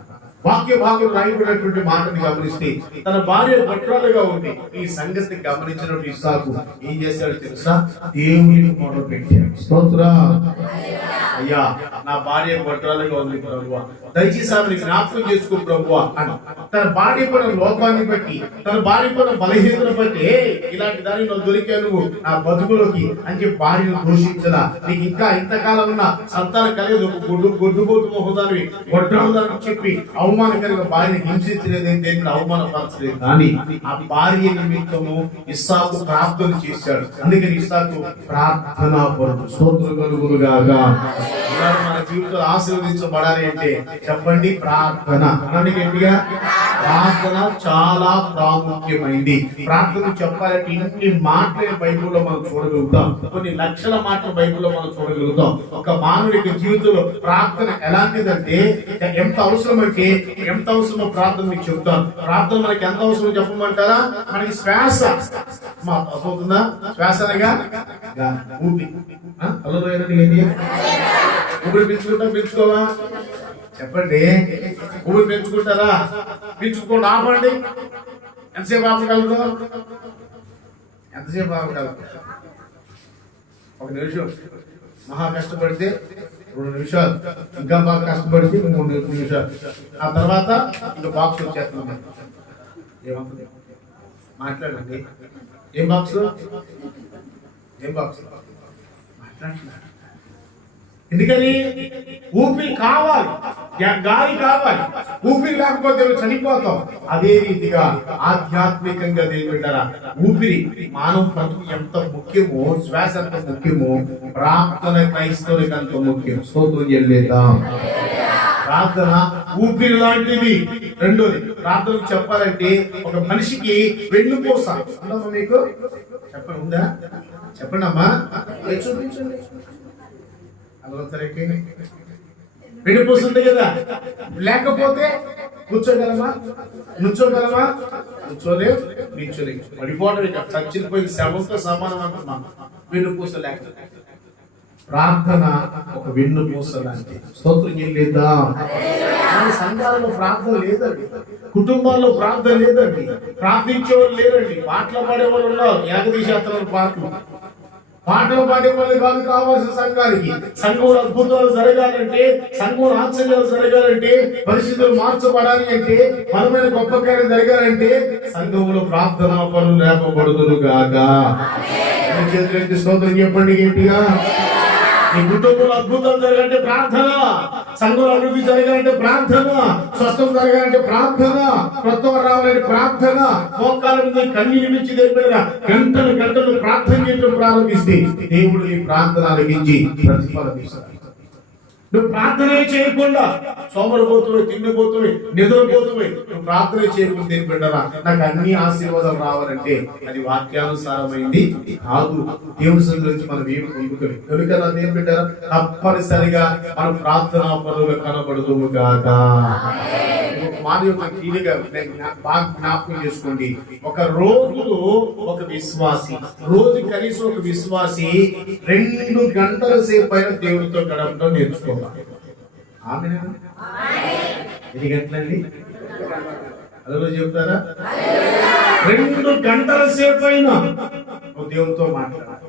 వాక్య భాగం రాయబడినటువంటి మాటని గమనిస్తే తన భార్య భట్రాలుగా ఉంది. ఈ సంగతిని గమనించినప్పుడు ఇస్సాకు ఏం చేశాడు తెలుసా? దేవునికి మొదలు పెట్టాడు. స్తోత్రం. అయ్యా, నా భార్య భట్రాలుగా ఉంది ప్రభువా, దయచేసి ఆమెను జ్ఞాపకం చేసుకో ప్రభువా అని తన భార్య పైన లోపాన్ని బట్టి, తన భార్య పైన బలహీనతను బట్టి ఇలాంటి దాన్ని నువ్వు దొరికా నువ్వు నా బతుకులోకి అని చెప్పి భార్యను దూషించదా. నీకు ఇంకా ఇంతకాలం ఉన్న సంతానం కలిగదు, గొడ్డుబోతు మొహదాన్ని గొడ్రాలని చెప్పి అవమానకరంగా భార్యని హింసించలేదు, దేవుడు అవమానపరచలేదు. కానీ ఆ భార్య నిమిత్తము ఇస్సాకు ప్రార్థన చేశాడు. అందుకని ఇస్సాకు ప్రార్థనా పరుడు. స్తోత్రం కలుగునుగాక. మన జీవితంలో ఆశీర్వదించబడాలి అంటే చెప్పండి ప్రార్థన. అనండి గట్టిగా, ప్రార్థన చాలా ప్రాముఖ్యమైంది. ప్రార్థన చెప్పాలంటే ఇన్ని మాటలు బైబిల్లో మనం చూడగలుగుతాం, కొన్ని లక్షల మాటలు బైబిల్లో మనం చూడగలుగుతాం. ఒక మానవుడికి జీవితంలో ప్రార్థన ఎలాంటిదంటే ఎంత అవసరం అంటే ఎంత అవసరమో ప్రార్థన మీకు చెప్తాను. ప్రార్థన మనకి ఎంత అవసరమో చెప్పమంటారా? మనకి శ్వాస అవుతుందా? శ్వాస అనగా ఊపి. ఊపిరి పీల్చుకుంటా పీల్చుకోవా? చెప్పండి. ఊపిరి పీల్చుకుంటారా? పీల్చుకోండి, ఆపండి. ఎంతసేపు ఆపగలరు? ఎంతసేపు ఆపగలరు? ఒక నిమిషం. మహా కష్టపడితే 2 నిమిషాలు, ఇంకా బాగా కష్టపడితే 3 నిమిషాలు. ఆ తర్వాత ఇంకా బాక్స్ వచ్చేస్తుంది. ఏమవుతుంది? మాట్లాడండి. ఏం బాక్స్? ఏం బాక్స్? మాట్లాడుతున్నారు. ఎందుకని? ఊపిరి కావాలి, గాలి కావాలి. ఊపిరి లేకపోతే చనిపోతాం. అదే రీతిగా ఆధ్యాత్మికంగా దేవుడారా ఊపిరి మానవ బ్రతుకు ఎంత ముఖ్యమో, శ్వాస ఎంత ముఖ్యమో, ప్రార్థన క్రైస్తవులకు అంత ముఖ్యం. స్తోత్రం చెల్లిద్దాం. ప్రార్థన ఊపిరి లాంటిది. రెండోది, ప్రార్థన చెప్పాలంటే ఒక మనిషికి వెన్నుపూస అన్నమా మీకు చెప్పండి, ఉందా? చెప్పండి అమ్మా, చూపించండి. వెన్నుపూస ఉంది కదా, లేకపోతే కూర్చోగలమా? నుంచోగలమా? కూర్చోలేవు, నిల్చోలేవు. పడిపోవడం ఇక చచ్చిపోయింది, శవంతో సమానం అంటున్నాం. వెన్నుపూస లేకపోతే ప్రార్థన ఒక వెన్నుపూస లాంటి. స్తోత్రం చెల్లిద్దా. సంఘాలలో ప్రార్థన లేదండి, కుటుంబాల్లో ప్రార్థన లేదండి, ప్రార్థించేవాళ్ళు లేరండి. పాటలు పాడేవాళ్ళు ఉన్నారు, ఏకదీశాస్త్రాల పాటలు పాడేవాళ్ళు కాదు కావాల్సిన సంఘానికి. సంఘంలో అద్భుతాలు జరగాలంటే, సంఘంలో ఆశ్చర్యాలు జరగాలంటే, పరిస్థితులు మార్చబడాలి అంటే, బలమైన గొప్ప కార్యం జరగాలంటే సంఘంలో ప్రార్థనా పనులు లేపబడుదురు గాక. చేతులెత్తి స్తోత్రం చెప్పండి గట్టిగా. నీ కుటుంబంలో అద్భుతాలు జరగాలంటే ప్రార్థన, సంఘంలో అభివృద్ధి జరగాలంటే ప్రార్థన, స్వస్థత జరగాలంటే ప్రార్థన, కొత్త రావాలంటే ప్రార్థన. మోకాళ్ళ మీద కన్నీరు నుంచి దగ్గర గంటలు గంటలు ప్రార్థన చేయడం ప్రారంభిస్తే దేవుడు నీ ప్రార్థన ఆలకించి ప్రతిఫలం ఇస్తాడు. నువ్వు ప్రార్థనే చేయకుండా సోమరిపోతువే, తిండిపోతువే, నిద్రపోతువే, నువ్వు ప్రార్థనే చేయకుండా దేని బిడ్డరా నాకు అన్ని ఆశీర్వాదాలు రావాలంటే అది వాక్యానుసారమైంది కాదు. దేవుని సంగతి నుంచి మనం ఏమి పొందుకోలేదు కనుక దేని బిడ్డరా తప్పనిసరిగా మనం ప్రార్థనా పరులుగా కనబడదు గాక. బాగా జ్ఞాపకం చేసుకోండి. ఒక రోజు ఒక విశ్వాసి, రోజు కనీసం ఒక విశ్వాసి 2 గంటల సేపు అయినా దేవుడితో గడపడం నేర్చుకోవాలి. ఆమేనా? ఎన్ని గంటలండి? అదే చెప్తారా? 2 గంటల సేపు అయినా దేవుడితో మాట్లాడాలి.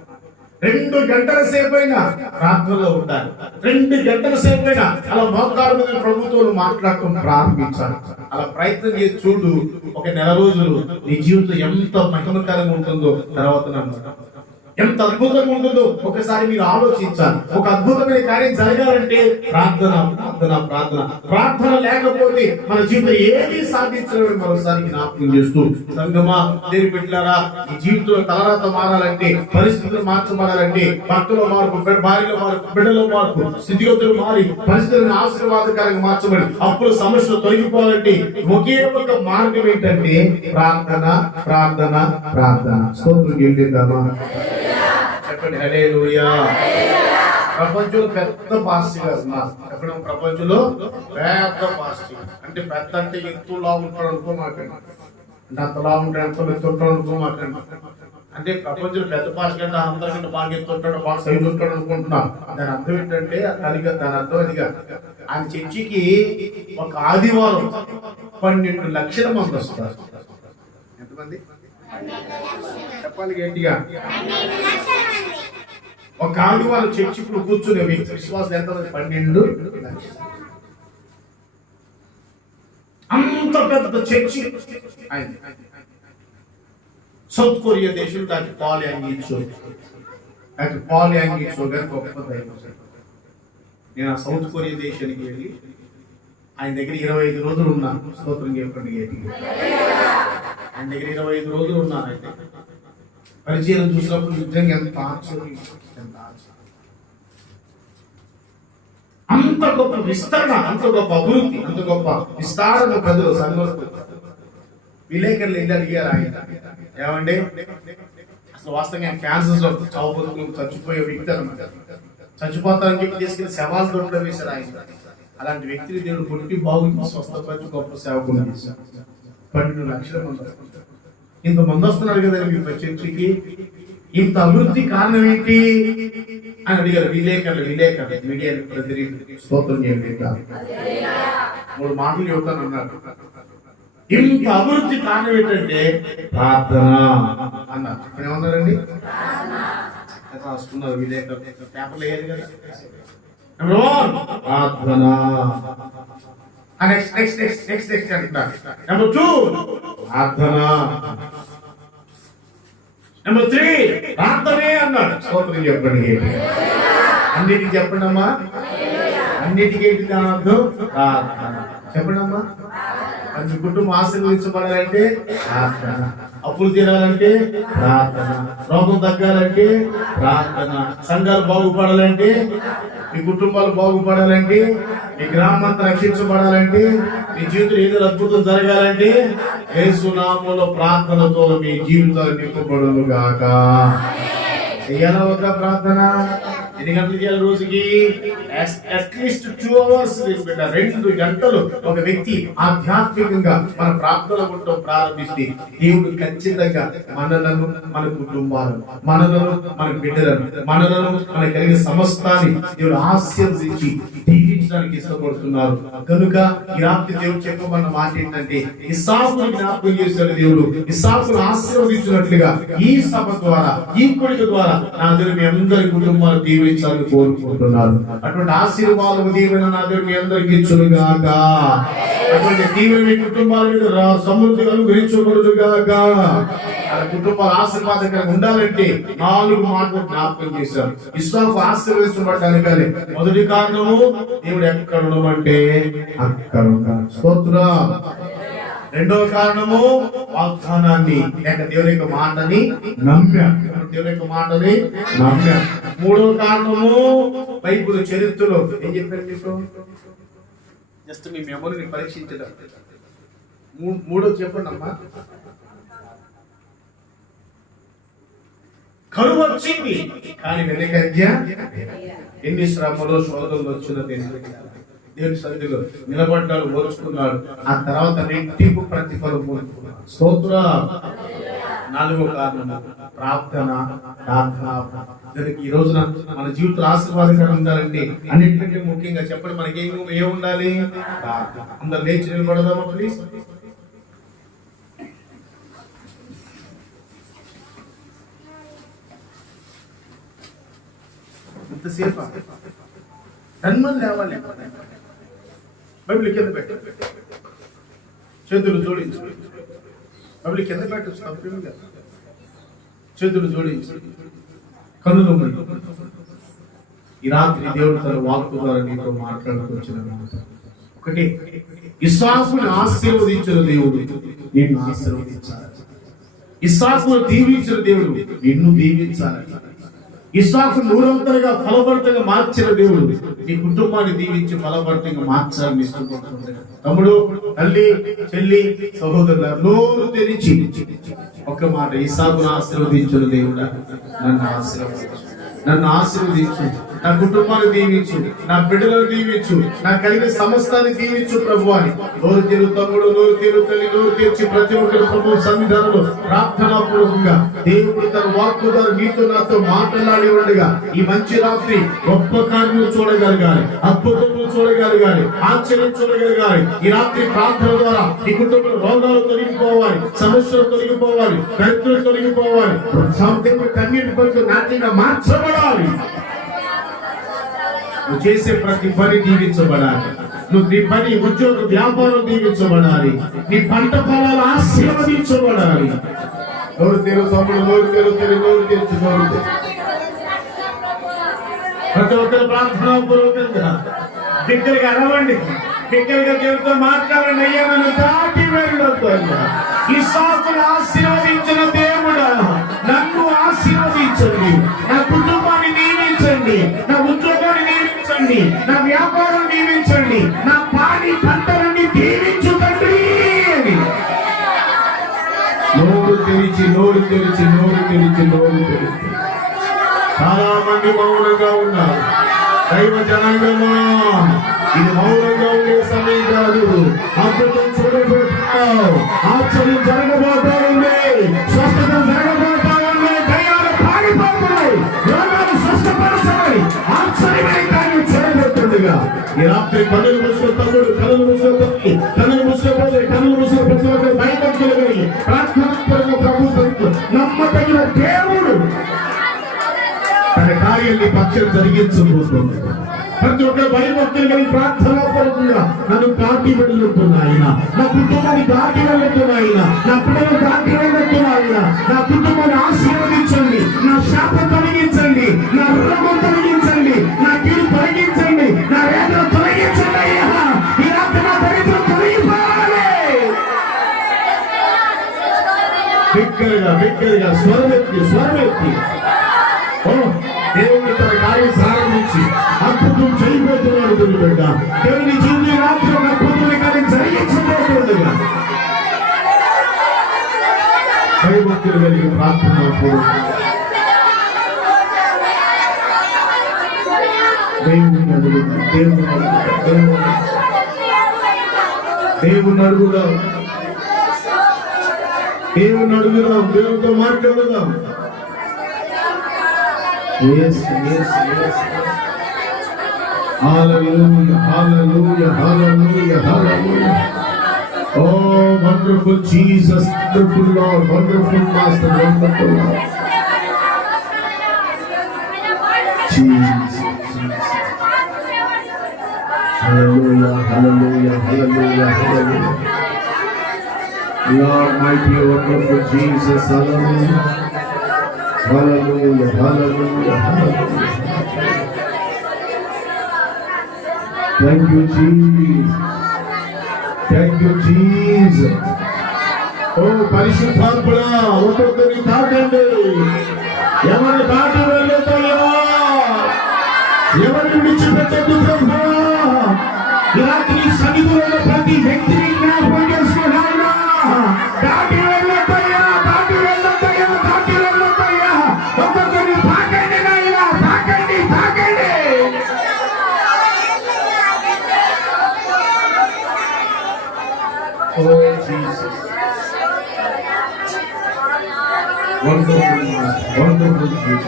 2 గంటల సేపు అయినా ప్రార్థనలో ఉండాలి. 2 గంటల సేపు అయినా అలా మోకాళ్ళ మీద ప్రభుత్వం మాట్లాడటం ప్రారంభించాలి. అలా ప్రయత్నం చేసి చూడు, ఒక నెల రోజులు నీ జీవితం ఎంత మహిమకరంగా ఉంటుందో తర్వాత ఎంత అద్భుతంగా ఉంటుందో ఒకసారి మీరు ఆలోచించాలి. ఒక అద్భుతమైన కార్యం జరగాలంటే ప్రార్థన ప్రార్థన ప్రార్థన. ప్రార్థన లేకపోతే మన జీవితం ఏది సాధించలేమని మరోసారి జ్ఞాపకం చేస్తూ, సంగమా దేని పెట్టారా ఈ జీవితంలో తలరాత మారాలంటే, పరిస్థితులు మార్చబడాలంటే, భక్తులో మార్పు, భార్యలో మార్పు, బిడ్డలో మార్పు, స్థితిగతులు మారి పరిస్థితులను ఆశీర్వాదకరంగా మార్చబడి అప్పుల సమస్యలు తొలగిపోవాలంటే ఒకే ఒక మార్గం ఏంటంటే ప్రార్థన ప్రార్థన ప్రార్థన. స్తోత్రం చెల్లిద్దామా? చెప్పండి హల్లెలూయా. ప్రపంచంలో పెద్ద పాస్టర్ గారు ఉన్నారు. ఎక్కడ ప్రపంచంలో పెద్ద పాస్టర్ అంటే పెద్ద అంటే ఎత్తులా ఉంటాడు అనుకో మాకండి, అంటే అంతలా ఉంటాడు, ఎంత ఎత్తుంటాడు అనుకో మాకండి. అంటే ప్రపంచంలో పెద్ద పాస్టర్ అంటే అందరికంటే బాగా ఎత్తుంటాడు, బాగా సైజు ఉంటాడు అనుకుంటున్నాం. దాని అర్థం ఏంటంటే దాని అర్థం అదిగా ఆయన చర్చికి ఒక ఆదివారం 12 లక్షల మంది వస్తారు. ఎంతమంది చెప్పాలి గట్టిగా? ఒక ఆదివారం చర్చిలో కూర్చునే వ్యక్తి విశ్వాసం ఎంతమంది? 12 లక్షలు. అంత పెద్ద చర్చి అయింది. సౌత్ కొరియా దేశంలో డాక్టర్ పాల్ యాంగిచో గారు గొప్ప దైవం. నేను ఆ సౌత్ కొరియా దేశానికి వెళ్ళి ఆయన దగ్గర 25 రోజులు ఉన్నాను. స్తోత్రం చెప్పండి. ఆయన దగ్గర 25 రోజులు ఉన్నాను. అయితే పరిచయం చూసినప్పుడు నిజంగా ఎంత ఆశ్చర్యం, ఎంత ఆశ్చర్యం. అంత గొప్ప విస్తరణ, అంత గొప్ప అభివృద్ధి, అంత గొప్ప విస్తారణ ప్రజలు సంఘంలో విలేకరులు వెళ్ళి అడిగారు ఆయన, ఏమండి అసలు వాస్తవంగా క్యాన్సర్ చావు బతుకులు చచ్చిపోయే వ్యక్తి అనమాట, చచ్చిపోతారని చెప్పి తీసుకెళ్లి శవాలు దొరకడం వేశారు ఆయన. అలాంటి వ్యక్తిని దేవుడు కొట్టి బాగుంది స్వస్థపరిచి గొప్ప సేవకులు చేశారు. 12 లక్షల మంది ఇంతమంది వస్తున్నారు కదా మీ చర్చికి, ఇంత అభివృద్ధి కారణం ఏంటి అని అడిగారు విలేకరులు. మీడియా ప్రతినిధి స్తోత్రం చేయండి. 3 మాటలు చెబుతాను అన్నారు. ఇంత అభివృద్ధి కారణం ఏంటంటే ప్రార్థన అన్నారు. ఇప్పుడు ఏమన్నారండి? రాసుకున్నారు విలేకరులు, పేపర్లు వేయాలి కదా. ప్రార్థన. నెక్స్ట్ అంటున్నారు. నెంబర్ 2 ప్రార్థన. నెంబర్ 3 ప్రార్థనే అన్నాడు. స్తోత్రం చెప్పండి. అన్నిటికి చెప్పండి అమ్మా. అన్నిటికీ ఏంటి కాదు? ప్రార్థన చెప్పండి అమ్మా. మీ కుటుంబం ఆశీర్వదించబడాలంటే ప్రార్థన, అప్పులు తీరాలంటే ప్రార్థన, రోగం తగ్గాలంటే ప్రార్థన, సంఘాలు బాగుపడాలంటే, మీ కుటుంబాలు బాగుపడాలంటే, మీ గ్రామం అంతా రక్షించబడాలంటే, మీ జీవితంలో ఏదో అద్భుతం జరగాలంటే యేసు నామములో ప్రార్థనతో మీ జీవితాలు నింపబడును గాక. చెయ్యాలా వద్దా ప్రార్థన? ఎన్ని గంటలు చేయాలి రోజుకి? At least 2 hours. 2 గంటలు ఒక వ్యక్తి ఆధ్యాత్మికంగా మన ప్రార్థనలు ఉండటం ప్రారంభిస్తే దేవుడు ఖచ్చితంగా మనలను, మన కుటుంబాలను, మనలను, మన బిడ్డలను, మనలను, మన కలిగిన సమస్తాన్ని దేవుడు ఆశీర్వదించి దీవించడానికి ఇష్టపడుతున్నారు. కనుక ఈ రాత్రి దేవుడు చెప్పమన్న మాట ఏంటంటే, ఇస్సాకును జ్ఞాపకం చేశాడు దేవుడు. ఇస్సాకును ఆశీర్వదించినట్లుగా ఈ సభ ద్వారా, ఈ కొడుక ద్వారా నా దేవుడు మీ అందరి కుటుంబాలు దీవించాలని కోరుకుంటున్నారు. అటువంటి ఆశీర్వాదము దీవెన నా దేవుడు మీ అందరికి ఇచ్చునుగాక. అటువంటి దీవెన మీ కుటుంబాల మీద సమృద్ధిగా అనుగ్రహించబడునుగాక. ఆ కుటుంబాల ఆశీర్వాదకరంగా ఉండాలంటే 4 మాటలు జ్ఞాపకం చేశారు. ఇస్సాకు ఆశీర్వదించబడ్డానికి మొదటి కారణము దేవుడు ఎక్కడ ఉండమంటే అక్కడ ఉన్నాడు. స్తోత్రం. రెండవ కారణము వాగ్దానాన్ని లేక దేవుని యొక్క మాటని నమ్మాడు. దేవుని యొక్క మాటని నమ్మాడు. మూడవ కారణము బైబిల్ చరిత్రలో ఏం చెప్పారు మీకు? జస్ట్ మీ మెమరీని పరీక్షించడం. మూడోది చెప్పండి అమ్మా. కరువు వచ్చింది కానీ వెనకజ్ఞ. ఎన్ని శ్రమలో శోధనలు వచ్చిన దేవుని సన్నిధిలో నిలబడ్డాడు, ఓర్చుకున్నాడు. ఆ తర్వాత రెట్టింపు ప్రతిఫలం పొందుకున్నాడు. స్తోత్రం. 4వ కారణం ప్రార్థన. దానికి ఈ రోజున మన జీవితంలో ఆశీర్వాదకరంగా ఉండాలంటే అన్నింటికంటే ముఖ్యంగా చెప్పండి, మనకి ఏముండాలి? ప్రార్థన. అందరు లేచి నిలబడదామా ప్లీజ్? ఎంతసేపు తన్మని లేవాలి. బైబిల్ కింద పెట్టు, చేతులు జోడించు. బైబిల్ కింద పెట్టు, చేతులు జోడించు, కన్నులు మూయి. ఈ రాత్రి దేవుడు తన వాక్కు ద్వారా నీతో మాట్లాడుకొచ్చిన ఒకటి, ఇస్సాకును ఆశీర్వదించిన దేవుడు నిన్ను ఆశీర్వదించాలి. ఇస్సాకును దీవించిన దేవుడు నిన్ను దీవించాలి. ఇస్సాకు 100గా ఫలభరితంగా మార్చిన దేవుడు నీ కుటుంబాన్ని దీవించి ఫలభరితంగా మార్చాలని ఇష్టపడుతున్నాడు. తమ్ముడు, తల్లి, చెల్లి, సహోదరుల నోరు తెరిచి ఒక్క మాట, ఇస్సాకును ఆశీర్వదించిన దేవుడా నన్ను ఆశీర్వదించు, నన్ను ఆశీర్వదించు, నా కుటుంబాన్ని దీవించు, నా బిడ్డలను దీవించు, నా కలిగిన సమస్తాన్ని దీవించు ప్రభు అని నోరు తెరు తమ్ముడు, నోరు తెరు తల్లి, నోరు తెరిచి ప్రతి ఒక్కరు ప్రభు సన్నిధానంలో ప్రార్థనాపూర్వకంగా దేవుడు తన వాక్కు ద్వారా నీతో నాతో మాట్లాడి ఉండగా ఈ మంచి రాత్రి గొప్ప కార్యములు చూడగలగాలి, అద్భుతములు చూడగలగాలి, ఆశ్చర్యం చూడగలగాలి. ఈ రాత్రి ప్రార్థన ద్వారా ఈ కుటుంబంలో రోగాలు తొలగిపోవాలి, సమస్యలు తొలగిపోవాలి, దరిద్రులు తొలగిపోవాలి, కన్నీటి పట్టు నాట్యంగా మార్చబడాలి. నువ్వు చేసే ప్రతి పని దీవించబడాలి. నువ్వు నీ పని, ఉద్యోగ, వ్యాపారం దీవించబడాలి. నీ పంట పొలాలు ఆశీర్వదించబడాలి. నోరు తెరు తమ్ముడు, నోరు తెరు, నోరు తెరిచి నోరు తెరు. ప్రతి ఒక్కరు ప్రార్థనాపూర్వకంగా బిగ్గరగా అరవండి, బిగ్గరగా దేవుడితో మాట్లాడండి. అయ్యా నన్ను దాటి వెళ్ళొద్దు. ఇస్సాకును ఆశీర్వదించిన దేవుడా నన్ను ఆశీర్వదించండి, నా కుటుంబాన్ని దీవించండి, నా ఉద్యోగాన్ని దీవించండి, దీవించండి, నా వ్యాపారం దీవించండి, నా పాడి పంటలన్నీ దీవించు తండ్రి అని నోరు తెరిచి చాలా మంది మౌనంగా ఉన్నారు. దైవ జనాంగమా, ఇది మౌనంగా ఉండే సమయం కాదు. అద్భుతం చూడబోతున్నావు, ఆశ్చర్యం జరగబోతా ఉంది, స్వస్థత జరగబోతా ఉంది, దయ్యాలు పారిపోతున్నాయి, రోగాలు స్వస్థపరచాలి, ఆశ్చర్యమైన కార్యం చూడబోతుండగా ఈ రాత్రి కన్నులు మూసుకో తమ్ముడు, కన్నులు మూసుకోపోయి, కన్నులు మూసుకోపోతే కన్నులు మూసుకో ప్రతి ఒక్కరు భయపడుతున్నది ప్రార్థనాత్మక ప్రభుత్వం నమ్మదగిన దేవుడు తన కార్యాన్ని పక్షం జరిగించబోతుంది. ప్రతి ఒక్క భయభక్తులు కలిగి ప్రార్థనాపూర్వకంగా నన్ను దాటి వెళ్ళుతున్నాయన, నా కుటుంబాన్ని దాటి వెళ్ళుతున్నాయన, నా పిల్లలు దాటి వెళ్ళుతున్నాయన, నా కుటుంబాన్ని ఆశీర్వదించండి, నా శాపం తొలగించండి, నా రోగం తొలగించండి, నా కీడు తొలగించండి, నా వేదన తొలగించండి అయ్యా. ఈ రాత్రి నా దరిద్రం తొలగిపోవాలి. బిగ్గరగా స్వరమెత్తి దేవుని తన కార్యం ప్రారంభించి అద్భుతం చేయబోతున్నాడు. బిడ్డ దేవుని జీవిత రాత్రి అద్భుతమైన కార్యం జరిగించబోతుండగా భయభక్తులు కలిగి ప్రార్థన దేవుని అడుగుదాం, దేవునితో మాట్లాడుదాం. Yes. Hallelujah. Oh, wonderful Jesus, wonderful Lord, wonderful Master, wonderful Lord. Jesus. Hallelujah. Lord, mighty, wonderful Jesus, hallelujah. Thank you, Jesus. Oh, పరిశుద్ధాత్మడా, ఒక్కొక్కరిని తాకండి. ఎవరు దాటి వెళ్ళుతాయో, ఎవరిని విడిచిపెట్టద్దు ప్రభువా. ఈ రాత్రి సన్నిధిలో ప్రతి వ్యక్తిని జ్ఞాపకం చేసుకున్నాయినా. దాటి వెళ్ళుతాయా, ఒక్కొక్కరిని తాకండి నాయనా, తాకండి. Oh Jesus, wonderful Jesus.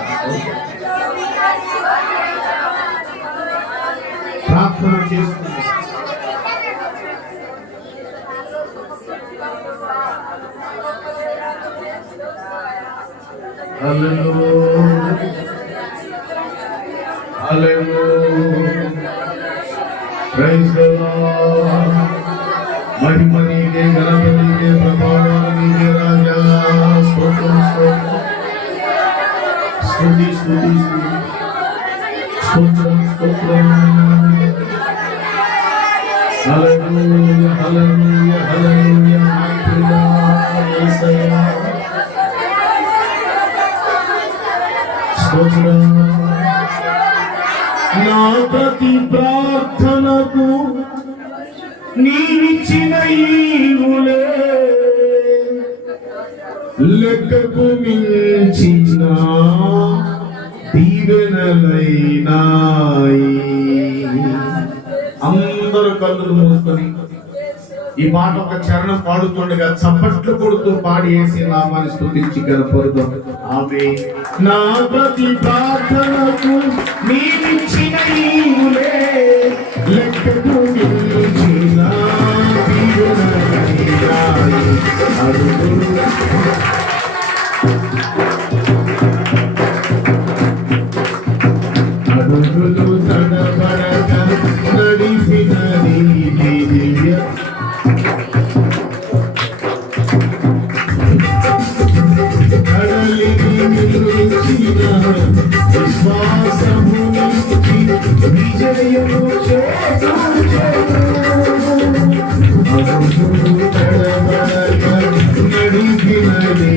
ప్రార్థన చేస్తున్నాం. Hallelujah. Praise the Lord. महिम नीके, घनता नीके, प्रभाव नीके, राजा स्तोत्रम स्तुति stotram. Hallelujah. Mighty God, Isaiah. స్తోత్రం. నా ప్రతి ప్రార్థనకు నీవిచ్చిన ఈవులే లెక్కకు మించిన దీవెనలైనాయి. అందరూ కళ్ళు మూసుకొని ఈ పాట ఒక చరణం పాడుతుండగా చప్పట్లు కొడుతూ పాడి వేసి నామాన్ని స్తుతించి కనపరుదాం. ఆమేన్. నా ప్రతి ప్రార్థనకు నీవిచ్చిన ఈవులే లెక్కకు మించిన దీవెనలైనాయి. అడుగులు తడబడక నడిపిన నీ దివ్య కడలిని నిలిచిన విశ్వాసముని విజయము నడిపిన నీ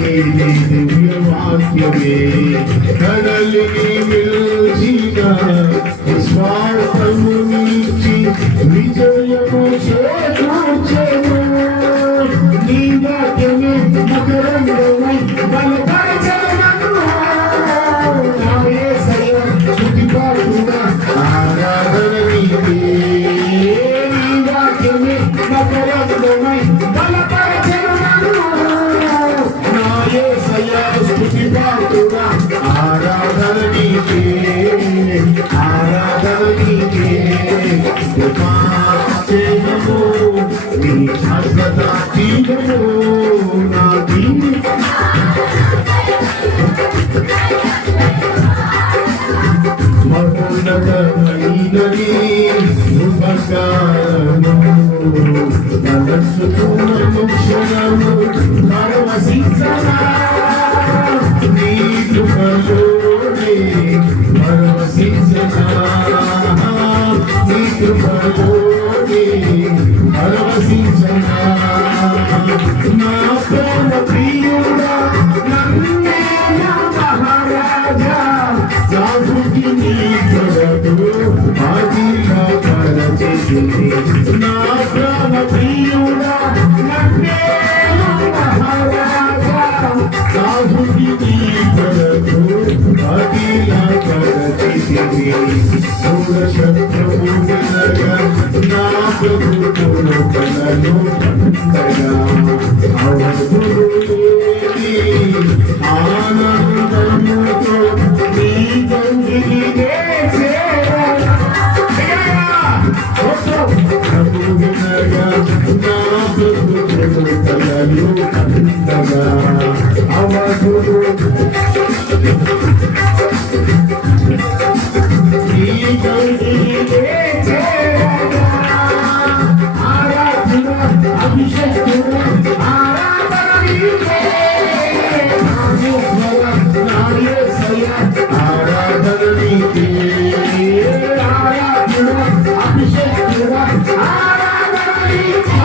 దివ్య వాక్యమే కడలిని నిలిచిన విశ్వాసము కృపా చేయము నీ శాశ్వత జీవము నా మహోన్నతమైనది ఉపకారము మనస్సుకు క్షణము పరవశించనా నీ కృపలోనే పరవశించనా నీ కృపలోనే పరవశించనా నా ప్రేమ ప్రియుడా నన్నే నా మహారాజా సాధుకి నీ కొరకు ఆదిగా పరచేసింది నా ప్రేమ ప్రియుడా నన్నే నా మహారాజా సాధుకి నీ కొరకు ఆదిగా పరచేసింది దూర శత్రువు వినగా నా ప్రభు కలను పండగా అవధులు ఆనందముతో నీ గంగినే చేరగా ప్రభు వినగా నా ప్రభు కలను పండగా అవధులు నీ గంగినే చేరగా ఆరాధన అభిషేకం ఆరాధన నీకే ఆరాధన నీకే ఆరాధన అభిషేకం ఆరాధన నీకే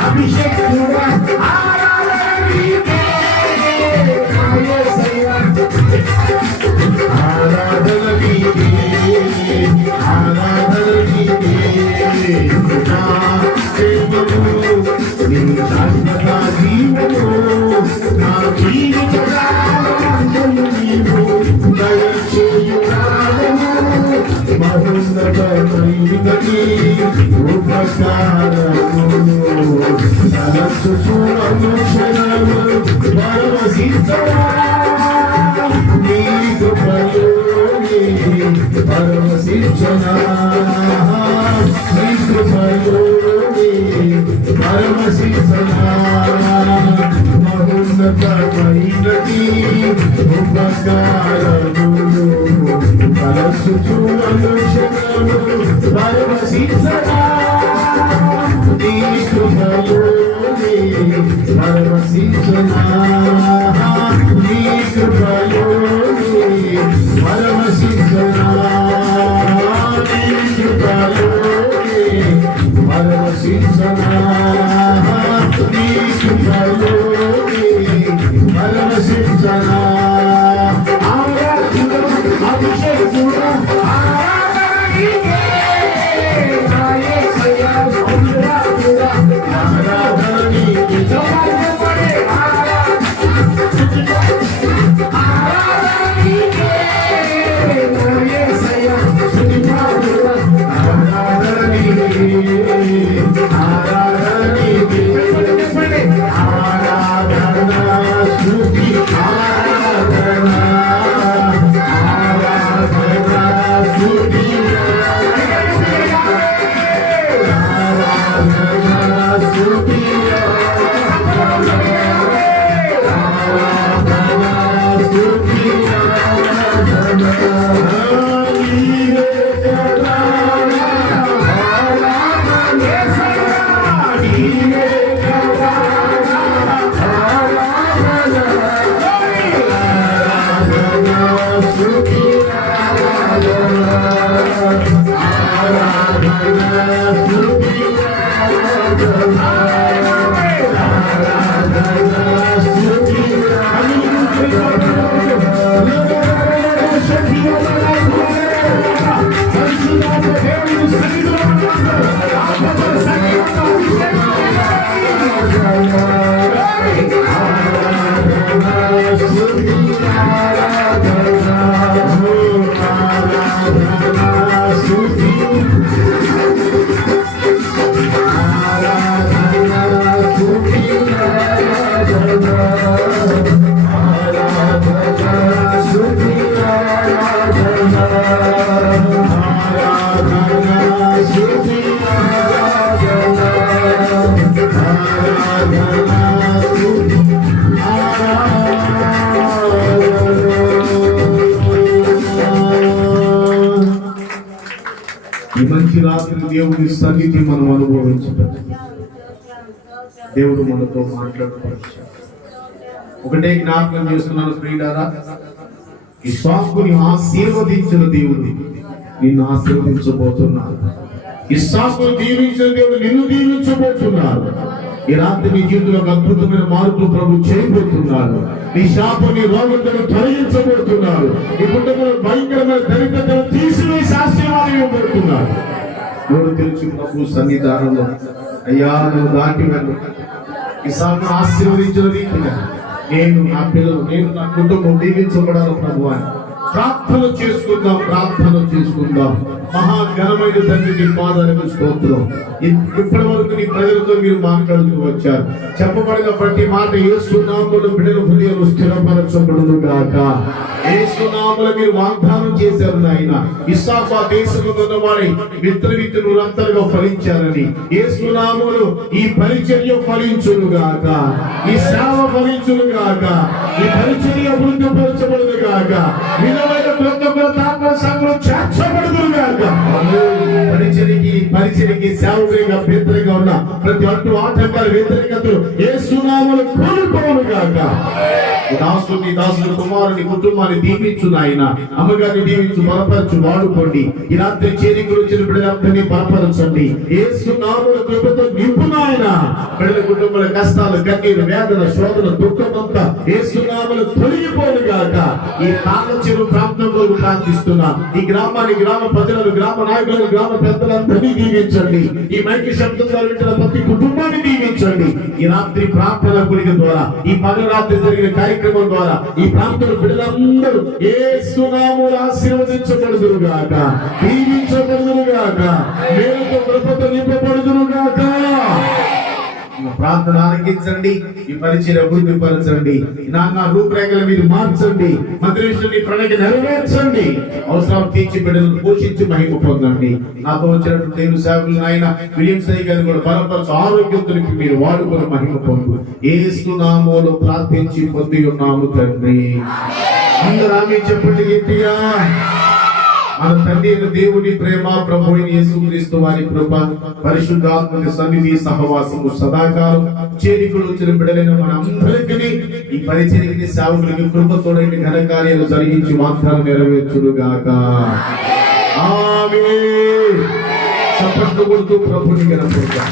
అభిషేకం ఆరాధన నీకే ఆరాధన నీకే ఆరాధన నీకే నా ప్రేమము నీ శాశ్వత జీవము నా జీవితకాలమందు నీవు దయచేయువాడము మహోన్నతమైనది ఉపకారము తలచుచు అనుక్షణము పరవశించవా నీ కృపలోనే పరవశించనా నీ కృపలోనే పరవశించనా మహోన్నతమైనది ఉపకారములు తలచుచు అనుక్షణము పరవశించనా నీ కృపలోనే పరవశించనా నీ కృపలోనే పరవశించనా నీ కృపలోనే పరవశించనా నీ కృపలోనే పరవశించనా ఆరాధన అభిషేకం ఆరాధన నీకే నా యేసయ్యా ఆరాధన నీకే దేవుడి సన్నిధి మనం అనుభవించడం, దేవుడు మనతో మాట్లాడుకోవచ్చు. ఒకటే జ్ఞాపకం చేస్తున్నాను ప్రియులారా, ఇస్సాకుని ఆశీర్వదించిన దేవుడు నిన్ను ఆశీర్వదించబోతున్నాడు. ఇస్సాకుని దీవించిన దేవుడు నిన్ను దీవించబోతున్నాడు. ఈ రాత్రి నీ జీవితంలో ఒక అద్భుతమైన మార్పు ప్రభు చేయబోతున్నాడు. నీ శాపం, నీ రోగులను తొలగించబోతున్నాడు. నీ కుటుంబంలో భయంకరమైన దరిద్రతను తీసివేసి ఆశీర్వాదం ఇవ్వబోతున్నాడు. నోరు తెరిచి ప్రభు సన్నిధానంలో, అయ్యా నువ్వు దాటి వెళ్ళు, ఇస్సాకును ఆశీర్వదించిన రీతిగా నేను, నా పిల్లలు, నేను, నా కుటుంబం దీవించబడాలి ప్రభు అని ప్రార్థన చేసుకుందాం. మహాఘనమైన తండ్రి నీ పాదాలకు స్తోత్రం. ఇప్పటి వరకు నీ ప్రజలతో మీరు మాట్లాడుతూ వచ్చారు. చెప్పబడిన ప్రతి మాట యేసు నామములో బిడ్డల హృదయాలు స్థిరపరచబడును గాక. యేసు నామములో మీరు వాగ్దానం చేశారు నాయన. ఇస్సాకు దేశంలో ఉన్న వారి మిత్రులు అంతరుగా ఫలించారని యేసు నామములో ఈ పరిచర్య ఫలించును గాక, ఈ సేవ ఫలించును గాక, ఈ పరిచర్య అభివృద్ధిపరచబడును గాక, విధమైన కృతజ్ఞతాత్మ సంఘం చేర్చబడును గాక. పరిచర్యకి సేవకుడిగా వ్యతిరేకంగా ఉన్న ప్రతి అడ్డు ఆటంకాల వ్యతిరేకతలు యేసు నామములో కూలిపోవును గాక. దాసుని కుమారుని కుటుంబాన్ని దీవించు నాయన. అమ్మగారిని దీవించు, బలపరచు, వాడుకోండి. ఈ రాత్రి చేరికలు వచ్చిన బిడ్డలందరినీ బలపరచండి. యేసు నామములో కృపతో నింపు నాయన. బిడ్డల కుటుంబాల కష్టాలు, కన్నీరు, వేదన, శోధన, దుఃఖమంతా యేసు నామములో తొలగిపోను గాక. ఈ కాళ్ళ చెరువు ప్రాంతంలో ప్రార్థిస్తున్నా. ఈ గ్రామాన్ని, గ్రామ ప్రజలను, గ్రామ నాయకులను, గ్రామ పెద్దలందరినీ దీవించండి. ఈ మైకి శబ్దంగా వింటున్న ప్రతి కుటుంబాన్ని దీవించండి. ఈ రాత్రి ప్రార్థన గుడిక ద్వారా, ఈ పగల రాత్రి జరిగిన కార్యక్రమం ద్వారా ఈ ప్రాంతంలో బిడ్డలందరూ యేసు నామములో ఆశీర్వదించబడుదురు గాక, దీవించబడుదురు గాక, మేలుతో కృపతో నింపబడుదురు గాక. ప్రార్థన ఆలకించండి. ఈ పరిచయం అభివృద్ధి పరచండి. నాన్న రూపురేఖలు మీరు మార్చండి. మంత్రి ప్రణాళిక నెరవేర్చండి. అవసరం తీర్చి బిడ్డలను పోషించి మహిమ పొందండి. నాతో వచ్చినటువంటి దేవుని సేవకులు ఆయన విలియమ్స్ అయ్య గారిని కూడా బలపరచు, ఆరోగ్యంతో మీరు వాడుకొని మహిమ పొందు. యేసు నామములో ప్రార్థించి పొంది ఉన్నాము తండ్రి. అందరూ ఆమేన్ చెప్పండి గట్టిగా. మన తండ్రి అయిన దేవుని ప్రేమ, ప్రభు అయిన యేసుక్రీస్తు వారి కృప, పరిశుద్ధాత్మ సన్నిధి, సహవాసము సదాకాలం చేరికలు వచ్చిన బిడ్డలైన మన అందరికీ ఈ పరిచర్యకి, సేవకులకి కృపతోడైన ఘన కార్యాలు జరిగించి వాగ్దానం నెరవేర్చును గాక. ఆమేన్. చప్పట్లు కొడుతూ ప్రభుని గణపరుద్దాం.